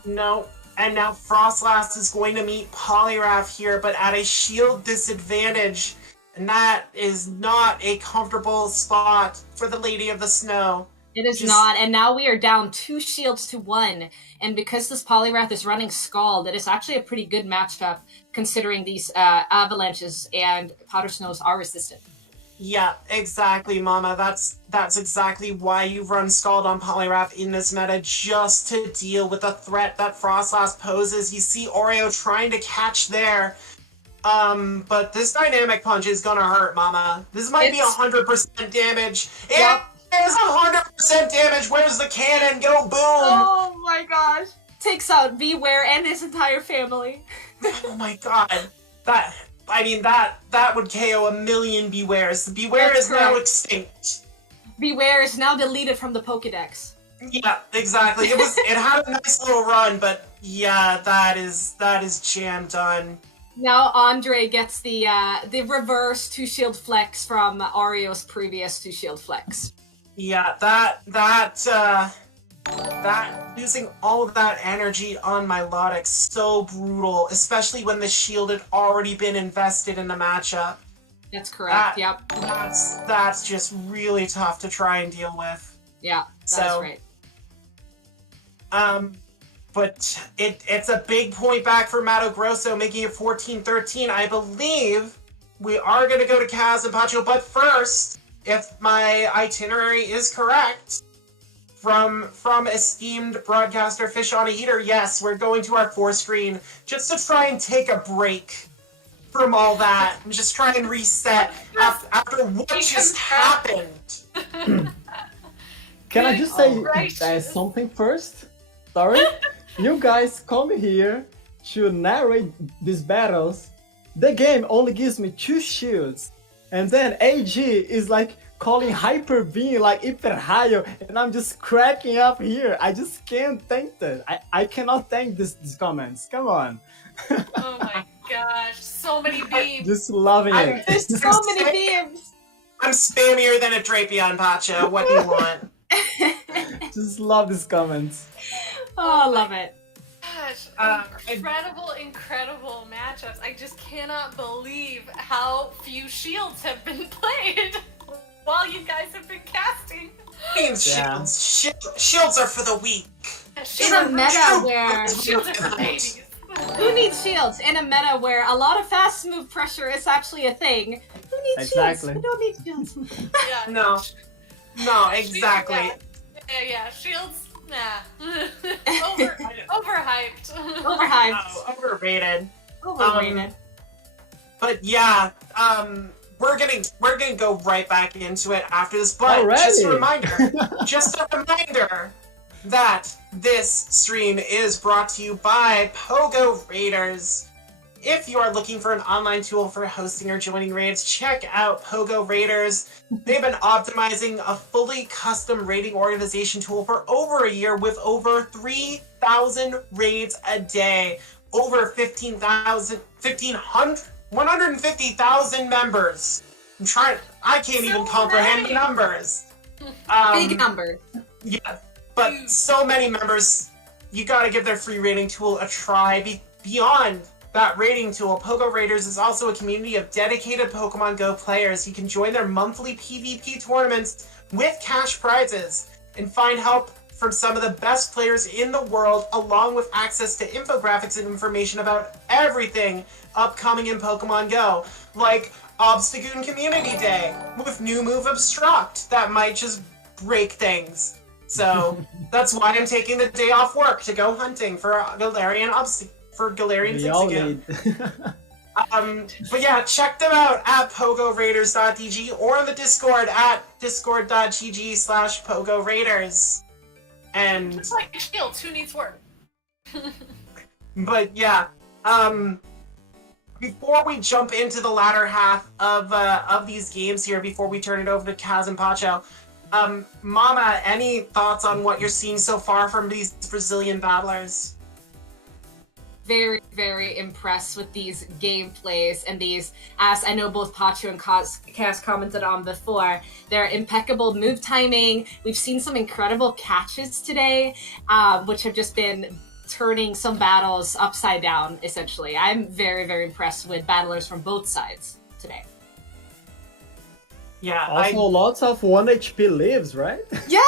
No. And now Frostlast is going to meet Polyrath here, but at a shield disadvantage. And that is not a comfortable spot for the Lady of the Snow. It is not, and now we are down 2 shields to 1. And because this Polyrath is running Scald, it is actually a pretty good matchup considering these avalanches and powder snows are resistant. Yeah, exactly, Mama. That's exactly why you run Scald on Polyrath in this meta, just to deal with the threat that Frostlast poses. You see Oreo trying to catch there. But this Dynamic Punch is gonna hurt, Mama. This might be 100% damage. Yep. It is 100% damage! Where's the cannon? Go boom! Oh my gosh. Takes out Beware and his entire family. Oh my god. That would KO a million Bewares. Beware is now extinct. Beware is now deleted from the Pokedex. Yeah, exactly. It had a nice little run, but yeah, that is jam done. Now Andre gets the reverse 2-shield flex from Oreo's previous 2-shield flex. Yeah, that using all of that energy on Milotic, so brutal, especially when the shield had already been invested in the matchup. That's correct, yep. That's just really tough to try and deal with. Yeah, that's right. But it's a big point back for Mato Grosso, making it 14-13. I believe we are going to go to Kaz and Pacho, but first, if my itinerary is correct, from esteemed broadcaster Fish on a Heater, yes, we're going to our 4-screen just to try and take a break from all that and just try and reset after what just happened. Can I just say something first? Sorry? You guys come here to narrate these battles. The game only gives me 2 shields. And then AG is like calling Hyper Beam like Hyper Rayo, and I'm just cracking up here. I just can't thank that. I cannot thank these comments. Come on. Oh my gosh, so many beams. Just loving it. There's so many beams. I'm spammier than a Drapion, Pacho. What do you want? Just love these comments. Oh, I love it. Gosh, incredible matchups. I just cannot believe how few shields have been played while you guys have been casting. Shields are for the weak. In a meta where... Shields are for ladies. Who needs shields? In a meta where a lot of fast move pressure is actually a thing. Who needs shields? We don't need shields. Yeah. No, exactly. Yeah, shields, nah. Overhyped. Overhyped. Oh, overrated. Overrated. But yeah, we're gonna go right back into it after this. But Already? just a reminder that this stream is brought to you by Pogo Raiders. If you are looking for an online tool for hosting or joining raids, check out Pogo Raiders. They've been optimizing a fully custom raiding organization tool for over a year with over 3,000 raids a day, over 150,000 members. I can't even comprehend the numbers. Big numbers. Yeah, but so many members. You gotta give their free rating tool a try. Beyond that rating tool, Pogo Raiders is also a community of dedicated Pokemon Go players. You can join their monthly PvP tournaments with cash prizes and find help from some of the best players in the world, along with access to infographics and information about everything upcoming in Pokemon Go, like Obstagoon Community Day with new move Obstruct that might just break things. So that's why I'm taking the day off work to go hunting for Galarian Zigzagoon. But yeah, check them out at pogoraiders.dg or on the Discord at discord.gg/pogoraiders. And it's like shields, who needs work? but yeah, before we jump into the latter half of these games here, before we turn it over to Kaz and Pacho, Mama, any thoughts on what you're seeing so far from these Brazilian battlers? Very, very impressed with these gameplays and these, as I know both Pacho and Kaz commented on before, their impeccable move timing. We've seen some incredible catches today, which have just been turning some battles upside down, essentially. I'm very, very impressed with battlers from both sides today. Yeah, Also, lots of 1 HP lives, right? Yeah!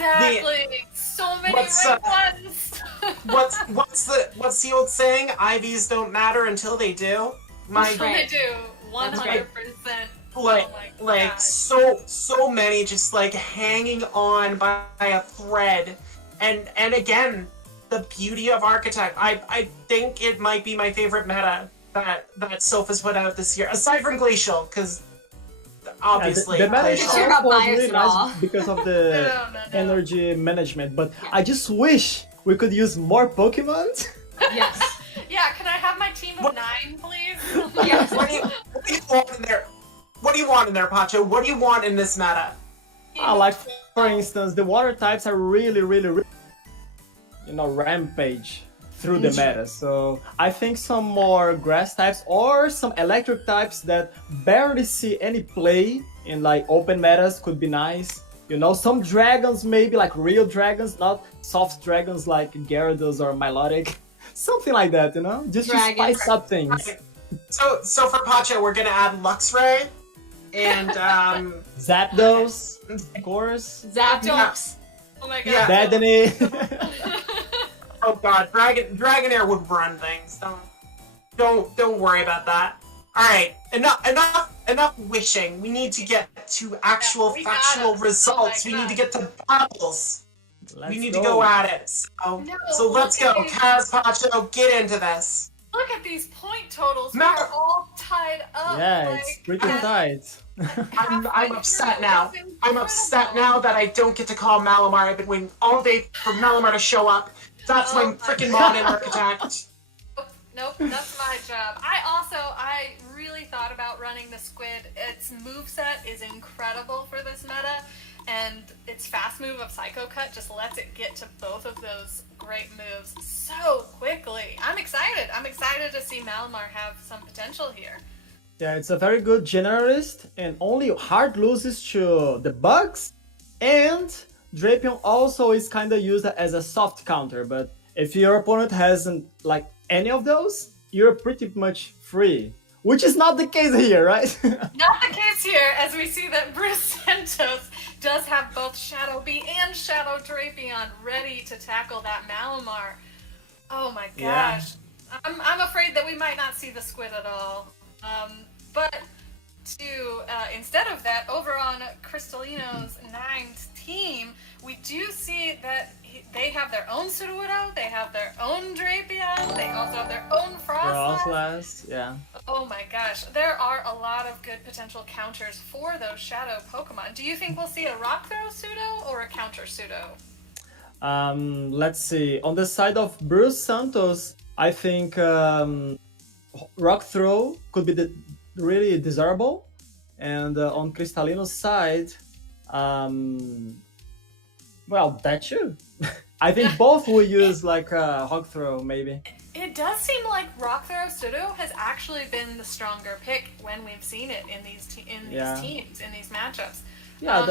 Exactly. So many red ones. what's the old saying? IVs don't matter until they do. They do. 100%. So many just like hanging on by a thread, and again, the beauty of Architect. I think it might be my favorite meta that Sofa's put out this year, aside from Glacial, because obviously the meta is You're not biased really at nice all. because of the No. energy management, but I just wish we could use more Pokemon. Yes. Yeah, can I have my team of 9, please? Yes. What do you want in there? What do you want in there, Pacho? What do you want in this meta? Like, for instance, the water types are really, rampage through the meta. So I think some more grass types or some electric types that barely see any play in like open metas could be nice. Some dragons, maybe like real dragons, not soft dragons like Gyarados or Milotic. Something like that, just to spice up things. So for Pacho, we're gonna add Luxray and Zapdos, of course. Zapdos. Oh my god. Yeah. Dedenne. Oh god, Dragonair would run things. Don't worry about that. Alright, enough wishing. We need to get to actual factual results. Oh we need to get to battles. We need to go go at it. So let's go. Kaz, Pacho, get into this. Look at these point totals. No. We're all tied up. Yeah, it's pretty tight. I'm upset now. I'm upset now that I don't get to call Malamar. I've been waiting all day for Malamar to show up. That's my freaking mom and Architect. Nope, that's my job. I really thought about running the Squid. Its moveset is incredible for this meta, and its fast move of Psycho Cut just lets it get to both of those great moves so quickly. I'm excited. I'm excited to see Malamar have some potential here. Yeah, it's a very good generalist and only hard loses to the bugs, and Drapion also is kind of used as a soft counter, but if your opponent hasn't like any of those, you're pretty much free. Which is not the case here, right? Not the case here, as we see that Bruce Santos does have both Shadow Bee and Shadow Drapion ready to tackle that Malamar. Oh my gosh. Yeah. I'm afraid that we might not see the Squid at all. But instead of that, over on Crystalino's 9th team, we do see that they have their own Sudowoodo, they have their own Drapion, they also have their own Frostlass. Yeah. Oh my gosh, there are a lot of good potential counters for those Shadow Pokemon. Do you think we'll see a Rock Throw Pseudo or a Counter Pseudo? Let's see. On the side of Bruce Santos, I think Rock Throw could be really desirable. And on Cristalino's side, well, that too. I think both will use like a Hog Throw, maybe. It does seem like Rock Throw Pseudo has actually been the stronger pick when we've seen it in these teams, in these matchups. Yeah,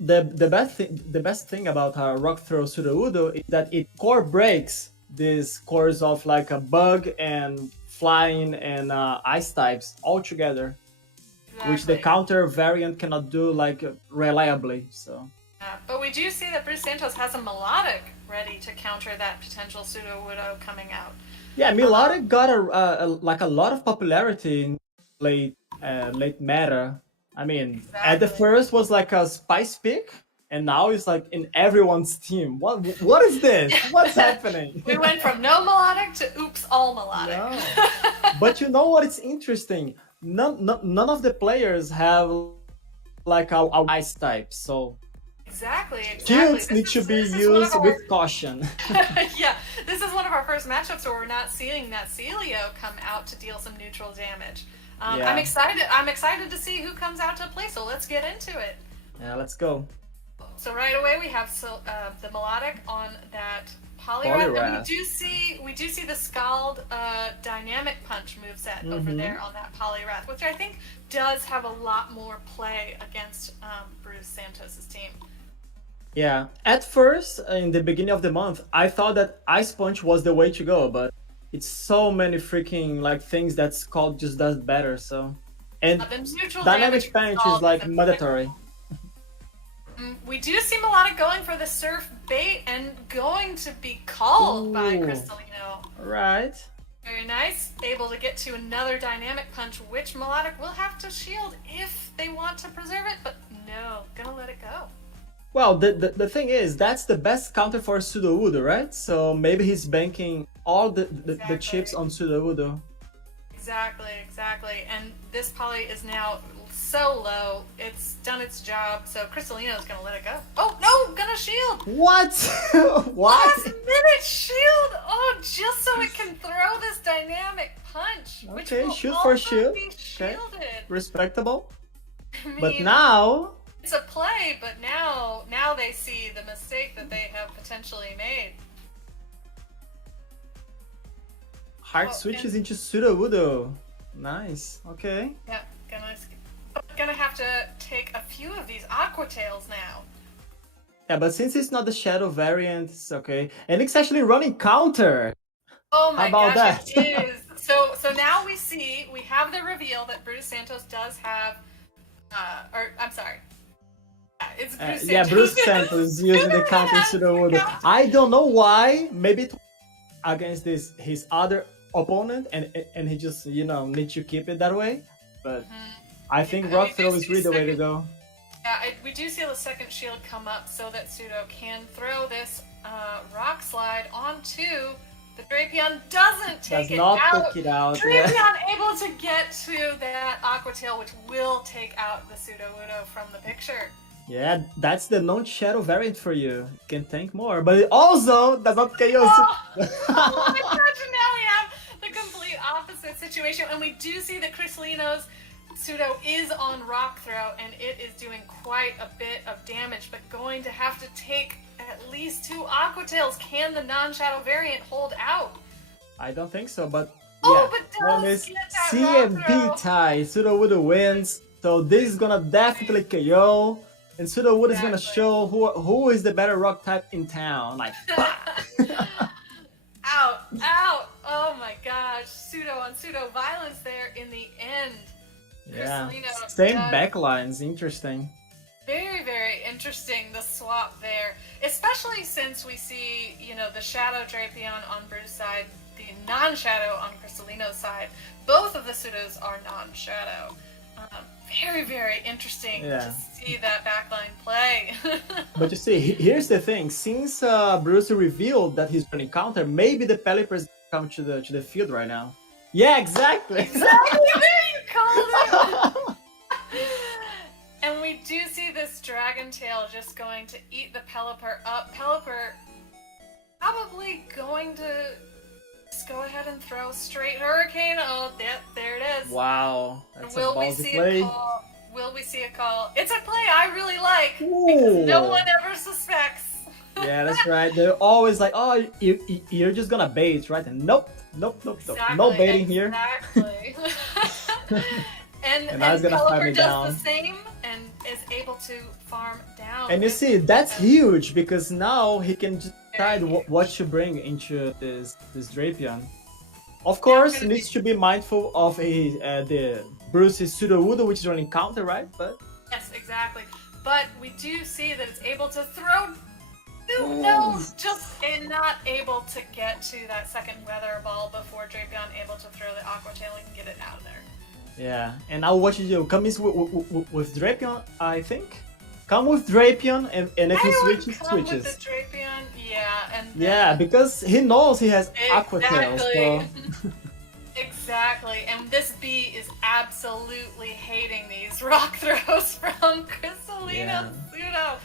the best thing about Rock Throw Sudowoodo is that it core breaks these cores of like a bug and flying and ice types all together, which the counter variant cannot do like reliably. So. But we do see that Bruce Santos has a Melodic ready to counter that potential Sudowoodo coming out. Yeah, Melodic got a lot of popularity in late meta. I mean, at the first was like a spice pick, and now it's like in everyone's team. What is this? What's happening? We went from no Melodic to oops, all Melodic. No. But you know what is interesting? None of the players have like our ice type, so exactly. Shields need to be used with caution. Yeah, this is one of our first matchups where we're not seeing that Celio come out to deal some neutral damage. Yeah. I'm excited to see who comes out to play, so let's get into it. Yeah, let's go. So right away we have the Melodic on that Poliwrath, and we do see the Scald Dynamic Punch moveset over there on that Poliwrath, which I think does have a lot more play against Bruce Santos' team. Yeah, at first, in the beginning of the month, I thought that Ice Punch was the way to go, but it's so many freaking like things that Scald just does better. So, and Dynamic Punch is like mandatory. We do see Melodic going for the Surf bait and going to be called by Crystalino. Right. Very nice. Able to get to another Dynamic Punch, which Melodic will have to shield if they want to preserve it, but no, gonna let it go. Well, the thing is, that's the best counter for Sudowoodo, right? So maybe he's banking all the chips on Sudowoodo. Exactly. And this Poly is now so low. It's done its job, so Crystalino's gonna let it go. Oh, no! Gonna shield! What? What? Last minute shield! Oh, just so it can throw this Dynamic Punch, which will shoot also for shield. be shielded. Respectable. I mean, But now... it's a play, but now they see the mistake that they have potentially made. Heart switches into Sudowoodo. Nice. Okay. Yeah, gonna have to take a few of these Aqua Tails now. Yeah, but since it's not the Shadow variant, it's okay. And it's actually running counter. Oh my gosh, that? It is. So now we have the reveal that Bruce Santos does have, I'm sorry. Yeah, it's Bruce Santos. Yeah, Bruce Santos using the counter Sudowoodo. I don't know why. Maybe it against his other opponent, and he just need to keep it that way. But I think Rock Throw is really the way to go. Yeah, we do see the second shield come up so that Pseudo can throw this Rock Slide onto the Drapion. Doesn't take it out. Take it out. Drapion able to get to that Aqua Tail, which will take out the Sudowoodo from the picture. Yeah, that's the non-shadow variant for you. You can think more, but it also does not KO. Oh my gosh, now we have the complete opposite situation, and we do see that Crystalino's Pseudo is on Rock Throw, and it is doing quite a bit of damage, but going to have to take at least 2 Aqua Tails. Can the non-shadow variant hold out? I don't think so, but but does get that CMP tie. Sudowoodo wins, so this is gonna definitely KO. And Sudowoodo is gonna show who is the better rock type in town. Like, out! Oh my gosh, Pseudo on Pseudo violence there in the end. Yeah, same backlines. Interesting. Very, very interesting, the swap there. Especially since we see, the Shadow Drapion on Bruce's side, the non-Shadow on Crystalino's side. Both of the Pseudos are non-Shadow. Very, very interesting to see that backline play. But you see, here's the thing. Since Bruce revealed that he's running counter, maybe the Pallet come to the field right now. Yeah, exactly. Exactly, there you called it. And we do see this Dragon Tail just going to eat the Pelipper up. Pelipper probably going to just go ahead and throw straight Hurricane. Oh, there it is. Wow, that's Will a ballsy play. Will we see a call? It's a play I really like because no one ever suspects. Yeah, that's right. They're always like, oh, you're just gonna bait, right? And nope. Exactly, No baiting here. Exactly. and I was gonna fight me down. Does the same and is able to farm down. And you see, that's huge because now he can just decide what to bring into this Drapion. Of course, he needs to be mindful of the Bruce's Sudowoodo, which is running counter, right? But yes, exactly. But we do see that it's able to throw. No, and not able to get to that second Weather Ball before Drapion able to throw the Aqua Tail and get it out of there. Yeah, and now what you do? Come with Drapion, I think. Come with Drapion, and if he switches. With the Drapion, yeah, and yeah, because he knows he has Aqua Tail. So. Exactly, and this bee is absolutely hating these rock throws from Crystalino Pseudo.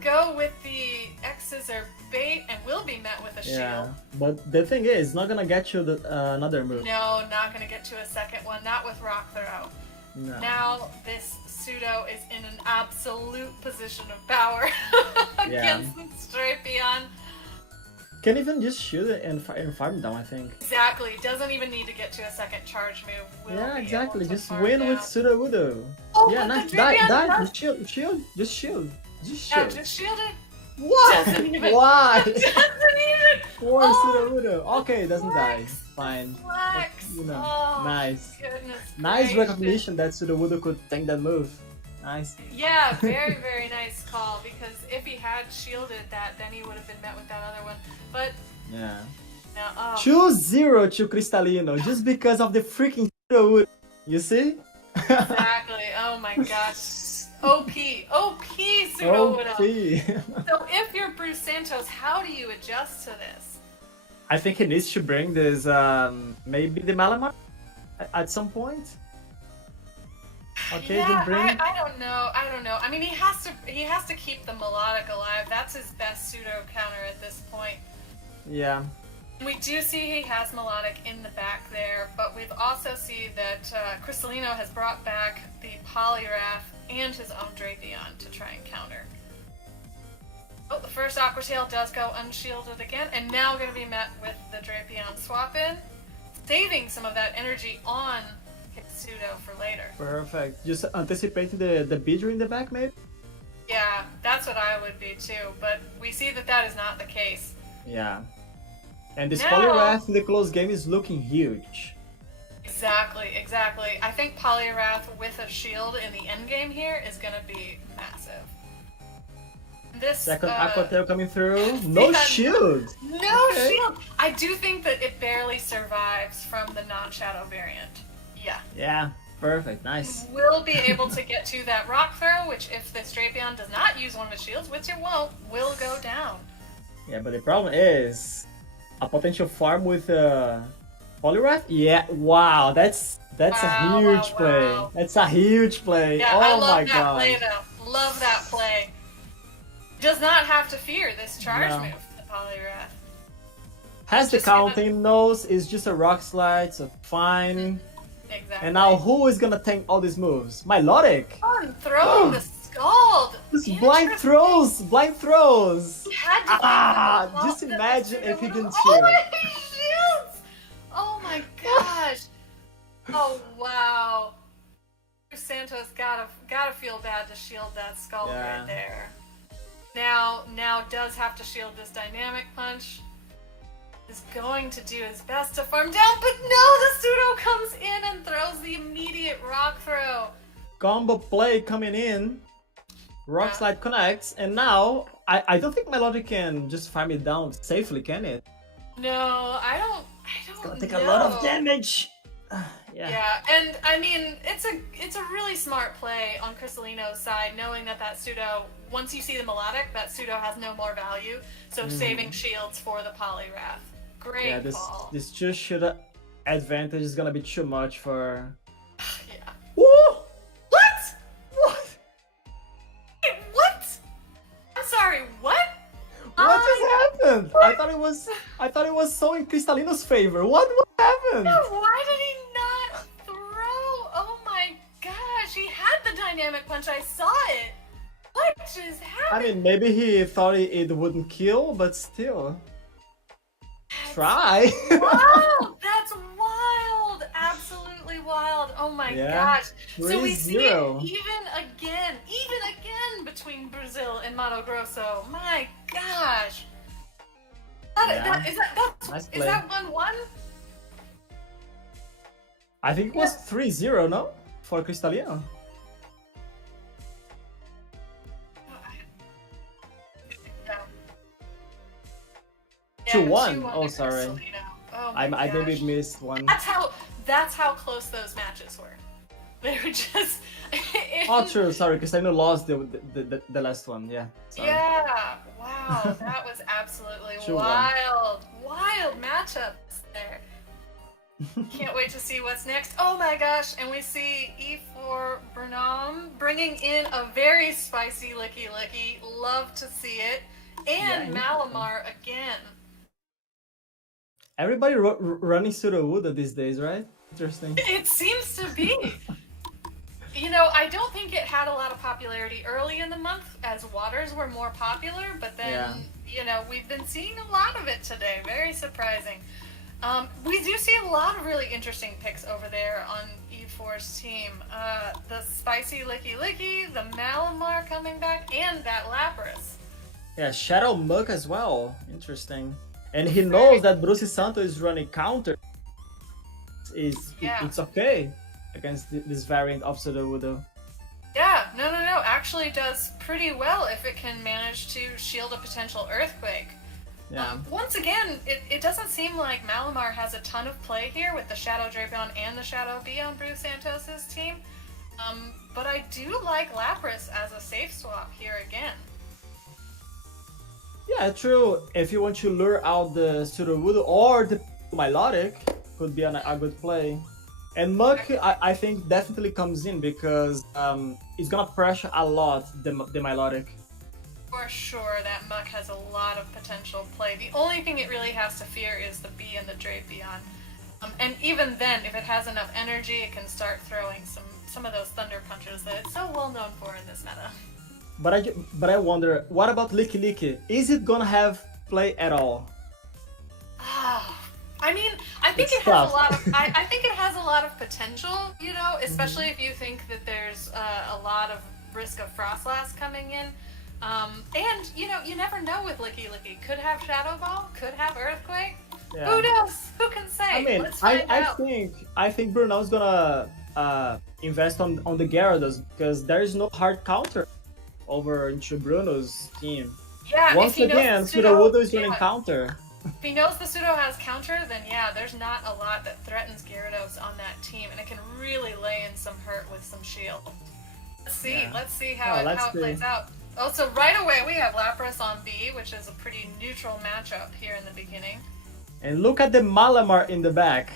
go with the X's or bait and will be met with a shield. Yeah, but the thing is, it's not gonna get you the, another move. No, not gonna get to a second one, not with Rock Throw. No. Now this pseudo is in an absolute position of power against the Strapion. Can even just shoot it and farm down, I think. Exactly, doesn't even need to get to a second charge move. Will Yeah, be exactly. able to Just farm win down. with Sudowoodo. Oh, Yeah, but nice. the Die, Drapion die. does- Just shield. Just shield. Just Yeah, shield. just shield it. What? Doesn't even- Why? Doesn't even. Poor Oh, Sudowoodo. Okay, it doesn't die. flex. Fine. Flex. You know, Oh, nice. Goodness Nice gracious. recognition that Sudowoodo could tank that move. Nice. Yeah, very, very nice call, because if he had shielded that, then he would have been met with that other one. But, Yeah. no, oh. Choose 0 to Cristalino just because of the freaking Sudowoodo. You see? Exactly. Oh my gosh. OP. OP Sudowoodo. OP. So if you're Bruce Santos, how do you adjust to this? I think he needs to bring this, maybe the Malamar at some point. Okay, Yeah, then bring. I don't know. I don't know. I mean, he has to keep the melodic alive. That's his best pseudo counter at this point. Yeah. We do see he has melodic in the back there, but we've also see that Crystalino has brought back the Poliwrath and his own Drapion to try and counter. Oh, the first Aqua Tail does go unshielded again, and now going to be met with the Drapion swap in, saving some of that energy on his pseudo for later. Perfect. Just anticipating the Beedrill in the back, maybe? Yeah, that's what I would be too, but we see that that is not the case. Yeah. And this No. Poliwrath in the close game is looking huge. Exactly, exactly. I think Poliwrath with a shield in the end game here is going to be massive. This Second Aqua Tail coming through. No Yeah. shield! No Okay. shield! I do think that it barely survives from the non-shadow variant. Yeah. Yeah, perfect. Nice. Will be able to get to that rock throw, which if the Strapion does not use one of his shields, which it won't, will go down. Yeah, but the problem is a potential farm with Poliwrath? Yeah, wow, that's Wow, a huge wow, play. wow. That's a huge play. Yeah, Oh I my love that god. play though. Love that play. Does not have to fear this charge No. move, the Poliwrath. Has the Just gonna- counting, knows it's just a rock slide, so fine. Exactly. And now who is gonna tank all these moves? Milotic! Throwing the Scald! Just blind Interesting. throws! Blind throws! He had to Ah, keep the just ball that imagine the if he pseudo didn't would- shield. Oh my shields! Oh my gosh! Oh wow! Santos gotta feel bad to shield that skull Yeah. right there. Now does have to shield this dynamic punch. Is going to do his best to farm down, but no, the pseudo comes in and throws the immediate rock throw. Combo play coming in. Rock Yeah. slide connects, and now I don't think Milotic can just farm it down safely, can it? No, I don't It's gonna take know. a lot of damage. Yeah. Yeah, and I mean, it's a really smart play on Crystalino's side, knowing that pseudo, once you see the melodic, that pseudo has no more value, so saving shields for the Poliwrath. Great Yeah, this call. this just should advantage is gonna be too much for. Yeah. Woo! What? What? Wait, what? I'm sorry, what? What just happened? I thought it was so in Cristalino's favor. What happened? Why did he not throw? Oh my gosh, he had the dynamic punch, I saw it. What just happened? I mean, maybe he thought it wouldn't kill, but still. Try. Wow, that's wild! Absolutely wild! Oh my Yeah, gosh! So we see it 3-0. even again between Brazil and Mato Grosso. My gosh! Yeah. Nice Is play. that 1-1? I think it was 3-0, no? For Cristalino. Yeah. 2-1. 2-1 Oh, to sorry. Cristalino. Oh my I maybe gosh. missed one. That's how close those matches were. They were just. Oh, true. Sorry, Cristalino lost the last one. Yeah. Sorry. Yeah, wow, that was absolutely 2-1. wild matchups there. Can't wait to see what's next. Oh my gosh, and we see E4 Burnham bringing in a very spicy licky licky. Love to see it. And Yeah, Malamar again. everybody running Sudowoodo these days, right? Interesting. It seems to be. You know, I don't think it had a lot of popularity early in the month as waters were more popular, but then, Yeah. you know, we've been seeing a lot of it today. Very surprising. We do see a lot of really interesting picks over there on E4's team. The spicy licky licky, the Malamar coming back, and that Lapras. Yeah, Shadow Mug as well. Interesting. And he knows that Bruce Santo is running counter. Yeah. It's okay against this variant of Sudowoodo. Yeah, no. Actually does pretty well if it can manage to shield a potential earthquake. Yeah. Once again, it doesn't seem like Malamar has a ton of play here with the Shadow Drapion and the Shadow Bee on Bruce Santos' team. But I do like Lapras as a safe swap here again. Yeah, true. If you want to lure out the Sudowoodo or the Milotic, could be a good play. And Muk, I think, definitely comes in because it's gonna pressure a lot the Milotic. For sure, that Muck has a lot of potential play. The only thing it really has to fear is the Bee and the Drapion. And even then, if it has enough energy, it can start throwing some of those Thunder Punches that it's so well known for in this meta. But I wonder, what about Licky Licky? Is it gonna have play at all? I mean, I think It's it has tough. a lot of. I think it has a lot of potential, you know, especially if you think that there's a lot of risk of Frostlass coming in. And you know, you never know with Licky Licky. Could have Shadow Ball, could have Earthquake. Yeah. Who knows? Who can say? I mean, Let's find out. I think Brunel's gonna invest on the Gyarados because there is no hard counter over into Bruno's team. Yeah. Once if he knows again, the pseudo, Sudowoodo is running counter. If he knows the pseudo has counter, then yeah, there's not a lot that threatens Gyarados on that team, and it can really lay in some hurt with some shield. Let's see. Yeah. Let's see how Oh, it let's see. plays out. Also, right away we have Lapras on B, which is a pretty neutral matchup here in the beginning. And look at the Malamar in the back.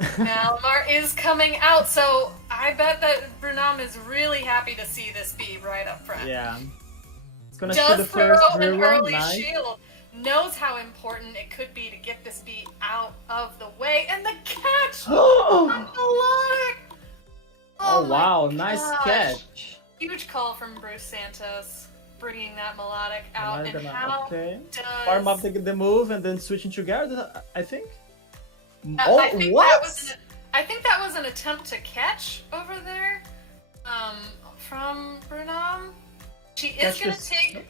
Malamar is coming out, so I bet that Brunam is really happy to see this B right up front. Yeah. It's gonna shoot the Does throw first an real one. early Nice. shield. Knows how important it could be to get this B out of the way, and the catch! Oh Melodic! my wow, nice gosh. catch. Huge call from Bruce Santos, bringing that melodic out, Am I and gonna- how okay. does... Farm up the move and then switch into Gyarados, I think. I think what? I think that was an attempt to catch over there, from Brunam. She is Catch gonna this- take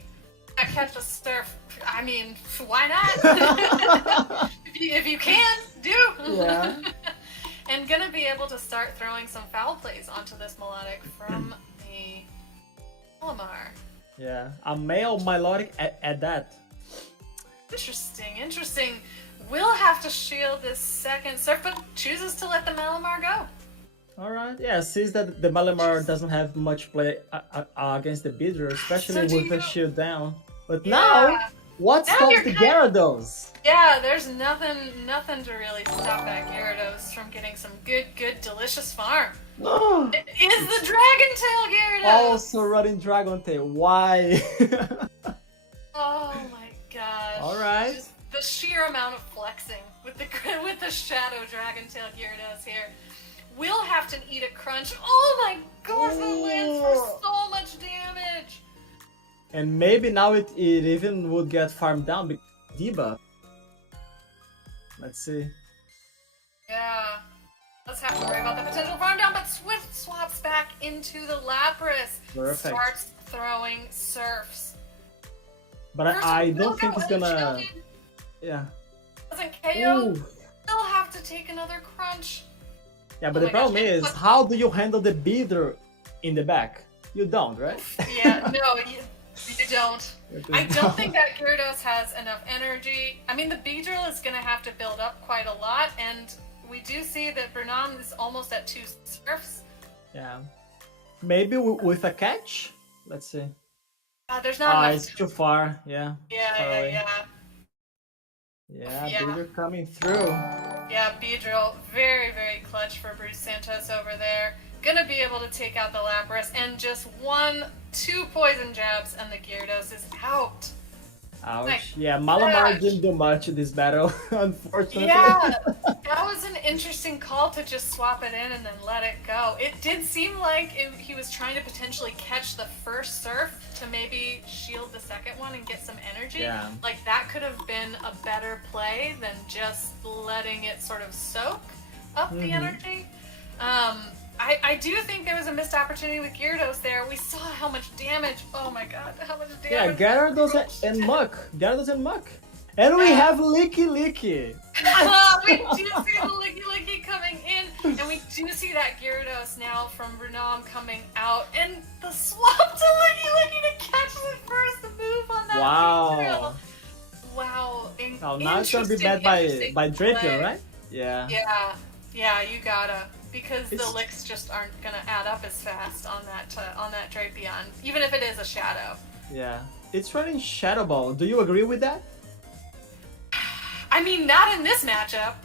a catch a surf. I mean, why not? if you can, do. Yeah. And gonna be able to start throwing some foul plays onto this melodic from the Malamar. Yeah, a male Milotic at that. Interesting. Will have to shield this second surf, but chooses to let the Malamar go. Alright, yeah, sees that the Malamar doesn't have much play against the Beedrill, especially So do with the you- shield down. But Yeah. now, what Now stops you're the kind Gyarados? Yeah, there's nothing to really stop that Gyarados from getting some good, delicious farm. Oh, It is the Dragon Tail Gyarados! also running Dragon Tail, why? Oh my gosh. Alright. Just the sheer amount of flexing with the Shadow Dragon Tail Gyarados here. We'll have to eat a crunch. Oh my gosh, that lands for so much damage! And maybe now it even would get farmed down because of debuff. Let's see. Yeah. Let's have to worry about the potential farm down, but Swift swaps back into the Lapras. Perfect. Starts throwing surfs. But First I one don't will think go it's gonna... unshielded. Yeah. Doesn't KO. Ooh. Still have to take another crunch. Yeah, but Oh the my problem gosh, is, but- how do you handle the Beedrill in the back? You don't, right? Yeah, no, you don't. I don't think that Gyarados has enough energy. I mean, the Beedrill is going to have to build up quite a lot, and we do see that Bernam is almost at 2 surfs. Yeah. Maybe with a catch? Let's see. There's not enough. It's too far. Yeah. Yeah. Yeah, Yeah. Beedrill coming through. Yeah, Beedrill, very, very clutch for Bruce Santos over there. Gonna be able to take out the Lapras, and just 2 poison jabs, and the Gyarados is out. Ouch. Yeah, Malamar gosh. didn't do much in this battle, unfortunately. Yeah, that was an interesting call to just swap it in and then let it go. It did seem like he was trying to potentially catch the first surf to maybe shield the second one and get some energy. Yeah. Like, that could have been a better play than just letting it sort of soak up the energy. I do think there was a missed opportunity with Gyarados there. We saw how much damage. Oh my god, how much damage. Yeah, Gyarados and Muck. Gyarados and Muck. And we have Licky Licky. We do see the Licky Licky coming in, and we do see that Gyarados now from Brunam coming out, and the swap to Licky Licky to catch the first move on that Wow. Wow. Oh, now it's gonna be bad by Drapion, play. right? Yeah. Yeah, you gotta. Because the It's- licks just aren't gonna add up as fast on that Drapion, even if it is a shadow. Yeah. It's running Shadow Ball. Do you agree with that? I mean, not in this matchup.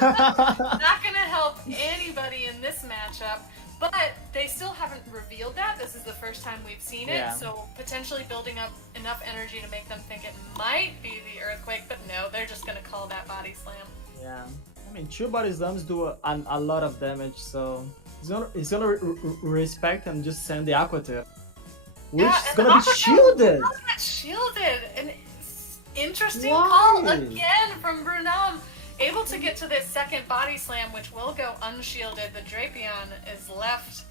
Not gonna help anybody in this matchup. But they still haven't revealed that. This is the first time we've seen it, Yeah. so potentially building up enough energy to make them think it might be the Earthquake, but no, they're just gonna call that Body Slam. Yeah. I mean, 2 body slams do a lot of damage, so he's gonna respect and just send the Aqua Tail, which Yeah, is and gonna be Aqua Tail shielded. does get shielded. An interesting Why? call again from Brunam. Able to get to this second Body Slam, which will go unshielded. The Drapion is left.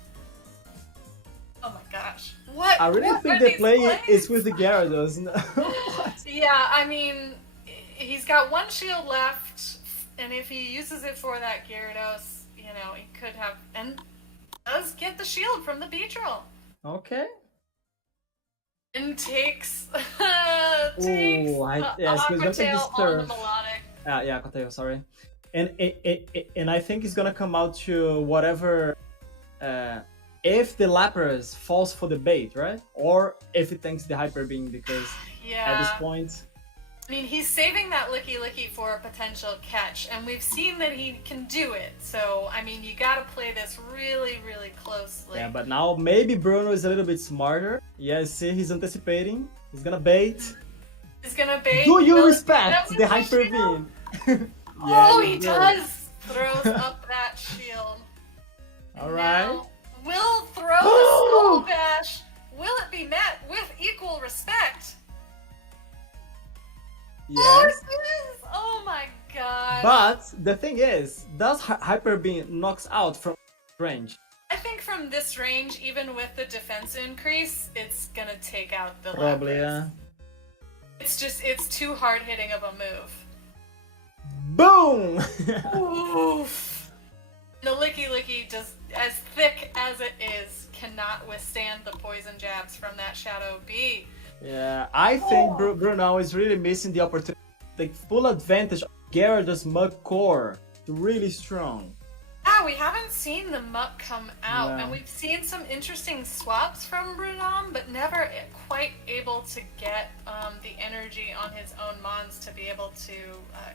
Oh my gosh. What? I really what think are the these play plays? is with the Gyarados. Yeah, I mean, he's got 1 shield left, and if he uses it for that Gyarados, you know, he could have, and does get the shield from the Beedrill. Okay. And takes Yeah, so he's gonna take Aqua this Tail on the turf. Melodic. Yeah, Aqua Tail, sorry. And I think it's gonna come out to whatever, if the Lapras falls for the bait, right? Or if it tanks the Hyper Beam, because Yeah. at this point, I mean, he's saving that Licky Licky for a potential catch, and we've seen that he can do it. So, I mean, you gotta play this really, really closely. yeah, but now maybe Bruno is a little bit smarter. Yeah, see, he's anticipating. He's gonna bait. He's gonna bait. Do you Will it respect be the met with Hyper shield? Beam? Oh, you he do. does! Throws up that shield. Alright. Now, will throw the Skull Bash. Will it be met with equal respect? Yes. It is! Oh my god. But the thing is, does Hyper Beam knocks out from range? I think from this range, even with the defense increase, it's gonna take out the Probably, Lapras. yeah. It's too hard hitting of a move. Boom! Oof. The Licky Licky, just as thick as it is, cannot withstand the poison jabs from that Shadow Bee. Yeah, I think Bruno is really missing the opportunity to take full advantage of Gyarados Mug Core. It's really strong. Yeah, we haven't seen the Muck come out, Yeah. and we've seen some interesting swaps from Brunam, but never quite able to get the energy on his own Mons to be able to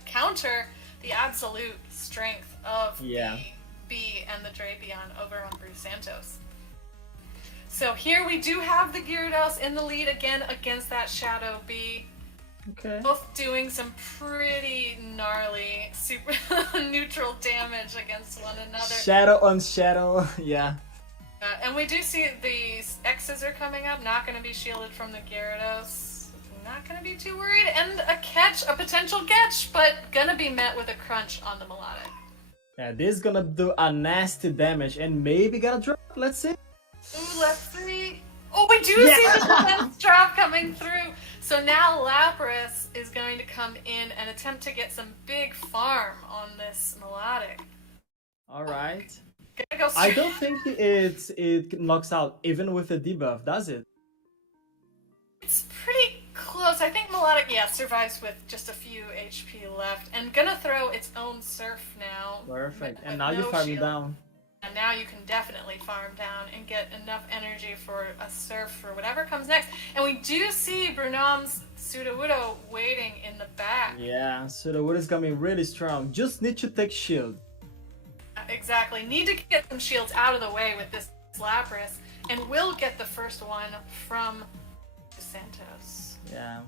counter the absolute strength of Yeah. the Bee and the Drapion over on Bruce Santos. So here we do have the Gyarados in the lead again against that Shadow Bee. Okay. Both doing some pretty gnarly, super neutral damage against one another. Shadow on shadow, yeah. And we do see these X's are coming up, not going to be shielded from the Gyarados. Not going to be too worried. And a catch, a potential catch, but going to be met with a crunch on the Melodic. Yeah, this is gonna do a nasty damage and maybe gonna drop. Let's see. Ooh, let's see. Oh, we do see the defense drop coming through. So now Lapras is going to come in and attempt to get some big farm on this Melodic. Alright. Gonna go I straight. don't think it knocks out even with the debuff, does it? It's pretty close. I think Melodic, yeah, survives with just a few HP left. And gonna throw its own Surf now. Perfect. with And now you no farm it shield. down. And now you can definitely farm down and get enough energy for a Surf for whatever comes next. And we do see Brunam's Sudowoodo waiting in the back. Yeah, Sudowoodo is coming really strong. Just need to take shield. Exactly. Need to get some shields out of the way with this Lapras, and we'll get the first one from Santos. Yeah.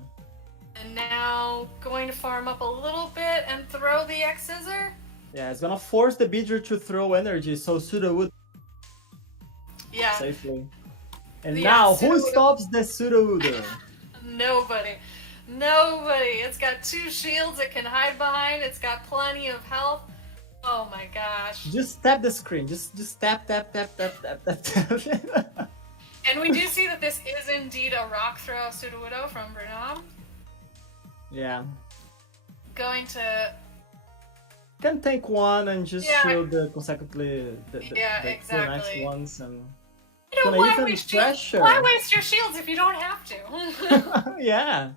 And now going to farm up a little bit and throw the X-Scissor. Yeah, it's gonna force the Beedrill to throw energy, so Sudowoodo safely. And Yeah, now, who Sudowoodo. stops the Sudowoodo? Nobody. Nobody. It's got 2 shields it can hide behind. It's got plenty of health. Oh my gosh. Just tap the screen. Just tap, tap, tap, tap, tap, tap, tap. And we do see that this is indeed a rock throw Sudowoodo from Brunam. Yeah. Going to... Can take one and just Yeah. shield the consecutively the two exactly. next ones and You know, gonna why even waste, pressure. why waste your shields if you don't have to? yeah.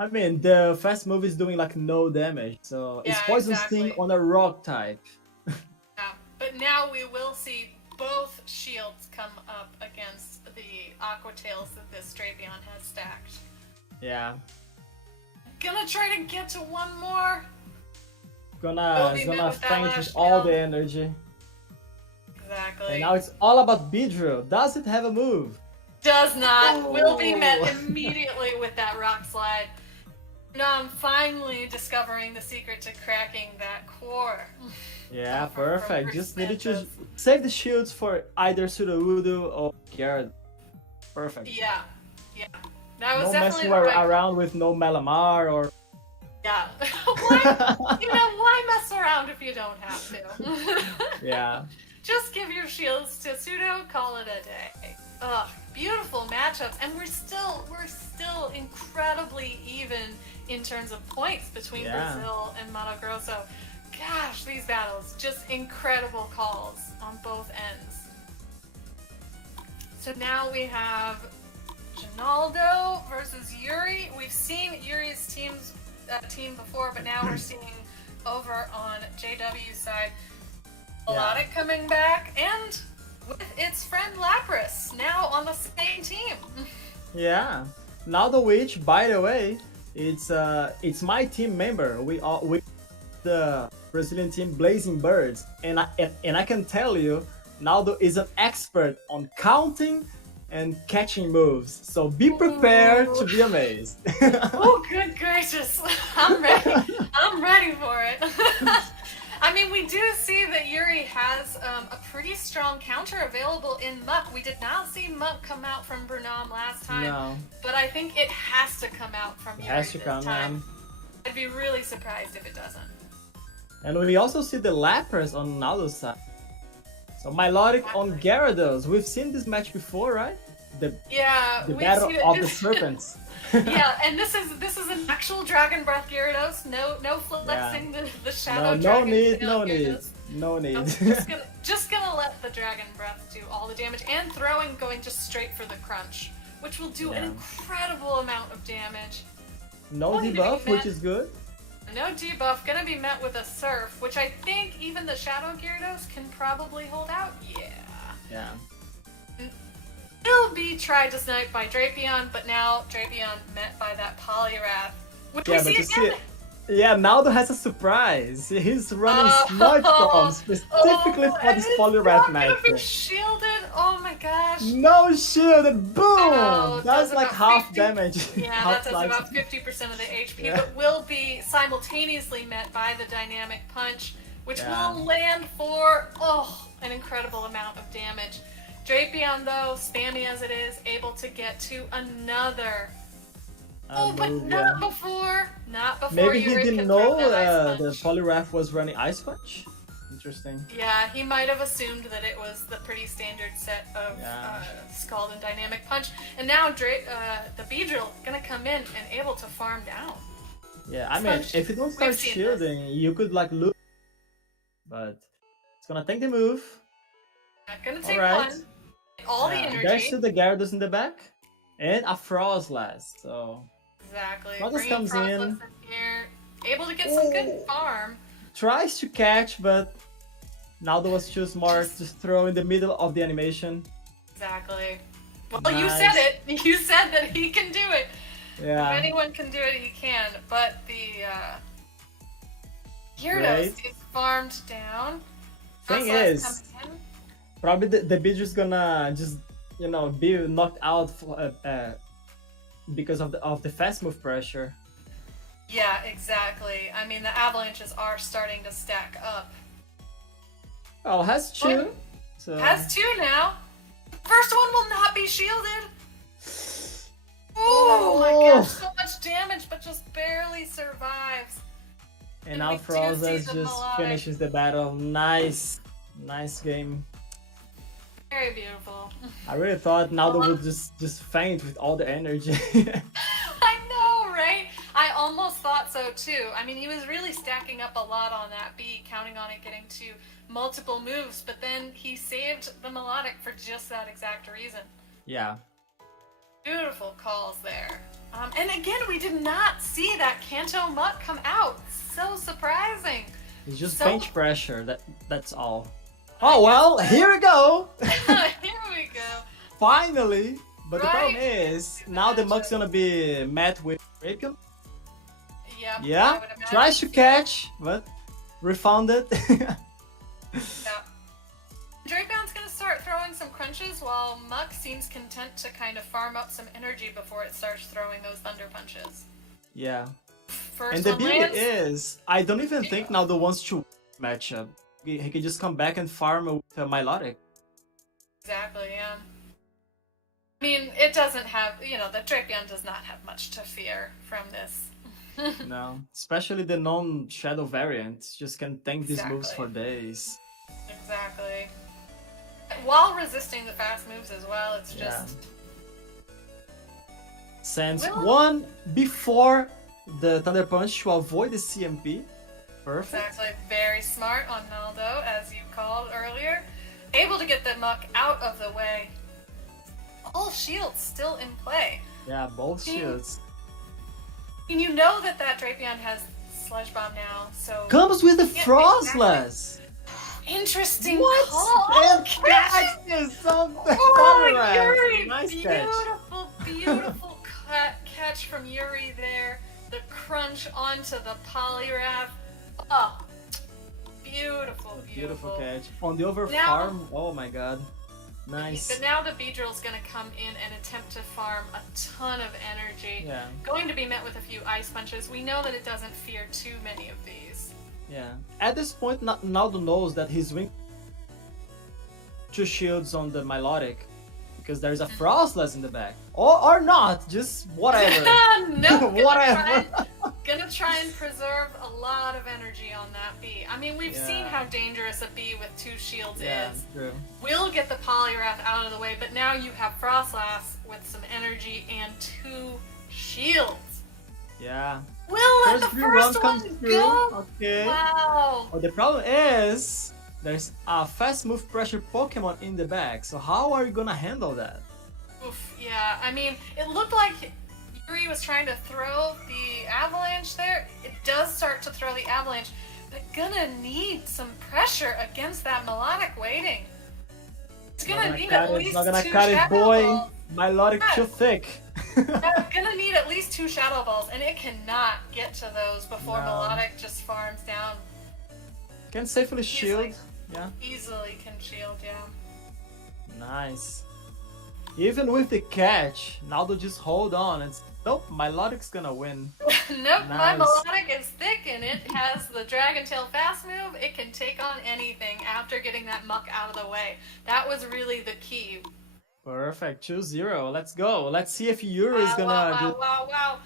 I mean, the fast move is doing like no damage, so it's Yeah, poison exactly. sting on a rock type. Yeah. But now we will see both shields come up against the Aqua Tails that this Drapion has stacked. Yeah. Gonna try to get to one more. It's be met gonna with that faint last with all shield. the energy. Exactly. And now it's all about Beedrill. Does it have a move? Does not. Will be met Oh. immediately with that rock slide. Now I'm finally discovering the secret to cracking that core. Yeah, From perfect. Just needed to Santos. save the shields for either Sudowoodo or Gyarados. Perfect. Yeah. Yeah. That was No definitely messing the right call. around with no Malamar or... Yeah. Why, why mess around if you don't have to? Yeah. Just give your shields to Pseudo, call it a day. Ugh, beautiful matchups, and we're still incredibly even in terms of points between Yeah. Brazil and Mato Grosso. Gosh, these battles, just incredible calls on both ends. So now we have Ronaldo versus Yuri. We've seen Yuri's team before, but now we're seeing over on JW's side Melodic coming back, and with its friend Lapras now on the same team. Yeah. Now the witch, by the way, it's my team member. We the Brazilian team Blazing Birds, and I can tell you, Naldo is an expert on counting and catching moves. So be prepared to be amazed. Oh, good gracious! I'm ready. I'm ready for it. I mean, we do see that Yuri has a pretty strong counter available in Muck. We did not see Muck come out from Brunam last time, No. but I think it has to come out from It Yuri has to this come, time. man. I'd be really surprised if it doesn't. And we also see the Lapras on Naldo's side. So Milotic on Gyarados. We've seen this match before, right? The We've battle seen it. of the serpents. Yeah, and this is an actual Dragon Breath Gyarados. No flexing the Shadow No Dragon. need, tail no need. Gyarados. No need. I'm just gonna let the Dragon Breath do all the damage, and throwing going just straight for the crunch, which will do an Yeah. incredible amount of damage. No Only to be debuff, which met- is good. No debuff, gonna be met with a Surf, which I think even the Shadow Gyarados can probably hold out. Yeah. Will be tried to snipe by Drapion, but now Drapion met by that Poliwrath. Which Yeah, we but see you see again. it. Yeah, Naldo has a surprise. He's running Oh. Smudge Bomb specifically for and this it's Poliwrath not gonna be match. shielded. Oh my gosh. No shield and boom! know, it That's does like about half 50 damage. Yeah, Half that does life. about 50% of the HP, Yeah. but will be simultaneously met by the Dynamic Punch, which Yeah. will land for, an incredible amount of damage. Drapion, though, spammy as it is, able to get to another. But Move, not yeah. before. Not before Maybe he Yuri didn't can know throw that Ice the Punch. Poliwrath was running Ice Punch. Interesting. Yeah, he might have assumed that it was the pretty standard set of Yeah. Scald and Dynamic Punch. And now the Beedrill gonna come in and able to farm down. Yeah, I mean, Sponge. if you don't We've start seen shielding, you could like lose. But it's gonna take the move. Not gonna take Alright. one. All the There's energy. still the Gyarados in the back. And a Frostlass, so... Exactly. Frostlass Bringing comes Frostlass in. here. Able to get some good Ooh. farm. Tries to catch, but Naldo was too smart to throw in the middle of the animation. Exactly. Well, Nice. you said it. You said that he can do it. Yeah. If anyone can do it, he can. But the Gyarados Right. is farmed down. Thing Frostlass is, coming in. probably the Beedrill's gonna just, you know, be knocked out because of the fast move pressure. Yeah, exactly. I mean, the avalanches are starting to stack up. Oh, has two. So Has two now. First one will not be shielded. Oh my gosh, so much damage, but just barely survives. and and now we do see Frozas the just melodic. finishes the battle. Nice game. Very beautiful. I really thought Naldo would just faint with all the energy. I know, right? I almost thought so too. I mean, he was really stacking up a lot on that beat, counting on it getting to multiple moves, but then he saved the melodic for just that exact reason. Yeah. Beautiful calls there. And again, we did not see that Kanto Mutt come out. So surprising. It's just So- bench pressure. That's all. Oh well, here we go. Here we go. Finally. But the Right. problem is now the Mug's gonna be met with Drapion. Yep, I Yeah. would imagine. Tries to catch, but refounded. Yeah. Drapion's gonna start throwing some crunches while Muck seems content to kind of farm up some energy before it starts throwing those thunder punches. Yeah. First And the one beauty lands. is, I don't even think Naldo wants to matchup. He can just come back and farm with Milotic. Exactly, yeah. I mean, it doesn't have, the Drapion does not have much to fear from this. No, especially the non-shadow variants just can tank these moves Exactly. for days. Exactly. While resisting the fast moves as well, it's just... Sends Well- one before the Thunder Punch to avoid the CMP. Perfect. Exactly. Very smart on Naldo, as you called earlier. Able to get the Muck out of the way. All shields still in play. Yeah, both shields. And you know that Drapion has Sludge Bomb now, so... Comes with the Yeah, Frostless! Interesting What? call! And catch! catches something! Oh, Yuri! Nice catch. Beautiful catch from Yuri there. The crunch onto the Polyrath. Oh, beautiful. Beautiful catch. On the over Now- farm, oh my god. Nice. But now the Beedrill's gonna come in and attempt to farm a ton of energy. Yeah, Going to be met with a few ice punches. We know that it doesn't fear too many of these. yeah. At this point, Naldo knows that he's winning 2 shields on the Milotic. Because there's a Frostless in the back. Or not, just whatever. Nope, Whatever. Gonna try and preserve a lot of energy on that bee. I mean, we've seen Yeah. how dangerous a bee with 2 shields Yeah, is. true. We'll get the Polyrath out of the way, but now you have Frostlass with some energy and 2 shields. Yeah. We'll let First the blue first one one comes through. go! Okay. Wow! Oh, the problem is there's a fast move pressure Pokemon in the back. So how are you gonna handle that? Oof, yeah, I mean, it looked like Yuri was trying to throw the avalanche there. It does start to throw the avalanche, but gonna need some pressure against that melodic waiting. It's gonna need at least Not gonna 2 cut it, shadow boy. balls. Milotic Yeah. too thick. It's gonna need at least 2 shadow balls, and it cannot get to those before No. melodic just farms down. Can safely shield. Easily. Yeah. Easily can shield, yeah. Nice. Even with the catch, Naldo just hold on. It's nope. Milotic's gonna win. Nope, my Nice. melodic is thick and it has the Dragon Tail fast move. It can take on anything after getting that Muck out of the way. That was really the key. Perfect. 2-0. Let's go. Let's see if Yuri is gonna just wow.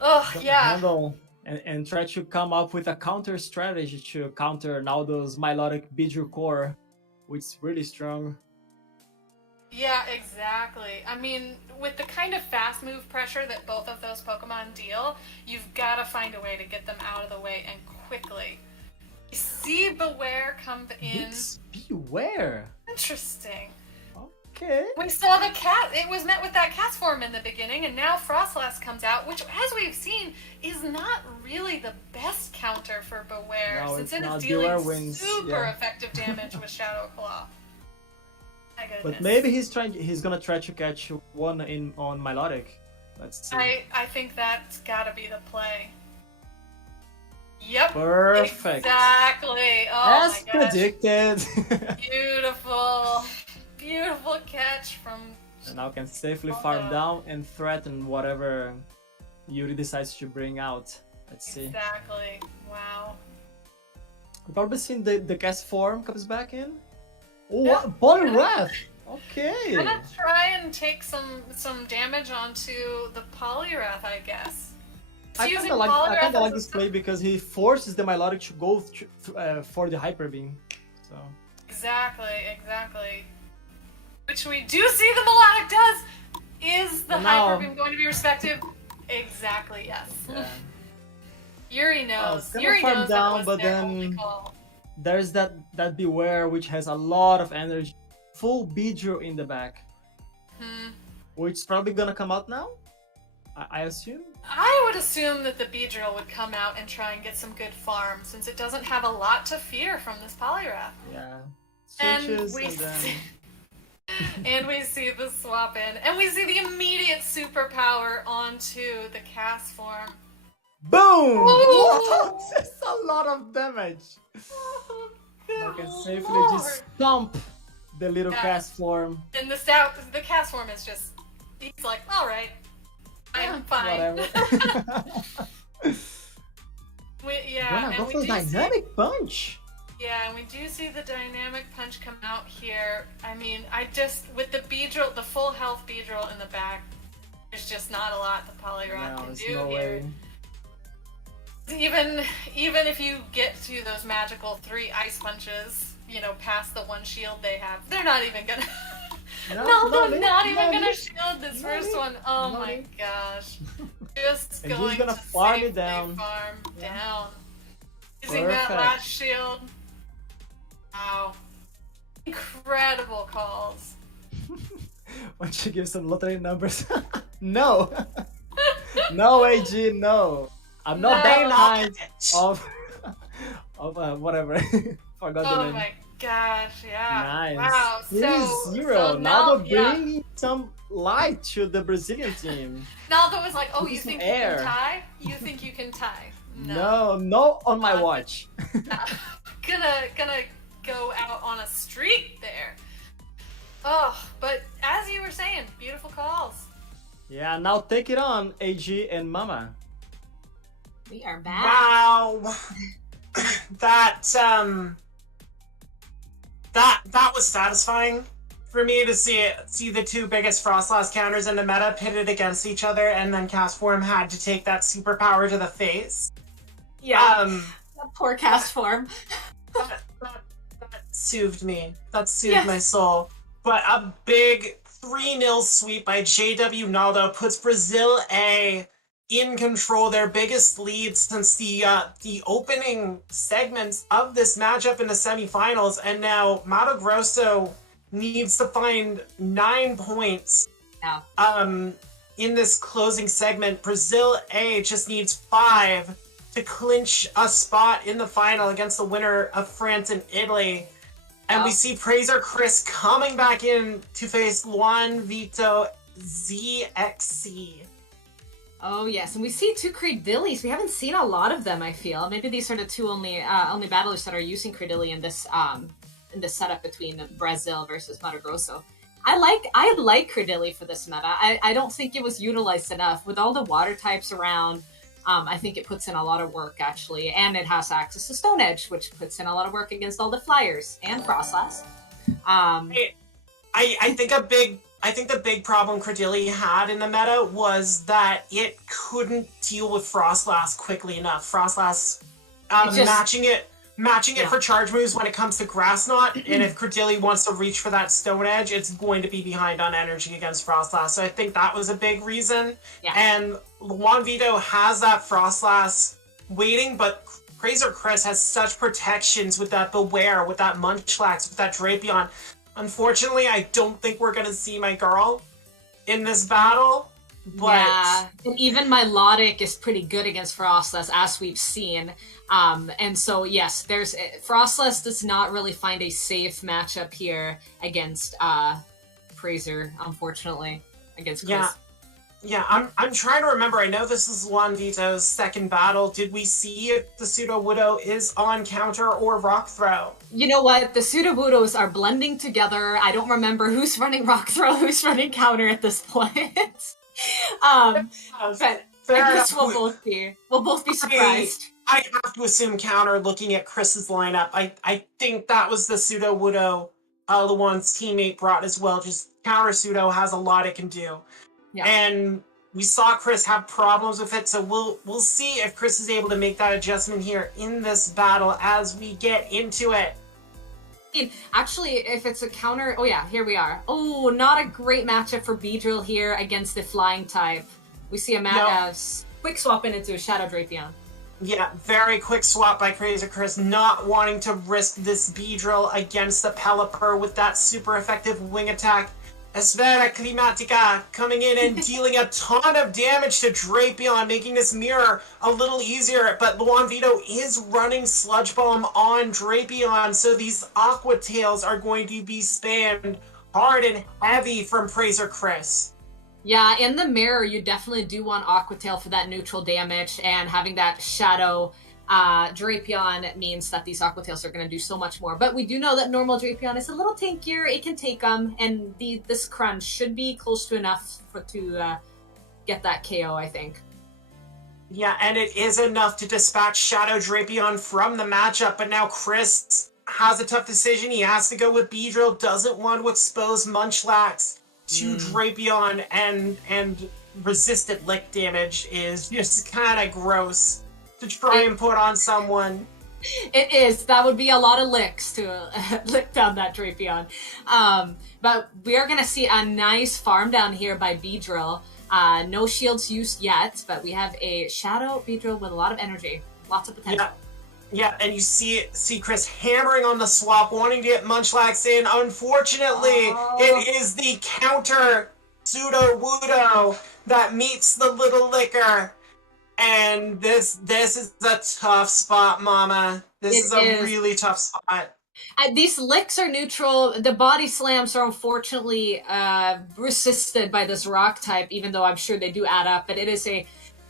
Oh, yeah. handle and try to come up with a counter strategy to counter Naldo's Milotic Beedrill core, which is really strong. Yeah, exactly. I mean, with the kind of fast move pressure that both of those Pokemon deal, you've got to find a way to get them out of the way and quickly. See Beware come in. It's beware. Interesting. Okay. We saw the cat. It was met with that cat's form in the beginning, and now Frostlass comes out, which, as we've seen, is not really the best counter for Beware, No, since it's it not. is dealing Beware wins, super yeah. effective damage with Shadow Claw. My goodness. But maybe he's gonna try to catch one on Milotic. Let's see. I think that's gotta be the play. Yep. Perfect. Exactly. Oh As my gosh. predicted. Beautiful. Beautiful catch from... And now can safely farm down and threaten whatever Yuri decides to bring out. Let's see. Exactly. Wow. We've probably seen the cast form comes back in. Oh, Yeah. what? Polywrath! Okay. Gonna try and take some damage onto the Poliwrath, I guess. I kinda like this play because he forces the Milotic to go for the Hyper Beam. So. Exactly. Which we do see the Melodic does! Is the Hyper Beam going to be respected? Exactly, yes. Yeah. Yuri knows. Gonna Yuri farm knows down, that was but their then only call. there's that Beware which has a lot of energy. Full Beedrill in the back. Which is probably gonna come out now? I assume? I would assume that the Beedrill would come out and try and get some good farm, since it doesn't have a lot to fear from this Poliwrath. Yeah. And we see the swap in, and we see the immediate superpower onto the cast form. Boom! Ooh! That's a lot of damage. Oh, I can good safely lord. just stomp the little cast form. And the cast form is just, he's like, alright, I'm fine. Whatever. And we go for do dynamic punch. Yeah, and we do see the dynamic punch come out here. I mean, with the Beedrill, the full health Beedrill in the back, there's just not a lot the Poliwrath can do no here. way. Even if you get to those magical 3 ice punches, past the 1 shield they have, they're not even gonna... they're not even gonna shield this first one. Oh my gosh. Just and going he's gonna to farm safely it down. Farm down. Using that last shield. Wow. Incredible calls. Why don't you give some lottery numbers? No! No, AG, no! I'm not that kind of whatever. Forgot the name. Oh my gosh, yeah. Nice. Wow. 3-0. So Naldo bringing some light to the Brazilian team. Naldo was like, oh, you some think air. you can tie? You think you can tie? No on my watch. Gonna go out on a streak there. Oh, but as you were saying, beautiful calls. Yeah, now take it on, AG and Mama. We are back. Wow. That was satisfying for me to see the 2 biggest Frostlass counters in the meta pitted against each other, and then Castform had to take that superpower to the face. Yeah. That poor cast form. that soothed me. That soothed my soul. But a big 3-0 sweep by JW Naldo puts Brazil A in control, their biggest lead since the opening segments of this matchup in the semifinals, and now Mato Grosso needs to find 9 points. In this closing segment. Brazil A just needs 5 to clinch a spot in the final against the winner of France and Italy. And we see Praiser Chris coming back in to face Juan Vito ZXC. Oh yes, and we see 2 Credillies. We haven't seen a lot of them, I feel. Maybe these are the 2 only battlers that are using Credilli in this setup between Brazil versus Mato Grosso. I like Credilli for this meta. I don't think it was utilized enough. With all the water types around, I think it puts in a lot of work, actually. And it has access to Stone Edge, which puts in a lot of work against all the Flyers and Frostlass. I think the big problem Credilli had in the meta was that it couldn't deal with Frostlass quickly enough. Frostlass matching it for charge moves when it comes to Grass Knot, and if Credilli wants to reach for that Stone Edge, it's going to be behind on energy against Frostlass. So I think that was a big reason. Yeah. And Juan Vito has that Frostlass waiting, but Praiser Chris has such protections with that Beware, with that Munchlax, with that Drapion. Unfortunately, I don't think we're going to see my girl in this battle. But... yeah, and even Milotic is pretty good against Frostlass, as we've seen. And so, yes, Frostlass does not really find a safe matchup here against Praiser, unfortunately, against Chris. Yeah, I'm trying to remember. I know this is Luan Vito's second battle. Did we see if the Pseudo Widow is on counter or rock throw? You know what? The Pseudo-Budos are blending together. I don't remember who's running rock throw, who's running counter at this point. But Fair I guess enough. we'll both be surprised. I have to assume counter looking at Chris's lineup. I think that was the Pseudo Widow Luan's teammate brought as well. Just counter Pseudo has a lot it can do. Yeah. And we saw Chris have problems with it, so we'll see if Chris is able to make that adjustment here in this battle as we get into it. Actually, if it's a counter... Oh yeah, here we are. Oh, not a great matchup for Beedrill here against the flying type. We see a quick swap into a Shadow Drapion. Yeah, very quick swap by Crazy Chris, not wanting to risk this Beedrill against the Pelipper with that super effective wing attack. Esfera Climatica coming in and dealing a ton of damage to Drapion, making this mirror a little easier, but Luan Vito is running Sludge Bomb on Drapion, so these Aqua Tails are going to be spammed hard and heavy from Praiser Chris. Yeah, in the mirror, you definitely do want Aqua Tail for that neutral damage, and having that Shadow Drapion means that these Aqua Tails are going to do so much more. But we do know that normal Drapion is a little tankier. It can take them, and this crunch should be close to enough to get that KO, I think. Yeah, and it is enough to dispatch Shadow Drapion from the matchup, but now Chris has a tough decision. He has to go with Beedrill, doesn't want to expose Munchlax to Drapion, and resisted lick damage is just kind of gross to try and put on someone. It is. That would be a lot of licks to lick down that Drapion. But we are going to see a nice farm down here by Beedrill. No shields used yet, but we have a Shadow Beedrill with a lot of energy. Lots of potential. Yeah, and you see Chris hammering on the swap, wanting to get Munchlax in. Unfortunately, it is the counter Pseudo Wudo that meets the little licker. And this is a tough spot, Mama. This is a really tough spot. These licks are neutral. The body slams are unfortunately resisted by this rock type, even though I'm sure they do add up. But it is a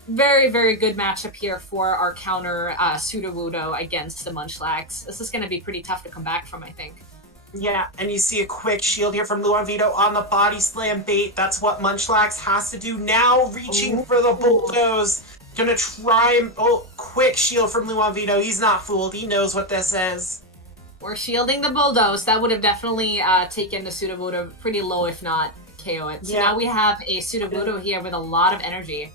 very, very good matchup here for our counter Sudowoodo against the Munchlax. This is going to be pretty tough to come back from, I think. Yeah, and you see a quick shield here from Luan Vito on the body slam bait. That's what Munchlax has to do now, reaching for the bulldoze. Gonna try and... Oh, quick shield from Luan Vito. He's not fooled. He knows what this is. We're shielding the bulldoze. That would have definitely taken the Sudowoodo pretty low, if not KO it. So now we have a Sudowoodo here with a lot of energy.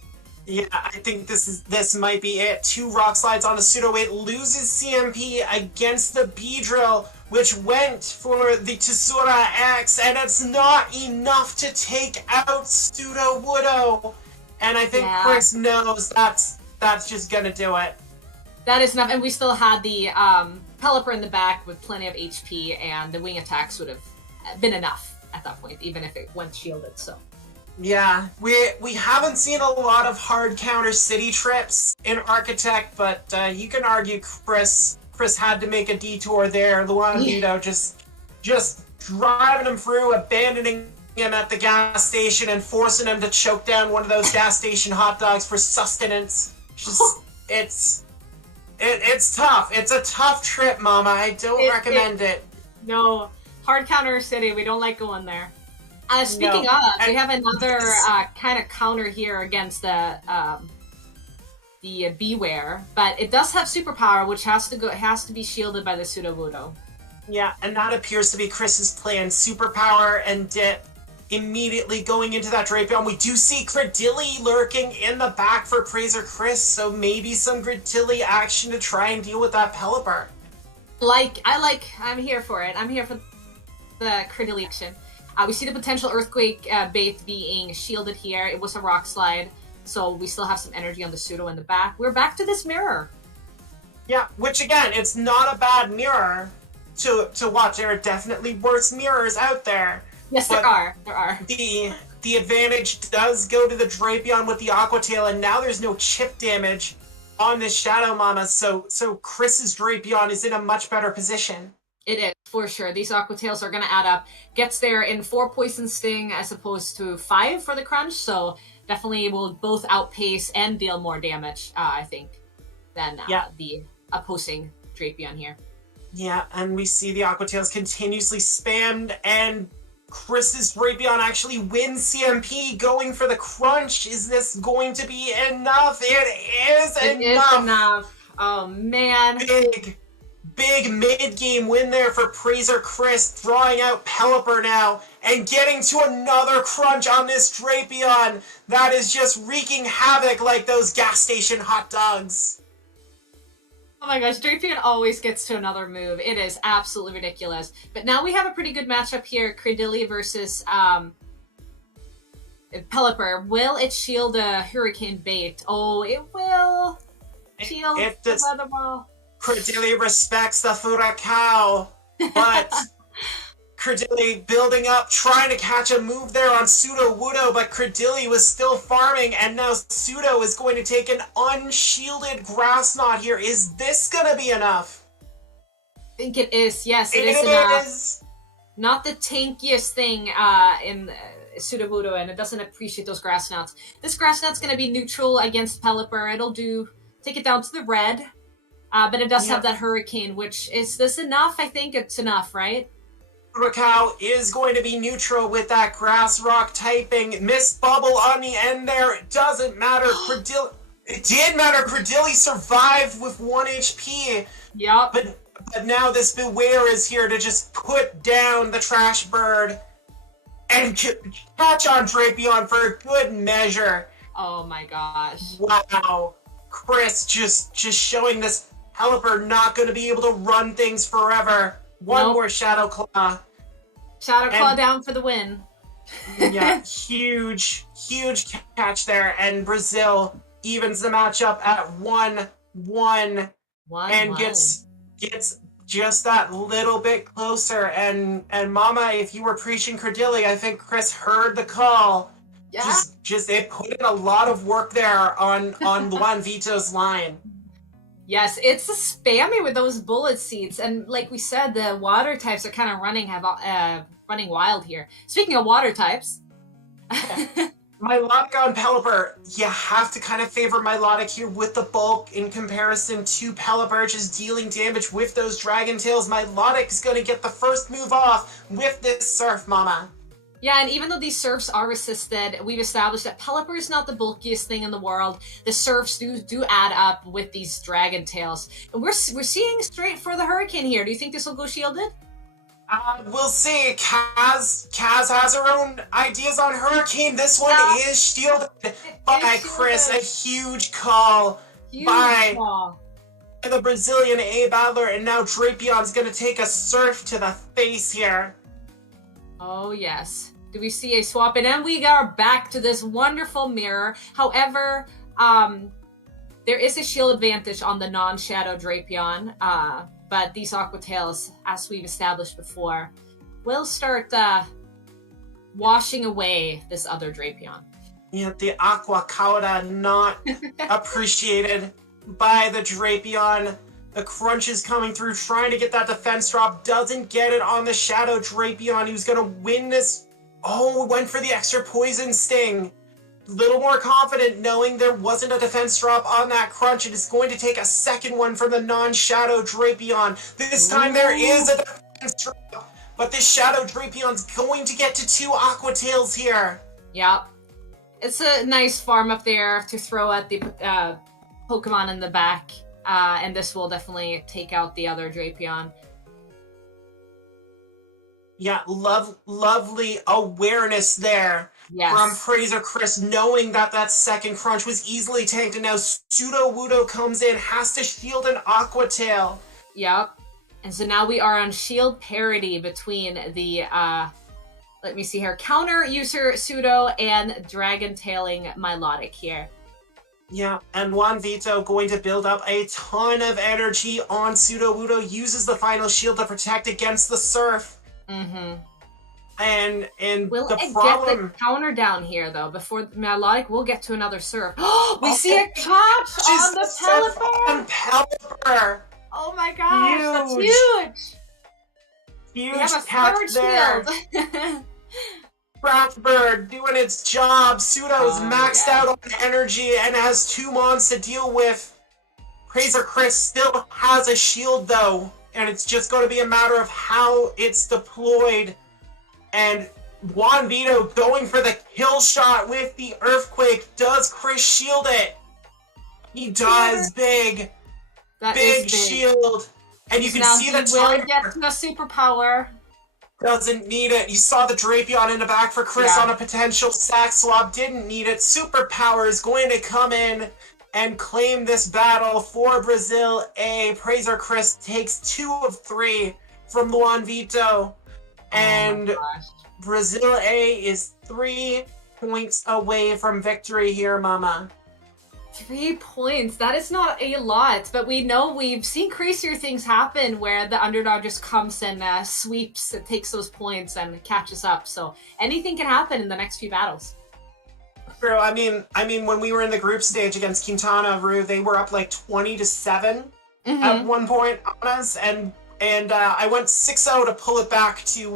Yeah, I think this might be it. 2 rock slides on the Pseudo. It loses CMP against the Beedrill, which went for the Tsura X, and it's not enough to take out Sudowoodo. And I think Chris knows that's just gonna do it. That is enough, and we still had the Pelipper in the back with plenty of HP, and the wing attacks would have been enough at that point, even if it went shielded, so. Yeah, we haven't seen a lot of hard counter city trips in Architect, but you can argue Chris had to make a detour there. Luan Vito just driving him through, abandoning him at the gas station and forcing him to choke down one of those gas station hot dogs for sustenance. It's tough. It's a tough trip, Mama. I don't recommend it. No, hard counter city. We don't like going there. Speaking of, we have another kind of counter here against the Beware, but it does have superpower, which has to be shielded by the Sudowoodo. Yeah, and that appears to be Chris's plan. Superpower and dip immediately going into that Drapion. We do see Gridilli lurking in the back for Praiser Chris, so maybe some Gridilli action to try and deal with that Pelipper. I'm here for it. I'm here for the Gridilli action. We see the potential Earthquake bait being shielded here. It was a rock slide, so we still have some energy on the Pseudo in the back. We're back to this mirror. Yeah, which again, it's not a bad mirror to watch. There are definitely worse mirrors out there. Yes, there are. The advantage does go to the Drapion with the Aqua Tail, and now there's no chip damage on this Shadow Mama, so Chris's Drapion is in a much better position. It is, for sure. These Aqua Tails are going to add up. Gets there in 4 Poison Sting as opposed to 5 for the crunch, so definitely will both outpace and deal more damage, I think, than the opposing Drapion here. Yeah, and we see the Aqua Tails continuously spammed, and Chris's Drapion actually wins CMP going for the crunch. Is this going to be enough? It is enough! It is enough. Oh, man. Big mid-game win there for Praiser Chris, drawing out Pelipper now, and getting to another crunch on this Drapion that is just wreaking havoc like those gas station hot dogs. Oh my gosh, Drapion always gets to another move. It is absolutely ridiculous. But now we have a pretty good matchup here, Credilli versus Pelipper. Will it shield a Hurricane Bait? Oh, it will shield the Weather Ball. Credilli respects the Furacao, but Credilli building up, trying to catch a move there on Sudowoodo, but Credilli was still farming, and now Pseudo is going to take an unshielded Grass Knot here. Is this gonna be enough? I think it is. Yes, it is enough. Not the tankiest thing in Sudowoodo, and it doesn't appreciate those Grass Knots. This Grass Knot's gonna be neutral against Pelipper. It'll take it down to the red. But it does have that Hurricane, which is this enough? I think it's enough, right? Furacao is going to be neutral with that Grass Rock typing. Mist Bubble on the end there. It doesn't matter. It did matter. Credilli survived with 1 HP. Yep. But now this Beware is here to just put down the Trash Bird and catch on Drapion for a good measure. Oh my gosh. Wow. Chris just showing this Pelipper not going to be able to run things forever. One more Shadow Claw. Shadow Claw down for the win. Yeah, huge catch there. And Brazil evens the matchup at 1-1. And gets just that little bit closer. And Mama, if you were preaching Credilli, I think Chris heard the call. Yeah. Just it put in a lot of work there on Luan Vito's line. Yes, it's a spammy with those bullet seeds, and like we said, the water types are kind of running wild here. Speaking of water types, Milotic on Pelipper, you have to kind of favor Milotic here with the bulk in comparison to Pelipper just dealing damage with those Dragon Tails. Milotic is going to get the first move off with this Surf, Mama. Yeah, and even though these surfs are resisted, we've established that Pelipper is not the bulkiest thing in the world. The surfs do add up with these Dragon Tails. And we're seeing straight for the Hurricane here. Do you think this will go shielded? We'll see. Kaz has her own ideas on Hurricane. This one is shielded by Chris. A huge call by the Brazilian A Battler. And now Drapion's going to take a surf to the face here. Oh, yes. Do we see a swap? And we are back to this wonderful mirror. However, there is a shield advantage on the non-Shadow Drapion, but these Aqua Tails, as we've established before, will start washing away this other Drapion. Yeah, the Aqua Cauda not appreciated by the Drapion. The crunch is coming through, trying to get that defense drop. Doesn't get it on the Shadow Drapion, who's going to win this. Oh, went for the extra Poison Sting. Little more confident knowing there wasn't a defense drop on that crunch. It is going to take a second one from the non-Shadow Drapion. This time there is a defense drop, but this Shadow Drapion's going to get to 2 Aqua Tails here. Yep. It's a nice farm up there to throw at the Pokemon in the back. And this will definitely take out the other Drapion. Yeah, lovely awareness there from Praiser Chris, knowing that second crunch was easily tanked, and now Sudowoodo comes in, has to shield an Aqua Tail. Yep. And so now we are on shield parity between the, let me see here, counter user Pseudo and Dragon Tailing Milotic here. Yeah, and Juan Vito going to build up a ton of energy on Sudowoodo, uses the final shield to protect against the surf. Mm-hmm. And will the it problem... get the counter down here, though, before Milotic will get to another surf? We see a catch on the Pelipper! Oh my gosh, that's huge! Huge we have a catch third there. shield. Craftbird doing its job. Pseudo's maxed out on energy and has 2 mons to deal with. Razor Chris still has a shield though, and it's just going to be a matter of how it's deployed. And Juan Vito going for the kill shot with the Earthquake. Does Chris shield it? He does. Big shield. And you can see the timer. Get to a superpower. Doesn't need it. You saw the Drapion in the back for Chris on a potential sack swap. Didn't need it. Superpower is going to come in and claim this battle for Brazil A. Praiser Chris takes 2 of 3 from Juan Vito. And Brazil A is 3 points away from victory here, Mama. 3 points. That is not a lot, but we know we've seen crazier things happen where the underdog just comes and sweeps and takes those points and catches up. So anything can happen in the next few battles. True. I mean, when we were in the group stage against Quintana, Rue, they were up like 20-7 at one point on us, and I went 6-0 to pull it back to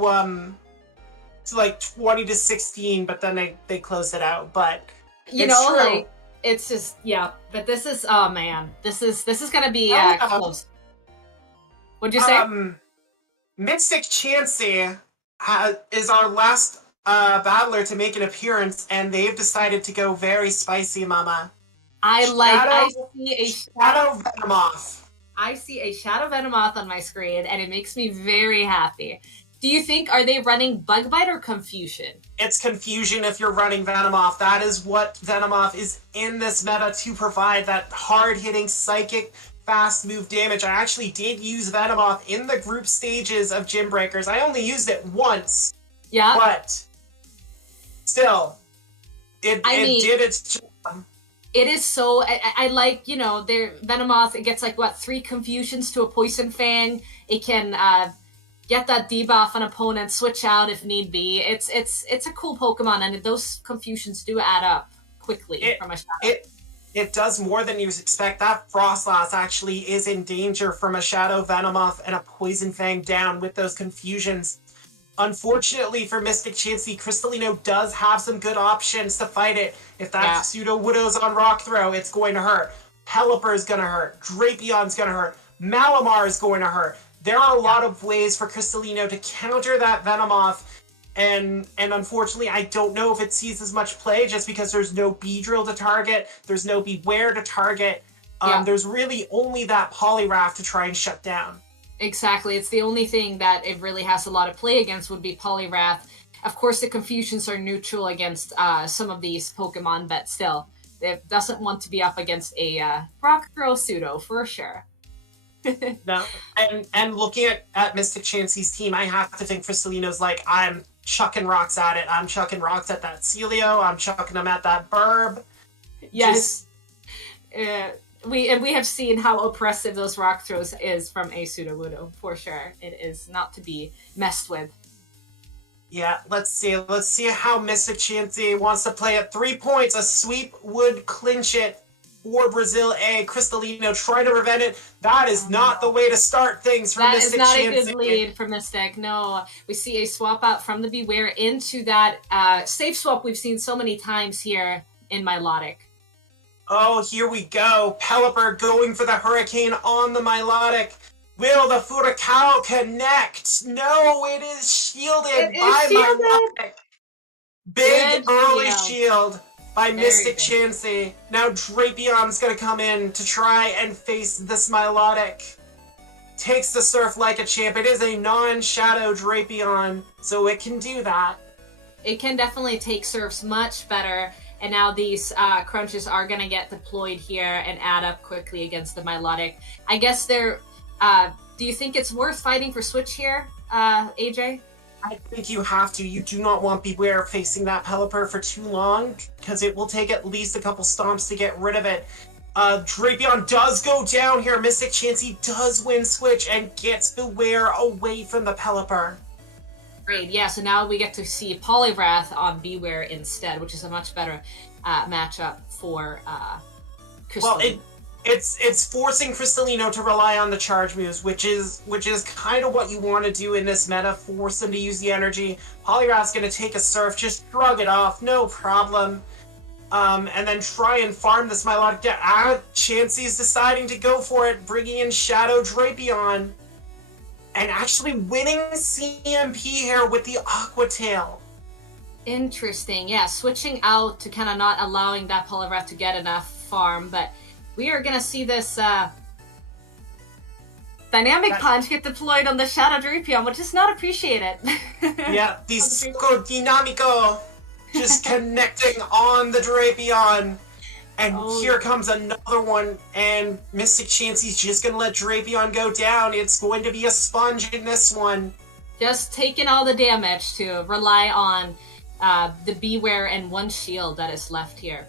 like 20-16, but then they closed it out. But you know, true. Like. It's just, but this is, oh man, this is gonna be close. What'd you say? Mystic Chansey is our last battler to make an appearance, and they've decided to go very spicy, Mama. I see a Shadow Venomoth. I see a Shadow Venomoth on my screen, and it makes me very happy. Do you think, are they running Bug Bite or Confusion? It's Confusion if you're running Venomoth. That is what Venomoth is in this meta to provide that hard-hitting psychic fast move damage. I actually did use Venomoth in the group stages of Gymbreakers. I only used it once. Yeah. But still, it did its job. It is so, I like, you know, their Venomoth, it gets like, 3 Confusions to a Poison Fang. It can, get that debuff on opponents, switch out if need be. It's a cool Pokemon, and those Confusions do add up quickly from a Shadow. It does more than you expect. That Frostlass actually is in danger from a Shadow Venomoth and a Poison Fang down with those Confusions. Unfortunately for Mystic Chansey, Crystalino does have some good options to fight it. If that Pseudo-Widow's on Rock Throw, it's going to hurt. Pelipper is going to hurt. Drapion's going to hurt. Malamar is going to hurt. There are a lot of ways for Crystalino to counter that Venomoth, and unfortunately, I don't know if it sees as much play just because there's no Beedrill to target, there's no Beware to target, there's really only that Poliwrath to try and shut down. Exactly, it's the only thing that it really has a lot of play against would be Poliwrath. Of course, the Confusions are neutral against some of these Pokemon, but still, it doesn't want to be up against a Rock Girl Pseudo, for sure. No, and looking at Mystic Chansey's team, I have to think Crystalino's like, I'm chucking rocks at it. I'm chucking rocks at that Celio. I'm chucking them at that Burb. Yes. We have seen how oppressive those rock throws is from a Sudowoodo, for sure. It is not to be messed with. Yeah, let's see how Mystic Chansey wants to play at 3 points. A sweep would clinch it for Brazil A. Crystalino trying to prevent it. That is not the way to start things for Mystic Chansey. That is not a good lead for Mystic. No, we see a swap out from the Beware into that safe swap we've seen so many times here in Milotic. Oh, here we go. Pelipper going for the Hurricane on the Milotic. Will the Furacao connect? No, it is shielded by Milotic. Big early shield by Mystic Chansey. Now Drapion's gonna come in to try and face this Milotic. Takes the Surf like a champ. It is a non-shadow Drapion, so it can do that. It can definitely take Surfs much better, and now these crunches are gonna get deployed here and add up quickly against the Milotic. I guess they're... do you think it's worth fighting for Switch here, AJ? I think you have to. You do not want Beware facing that Pelipper for too long, because it will take at least a couple stomps to get rid of it. Drapion does go down here. Mystic Chansey does win Switch and gets Beware away from the Pelipper. Great, yeah, so now we get to see Poliwrath on Beware instead, which is a much better matchup for Crystal. Well, it's forcing Crystalino to rely on the charge moves, which is kind of what you want to do in this meta. Force them to use the energy. Poliwrath's gonna take a Surf, just shrug it off, no problem. And then try and farm this Milotic deck. Chansey's deciding to go for it, bringing in Shadow Drapion, and actually winning CMP here with the Aqua Tail. Interesting, yeah, switching out to kind of not allowing that Poliwrath to get enough farm, but we are gonna see this Dynamic Punch get deployed on the Shadow Drapion, which is not appreciated. Yeah, the Suco Dinamico just connecting on the Drapion. And here comes another one, and Mystic Chansey's just gonna let Drapion go down. It's going to be a sponge in this one. Just taking all the damage to rely on the Beware and one shield that is left here.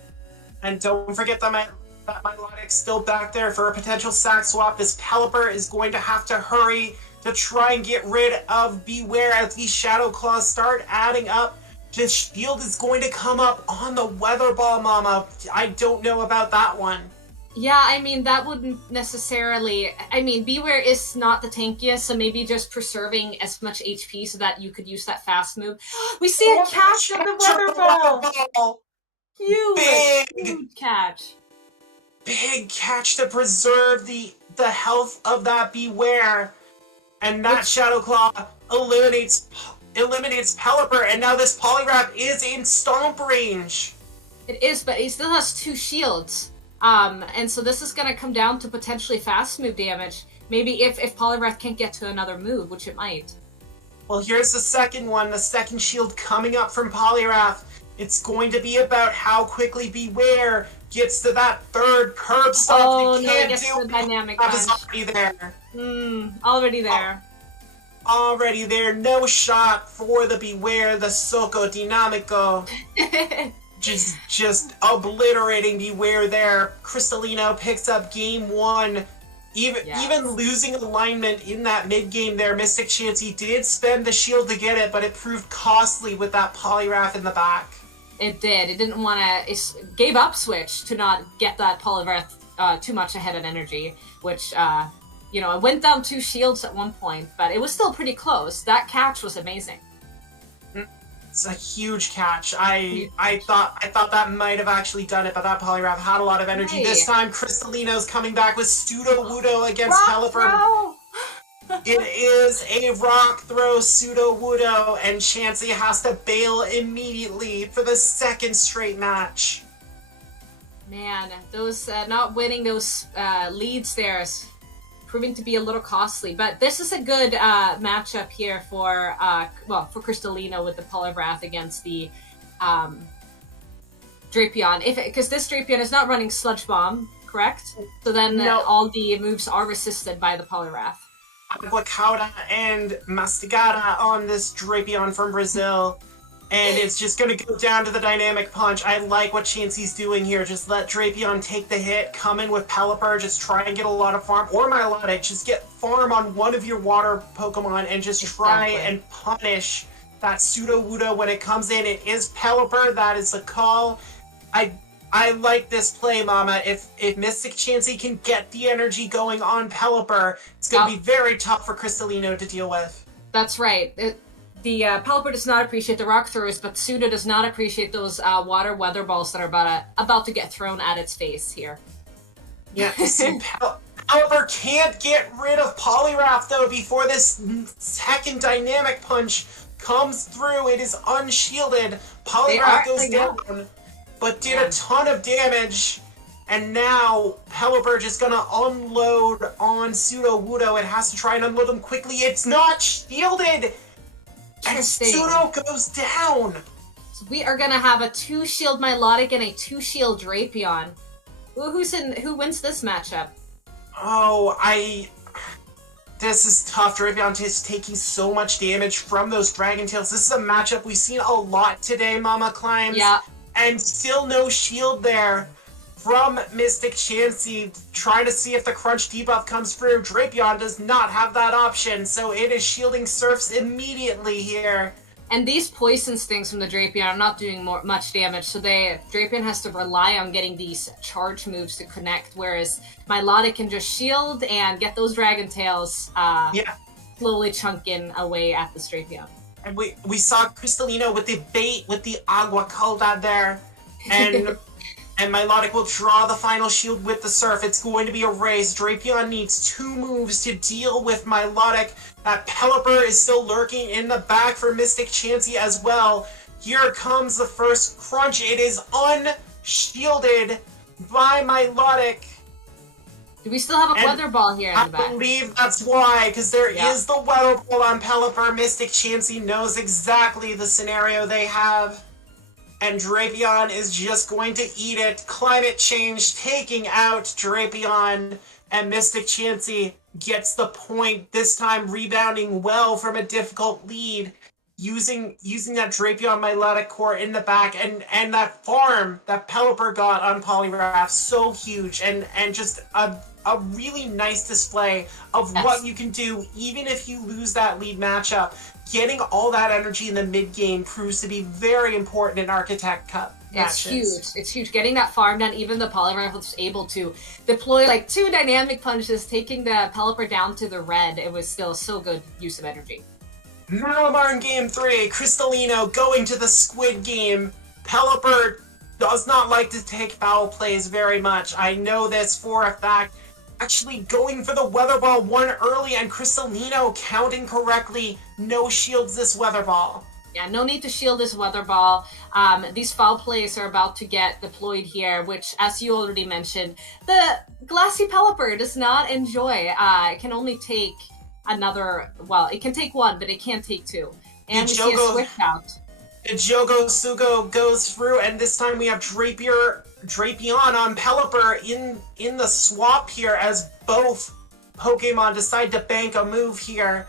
And don't forget that Milotic's still back there for a potential sack swap. This Pelipper is going to have to hurry to try and get rid of Beware as these Shadow Claws start adding up. This shield is going to come up on the Weather Ball, Mama. I don't know about that one. Yeah, I mean, that wouldn't necessarily... I mean, Beware is not the tankiest, so maybe just preserving as much HP so that you could use that fast move. We see a catch on the Weather Ball! Huge catch. Big catch to preserve the health of that Beware. And that Shadow Claw eliminates Pelipper, and now this Poliwrath is in stomp range. It is, but he still has 2 shields. And so this is going to come down to potentially fast move damage. Maybe if Poliwrath can't get to another move, which it might. Well, here's the second one, the second shield coming up from Poliwrath. It's going to be about how quickly Beware gets to that third curb stop. Oh, no, it gets the dynamic punch. Is already there. Already there. Already there. No shot for the Beware, the Soco Dinamico. just obliterating Beware there. Crystalino picks up game 1. Even losing alignment in that mid-game there, Mystic Chansey did spend the shield to get it, but it proved costly with that Poliwrath in the back. It did. It didn't want to... It gave up switch to not get that Poliwrath too much ahead of energy, which, you know, it went down 2 shields at one point, but it was still pretty close. That catch was amazing. It's a huge catch. I thought that might have actually done it, but that Poliwrath had a lot of energy. This time, Crystalino's coming back with Pseudo Wudo against Pelipper. It is a rock throw Pseudo Wudo, and Chansey has to bail immediately for the second straight match. Man, those not winning those leads there is proving to be a little costly, but this is a good matchup here for for Crystalino with the Poliwrath against the Drapion. Because this Drapion is not running Sludge Bomb, correct? So then all the moves are resisted by the Poliwrath. Aguacauda and Mastigada on this Drapion from Brazil. And it's just going to go down to the Dynamic Punch. I like what Chansey's doing here. Just let Drapion take the hit, come in with Pelipper, just try and get a lot of farm. Or Milotic, just get farm on one of your water Pokemon and just try and punish that Pseudo Wudo when it comes in. It is Pelipper, that is the call. I like this play, Mama. If Mystic Chansey can get the energy going on Pelipper, it's going to be very tough for Crystalino to deal with. That's right. The Pelipper does not appreciate the rock throws, but Pseudo does not appreciate those water weather balls that are about to get thrown at its face here. Yeah, see, Pelipper can't get rid of Poliwrath, though, before this second Dynamic Punch comes through. It is unshielded. Poliwrath goes down, but did a ton of damage. And now, Pelipper just gonna unload on Pseudo Wudo. It has to try and unload them quickly. It's not shielded! And Pseudo goes down! So we are gonna have a 2-shield Milotic and a 2-shield Drapion. Who wins this matchup? Oh, this is tough. Drapion is taking so much damage from those Dragon Tails. This is a matchup we've seen a lot today, Mamaclimbs. Yeah. And still no shield there from Mystic Chansey, trying to see if the Crunch debuff comes through. Drapion does not have that option, so it is shielding Surfs immediately here. And these poison stings from the Drapion are not doing much damage, so Drapion has to rely on getting these charge moves to connect, whereas Milotic can just shield and get those Dragon Tails slowly chunking away at the Drapion. And we saw Crystalino with the bait, with the Agua Calda there, and and Milotic will draw the final shield with the Surf. It's going to be a race. Drapion needs 2 moves to deal with Milotic. That Pelipper is still lurking in the back for Mystic Chansey as well. Here comes the first crunch. It is unshielded by Milotic. Do we still have a Weather Ball here in the back? I believe that's why, because there is the Weather Ball on Pelipper. Mystic Chansey knows exactly the scenario they have. And Drapion is just going to eat it. Climate change taking out Drapion. And Mystic Chansey gets the point, this time rebounding well from a difficult lead. Using that Drapion Milotic core in the back. And that farm that Pelipper got on Poliwrath, so huge. And just a really nice display of what you can do even if you lose that lead matchup. Getting all that energy in the mid-game proves to be very important in Architect Cup matches. It's huge. It's huge. Getting that farm done, even the Poliwrath was able to deploy like 2 dynamic punches, taking the Pelipper down to the red. It was still so good use of energy. Malamar in Game 3, Crystalino going to the Squid Game. Pelipper does not like to take foul plays very much. I know this for a fact. Actually going for the Weather Ball 1 early, and Crystalino counting correctly. No shields this Weather Ball. Yeah, no need to shield this Weather Ball. These foul plays are about to get deployed here, which, as you already mentioned, the Glassy Pelipper does not enjoy. It can only take another, well, it can take 1, but it can't take 2. And we see a switch out. The Jogo Sugo goes through, and this time we have Drapion on Pelipper in the swap here as both Pokemon decide to bank a move here.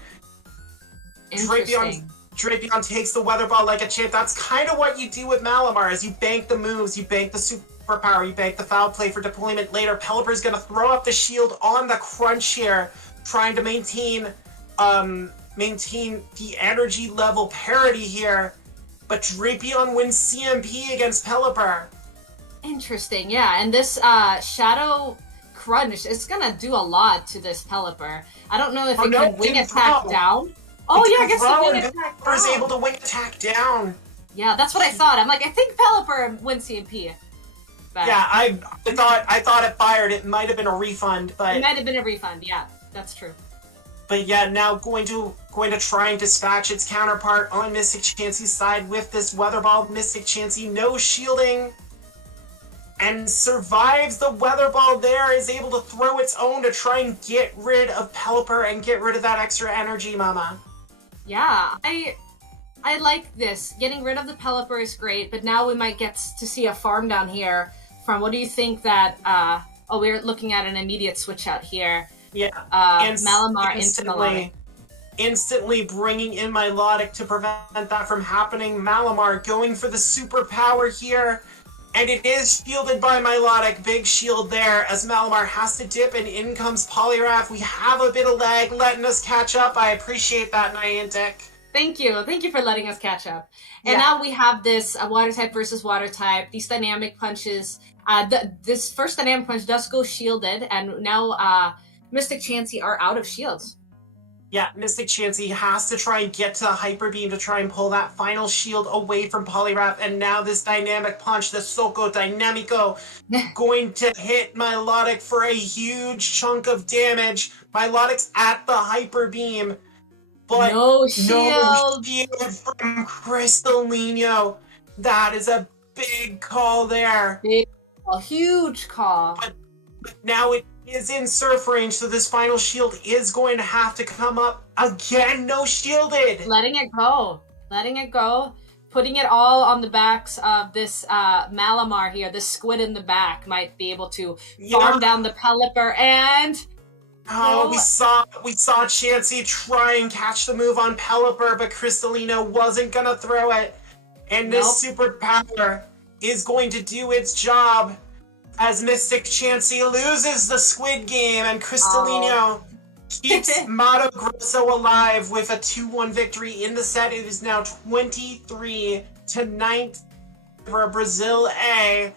Drapion takes the Weather Ball like a champ. That's kind of what you do with Malamar, is you bank the moves, you bank the superpower, you bank the foul play for deployment later. Pelipper's gonna throw up the shield on the crunch here, trying to maintain the energy level parity here. But Drapion wins CMP against Pelipper. Interesting, yeah. And this Shadow Crunch is gonna do a lot to this Pelipper. I don't know if it can wing attack down. Oh yeah, I guess the wing attack down. Is able to wing attack down. Yeah, that's what I thought. I'm like, I think Pelipper wins CMP. But yeah, I thought it fired. It might have been a refund, but it might have been a refund. Yeah, that's true. But yeah, now going to try and dispatch its counterpart on Mystic Chansey's side with this Weather Ball. Mystic Chansey, no shielding, and survives the Weather Ball there, is able to throw its own to try and get rid of Pelipper and get rid of that extra energy, Mama. Yeah, I like this. Getting rid of the Pelipper is great, but now we might get to see a farm down here from, what do you think that, we're looking at an immediate switch out here. Yeah, Malamar into Milotic. Instantly bringing in Milotic to prevent that from happening. Malamar going for the superpower here, and it is shielded by Milotic. Big shield there as Malamar has to dip, and in comes Poliwrath. We have a bit of lag, letting us catch up. I appreciate that, Niantic. Thank you for letting us catch up. And now we have this water type versus water type. These dynamic punches. This first dynamic punch does go shielded, and now Mystic Chansey are out of shields. Yeah, Mystic Chansey has to try and get to the Hyper Beam to try and pull that final shield away from Poliwrath, and now this dynamic punch, the Soko Dynamico, going to hit Milotic for a huge chunk of damage. Milotic's at the Hyper Beam, but no shield from Crystalino. That is a big call there. A huge call. But now it is in surf range, so this final shield is going to have to come up again. No shielded. Letting it go. Putting it all on the backs of this Malamar here. This squid in the back might be able to farm down the Pelipper, and we saw Chansey try and catch the move on Pelipper, but Crystalino wasn't gonna throw it, and this superpower is going to do its job as Mystic Chansey loses the Squid Game, and Crystalino keeps Mato Grosso alive with a 2-1 victory in the set. It is now 23-19 for Brazil A.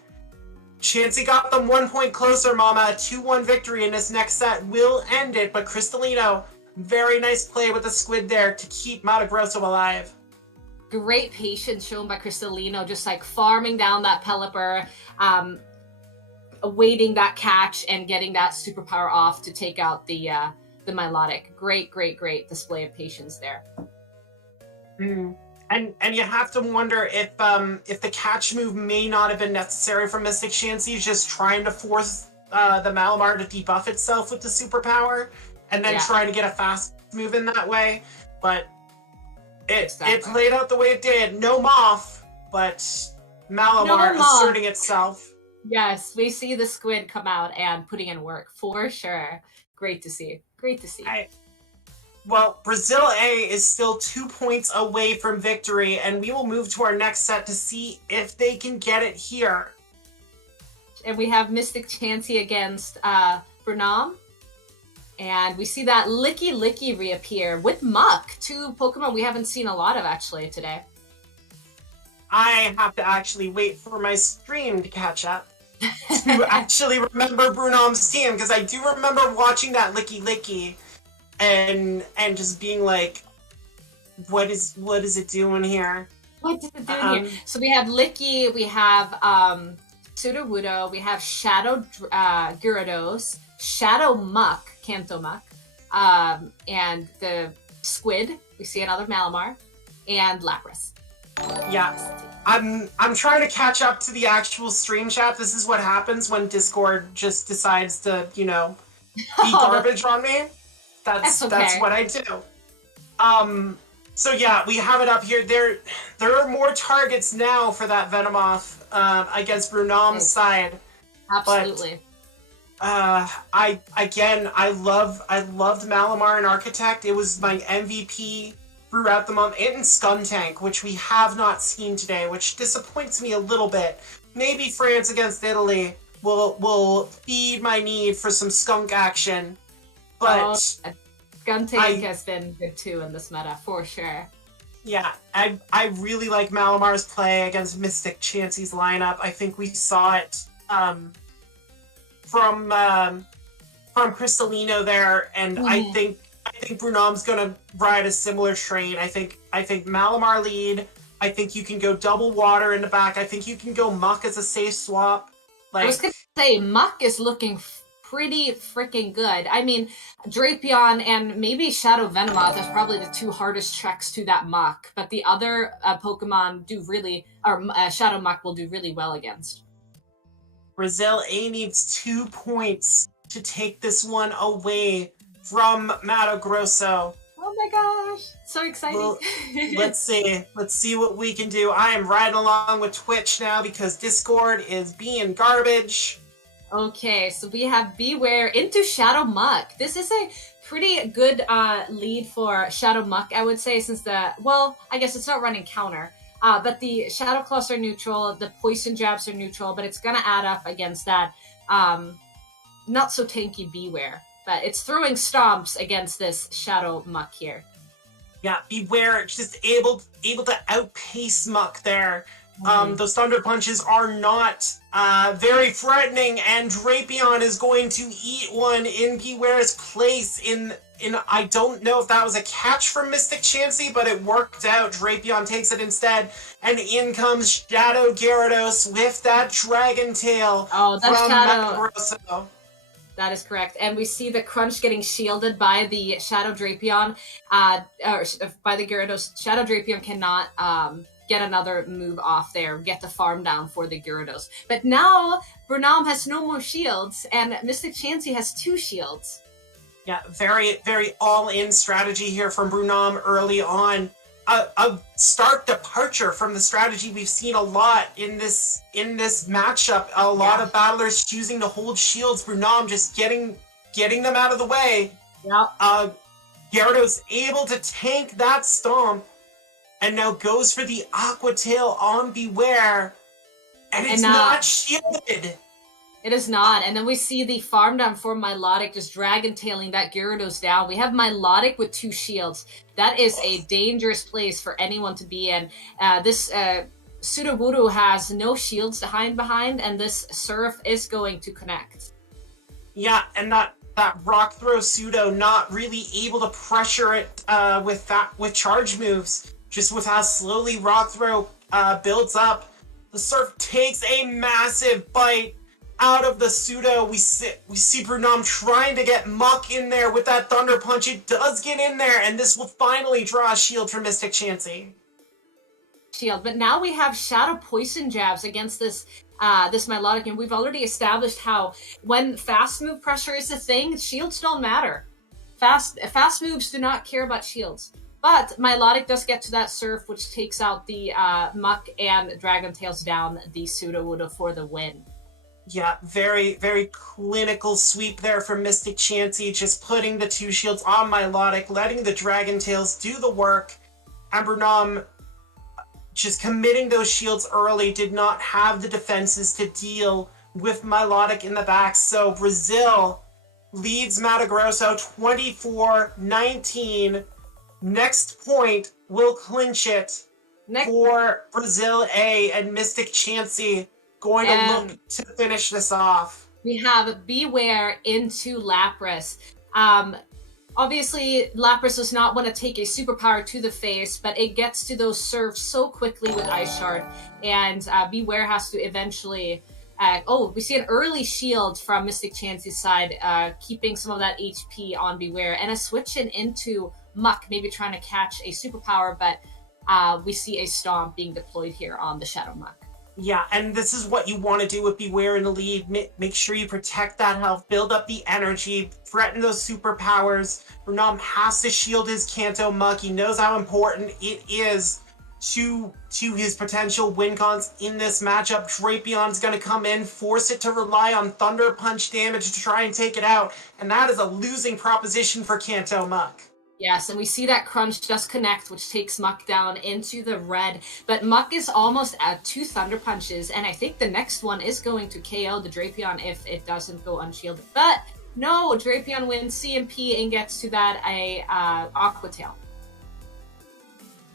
Chansey got them 1 point closer, Mama. A 2-1 victory in this next set will end it, but Cristalino, very nice play with the squid there to keep Mato Grosso alive. Great patience shown by Cristalino, just like farming down that Pelipper, awaiting that catch and getting that superpower off to take out the Milotic. Great display of patience there. And you have to wonder if the catch move may not have been necessary for Mystic Chansey, just trying to force the Malamar to debuff itself with the superpower, and then trying to get a fast move in that way. But it played out the way it did. No Moth, but Malamar asserting itself. Yes, we see the squid come out and putting in work for sure. Great to see. Well, Brazil A is still 2 points away from victory, and we will move to our next set to see if they can get it here. And we have Mystic Chansey against Burnham. And we see that Licky reappear with Muck, two Pokemon we haven't seen a lot of actually today. I have to actually wait for my stream to catch up to actually remember Brunham's team, because I do remember watching that Licky and just being like, what is it doing here? What is it doing here? So we have Licky, we have Sudowoodo, we have Shadow Gyarados, Shadow Muck, Kanto Muck, and the Squid, we see another Malamar, and Lapras. Yeah, I'm trying to catch up to the actual stream chat. This is what happens when Discord just decides to, be garbage on me. That's what I do. So yeah, we have it up here. There are more targets now for that Venomoth against Brunham's side. Absolutely. But I loved Malamar and Architect. It was my MVP throughout the month, and Skuntank, which we have not seen today, which disappoints me a little bit. Maybe France against Italy will feed my need for some skunk action. But Skuntank has been good too in this meta, for sure. Yeah, I really like Malamar's play against Mystic Chansey's lineup. I think we saw it from Cristalino there, and I think Brunham's gonna ride a similar train. I think Malamar lead. I think you can go double water in the back. I think you can go Muck as a safe swap. I was gonna say Muck is looking pretty freaking good. I mean, Drapion and maybe Shadow Venomoth is probably the two hardest treks to that Muck, but the other Pokemon Shadow Muck will do really well against. Brazil A needs 2 points to take this one away from Mato Grosso. Oh my gosh, so exciting. Well, let's see what we can do. I am riding along with Twitch now because Discord is being garbage. Okay, so we have Beware into Shadow Muck. This is a pretty good lead for Shadow Muck, I would say, since I guess it's not running counter. But the Shadow Claws are neutral, the Poison Jabs are neutral, but it's going to add up against that not so tanky Beware. But it's throwing stomps against this Shadow Muck here. Yeah, Beware just able to outpace Muck there. Those Thunder Punches are not very threatening, and Drapion is going to eat one in Beware's place in I don't know if that was a catch from Mystic Chansey, but it worked out. Drapion takes it instead, and in comes Shadow Gyarados with that Dragon Tail from Mato Grosso. That is correct. And we see the Crunch getting shielded by the Shadow Drapion, or by the Gyarados. Shadow Drapion cannot get another move off there, get the farm down for the Gyarados. But now, Burnham has no more shields, and Mystic Chansey has 2 shields. Yeah, very, very all-in strategy here from Burnham early on. A stark departure from the strategy we've seen a lot in this matchup. A lot of battlers choosing to hold shields. Burnham just getting them out of the way. Yeah. Gyarados able to tank that stomp, and now goes for the Aqua Tail on Beware, and it's not shielded. It is not. And then we see the farm down for Milotic just dragon tailing that Gyarados down. We have Milotic with 2 shields. That is a dangerous place for anyone to be in. This Sudowoodo has no shields to hide behind, and this Surf is going to connect. Yeah, and that rock throw pseudo not really able to pressure it with charge moves. Just with how slowly rock throw builds up, the Surf takes a massive bite out of the pseudo. We see Brunom trying to get Muck in there with that Thunder Punch. It does get in there, and this will finally draw a shield for Mystic Chansey. Shield, but now we have Shadow Poison jabs against this Milotic, and we've already established how when fast move pressure is a thing, shields don't matter. Fast moves do not care about shields. But Milotic does get to that Surf, which takes out the Muck and Dragon Tails down the Sudowoodo for the win. Yeah, very, very clinical sweep there from Mystic Chansey, just putting the 2 shields on Milotic, letting the Dragon Tails do the work, and Brunom just committing those shields early, did not have the defenses to deal with Milotic in the back, so Brazil leads Mato Grosso 24-19. Next point will clinch it for Brazil A, and Mystic Chansey going to look to finish this off. We have Beware into Lapras. Obviously, Lapras does not want to take a superpower to the face, but it gets to those serves so quickly with Ice Shard, and Beware has to eventually... we see an early shield from Mystic Chansey's side, keeping some of that HP on Beware, and a switch into Muck, maybe trying to catch a superpower, but we see a Stomp being deployed here on the Shadow Muck. Yeah, and this is what you want to do with Beware in the lead. Make sure you protect that health, build up the energy, threaten those superpowers. Brunom has to shield his Kanto Muck. He knows how important it is to his potential win cons in this matchup. Drapion's going to come in, force it to rely on Thunder Punch damage to try and take it out, and that is a losing proposition for Kanto Muck. Yes, and we see that Crunch just connect, which takes Muck down into the red. But Muck is almost at 2 Thunder Punches, and I think the next one is going to KO the Drapion if it doesn't go unshielded. But no, Drapion wins CMP and gets to that Aqua Tail.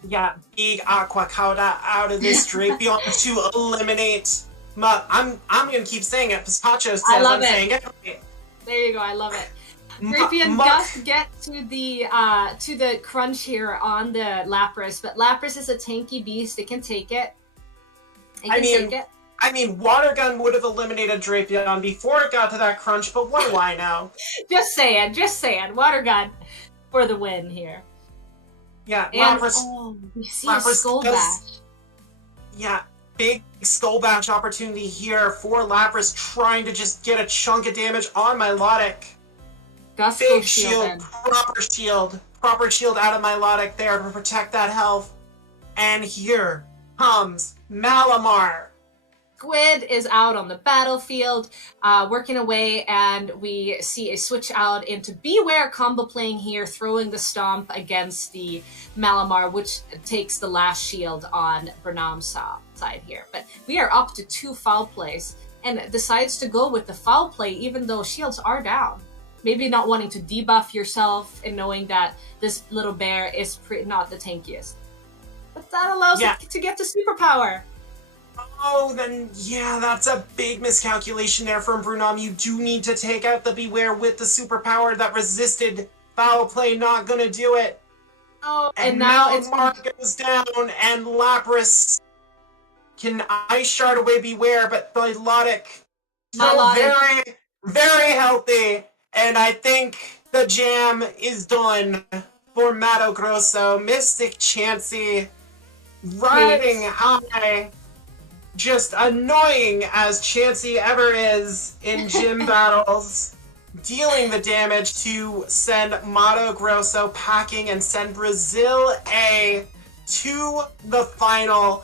Yeah, big Aqua Cauda out of this Drapion to eliminate Muck. I'm going to keep saying it. Pizpacho says I'm saying it. There you go, I love it. Drapion does get to the crunch here on the Lapras, but Lapras is a tanky beast. It can take it. I mean, Water Gun would have eliminated Drapion before it got to that crunch, but what do I know? Just saying. Water Gun for the win here. Yeah, and, Lapras. We see a Skull Bash. Yeah, big Skull Bash opportunity here for Lapras, trying to just get a chunk of damage on Milotic. Big shield, proper shield out of Milotic there to protect that health. And here comes Malamar. Squid is out on the battlefield, working away, and we see a switch out into Beware combo playing here, throwing the Stomp against the Malamar, which takes the last shield on Brunom's side here. But we are up to 2 foul plays, and decides to go with the foul play even though shields are down. Maybe not wanting to debuff yourself and knowing that this little bear is not the tankiest. But that allows it to get the superpower. Oh, then, yeah, that's a big miscalculation there from Brunom. You do need to take out the Beware with the superpower that resisted foul play. Not gonna do it. Oh, and now Malamar goes down, and Lapras can Ice Shard away Beware, but Milotic still very, very healthy. And I think the jam is done for Mato Grosso. Mystic Chansey riding high. Just annoying as Chansey ever is in gym battles. Dealing the damage to send Mato Grosso packing and send Brazil A to the final.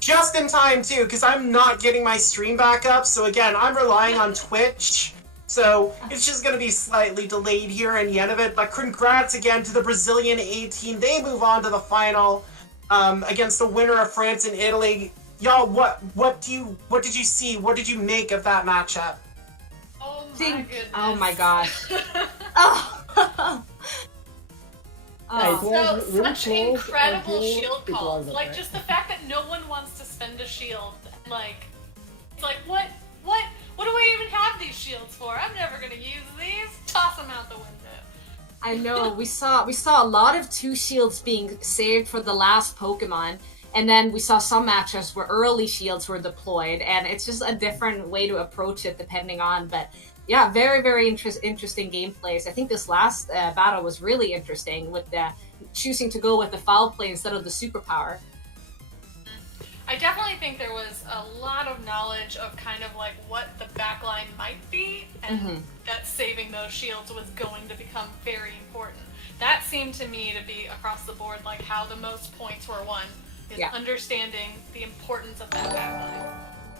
Just in time too, because I'm not getting my stream back up. So again, I'm relying on Twitch. So it's just going to be slightly delayed here in the end of it. But congrats again to the Brazilian A team. They move on to the final against the winner of France and Italy. Y'all, what did you see? What did you make of that matchup? Oh my Think. goodness. Oh my gosh. Oh. Yeah, it Oh. was So, really such close incredible until shield it calls. wasn't, Like, right? just the fact that no one wants to spend a shield. Like, it's like, what do we even have these shields for? I'm never gonna use these. Toss them out the window. I know we saw a lot of 2 shields being saved for the last Pokemon, and then we saw some matches where early shields were deployed, and it's just a different way to approach it depending on. But yeah, very very interesting gameplays. I think this last battle was really interesting with the choosing to go with the foul play instead of the superpower. I definitely think there was a lot of knowledge of kind of like what the backline might be, and that saving those shields was going to become very important. That seemed to me to be across the board like how the most points were won, is understanding the importance of that backline.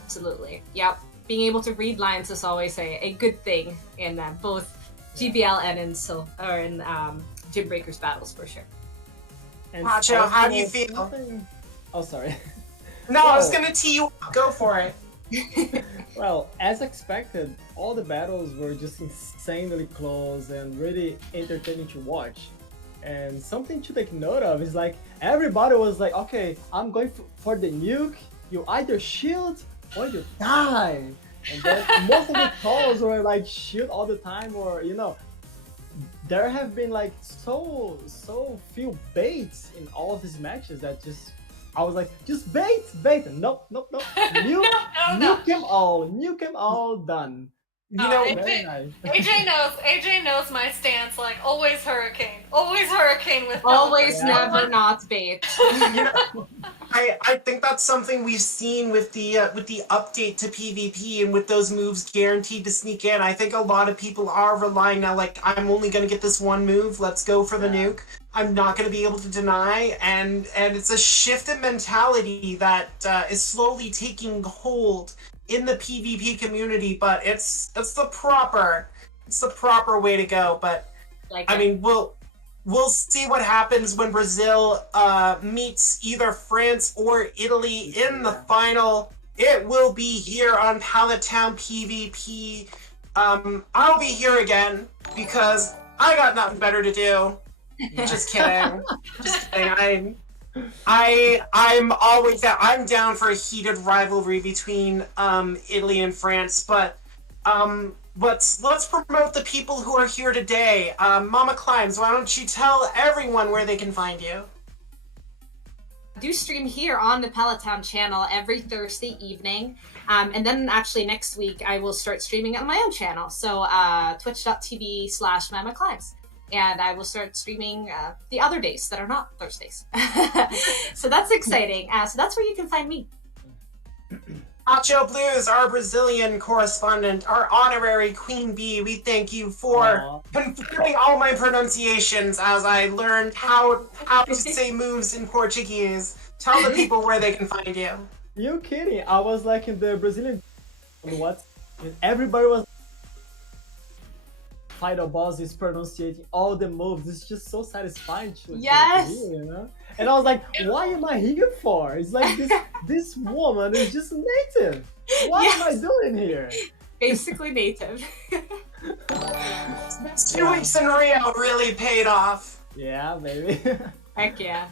Absolutely. Yep. Being able to read lines is always a good thing in both GBL and in Gymbreakers battles for sure. And Macho, also how do you feel? something- Oh, sorry. No, I was gonna tee you up. Go for it. Well, as expected, all the battles were just insanely close and really entertaining to watch. And something to take note of is like everybody was like, okay, I'm going for the nuke. You either shield or you die. And then most of the calls were like shield all the time, or there have been like so few baits in all of these matches that just I was like, just bait. Nope. Nuke them all, done. You know, Very nice. AJ knows my stance, like always hurricane with Always, Yeah. never, not bait. you know, I think that's something we've seen with the update to PvP and with those moves guaranteed to sneak in. I think a lot of people are relying now, like, I'm only going to get this one move, let's go for the nuke. I'm not going to be able to deny, and it's a shift in mentality that is slowly taking hold in the PvP community, but it's the proper way to go. But I mean, we'll see what happens when Brazil meets either France or Italy in the final. It will be here on Pallet Town PvP. I'll be here again because I got nothing better to do. Just kidding. Just kidding. I'm down for a heated rivalry between Italy and France, but let's promote the people who are here today. Mamaclimbs, why don't you tell everyone where they can find you? I do stream here on the Peloton channel every Thursday evening. And then actually next week I will start streaming on my own channel. So twitch.tv/Mamaclimbs. And I will start streaming the other days that are not Thursdays. So that's exciting. So that's where you can find me. Macho Blues, our Brazilian correspondent, our honorary Queen Bee, we thank you for confirming all my pronunciations as I learned how to say moves in Portuguese. Tell the people where they can find you. You kidding? I was like in the Brazilian and everybody was Final Boss is pronunciating all the moves. It's just so satisfying to Yes. hear, And I was like, why am I here for? It's like this woman is just native. What am I doing here? Basically native. 2 weeks in Rio really paid off. Yeah, baby. Heck yeah.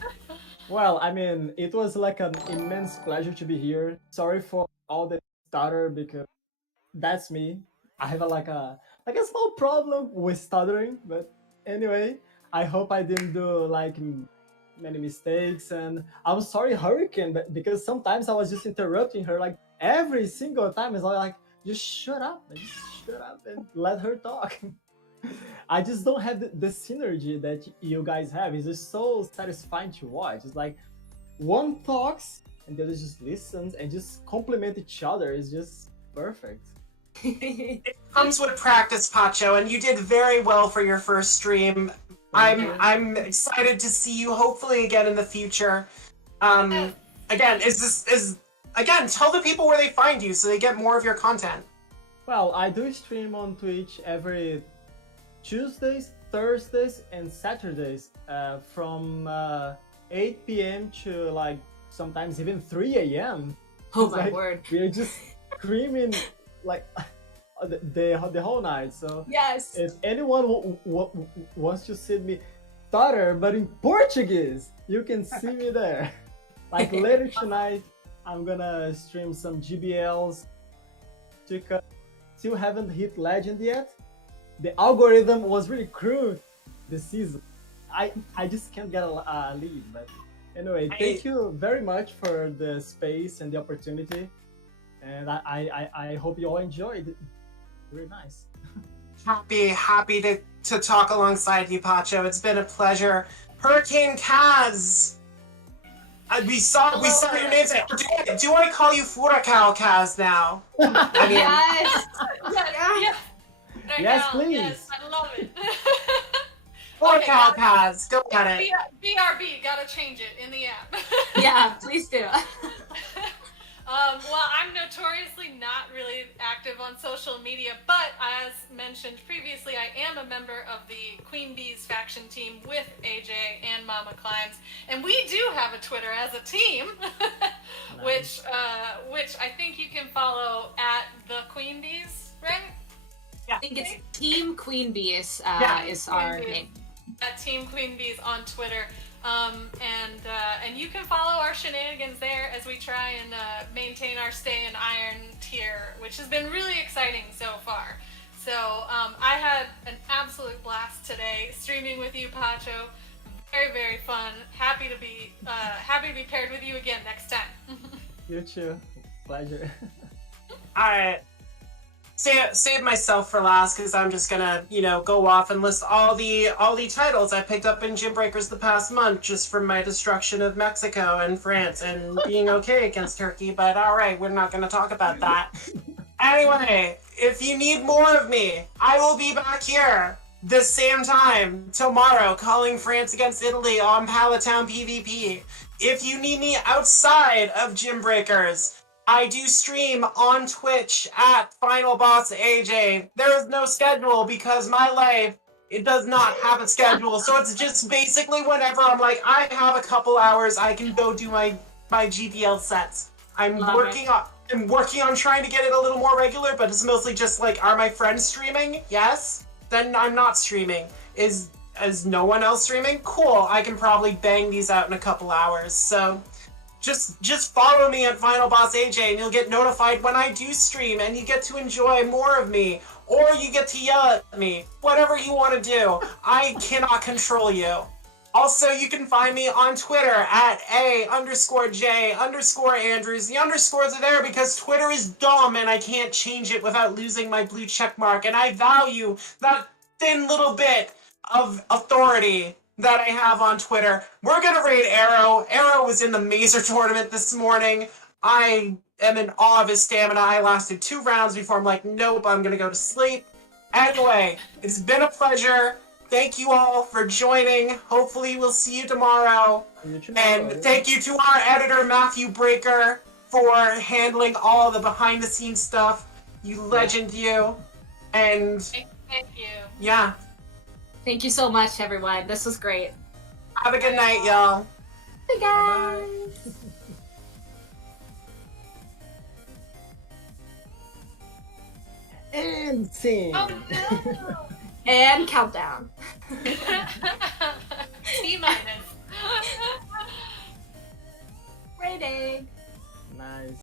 Well, I mean, it was like an immense pleasure to be here. Sorry for all the stutter because that's me. I have a small problem with stuttering, but anyway, I hope I didn't do like many mistakes, and I'm sorry, Hurricane, but because sometimes I was just interrupting her like every single time. It's like just shut up and let her talk. I just don't have the synergy that you guys have. It's just so satisfying to watch. It's like one talks and the other just listens and just compliment each other. It's just perfect. It comes with practice, Pacho, and you did very well for your first stream. I'm excited to see you hopefully again in the future. Again, tell the people where they find you so they get more of your content. Well, I do stream on Twitch every Tuesdays, Thursdays, and Saturdays from 8 p.m. to like sometimes even 3 a.m. Oh It's my like, word. We're just screaming like the whole night. So Yes. if anyone wants to see me stutter, but in Portuguese, you can see me there. Like later tonight, I'm gonna stream some GBLs. Because still haven't hit legend yet. The algorithm was really cruel this season. I just can't get a lead. But anyway, thank you very much for the space and the opportunity. And I hope you all enjoyed it. Very nice. Happy to talk alongside you, Pacho. It's been a pleasure. Hurricane Kaz. We saw your names. Do I call you Furacao Kaz now? I mean, Yes. Yes. Yes, please. Yes, I love it. Furacao Kaz. Go at it. BRB, gotta change it in the app. Yeah, please do. Well, I'm notoriously not really active on social media, but as mentioned previously, I am a member of the Queen Bees faction team with AJ and Mamaclimbs, and we do have a Twitter as a team, Nice. which I think you can follow at the Queen Bees, right? I think it's Team Queen Bees is Queen our Bees. name. At Team Queen Bees on Twitter. And you can follow our shenanigans there as we try and maintain our stay in iron tier, which has been really exciting so far. So I had an absolute blast today streaming with you, Pacho. Very, very fun. Happy to be paired with you again next time. You too. Pleasure. All right. Save myself for last because I'm just gonna, go off and list all the titles I picked up in Gymbreakers the past month just from my destruction of Mexico and France and being okay against Turkey. But all right, we're not gonna talk about that. Anyway, if you need more of me, I will be back here the same time tomorrow calling France against Italy on Pallet PvP. If you need me outside of Gymbreakers, I do stream on Twitch at Final Boss AJ. There is no schedule because my life, it does not have a schedule. So it's just basically whenever I'm like, I have a couple hours, I can go do my GBL sets. I'm working on trying to get it a little more regular, but it's mostly just like, are my friends streaming? Yes. Then I'm not streaming. Is no one else streaming? Cool. I can probably bang these out in a couple hours. So just follow me at Final Boss AJ and you'll get notified when I do stream and you get to enjoy more of me. Or you get to yell at me. Whatever you want to do. I cannot control you. Also, you can find me on Twitter at @A_J_Andrews. The underscores are there because Twitter is dumb and I can't change it without losing my blue check mark. And I value that thin little bit of authority that I have on Twitter. We're gonna raid Arrow. Arrow was in the Mazer tournament this morning. I am in awe of his stamina. I lasted 2 rounds before I'm like, nope, I'm gonna go to sleep. Anyway, it's been a pleasure. Thank you all for joining. Hopefully we'll see you tomorrow. And thank you to our editor, Matthew Breaker, for handling all the behind-the-scenes stuff. You legend, you. And Thank you. yeah. Thank you so much, everyone. This was great. Have a good night, y'all. Bye, guys. And sing. Oh no! And countdown. T minus. Rating. Nice.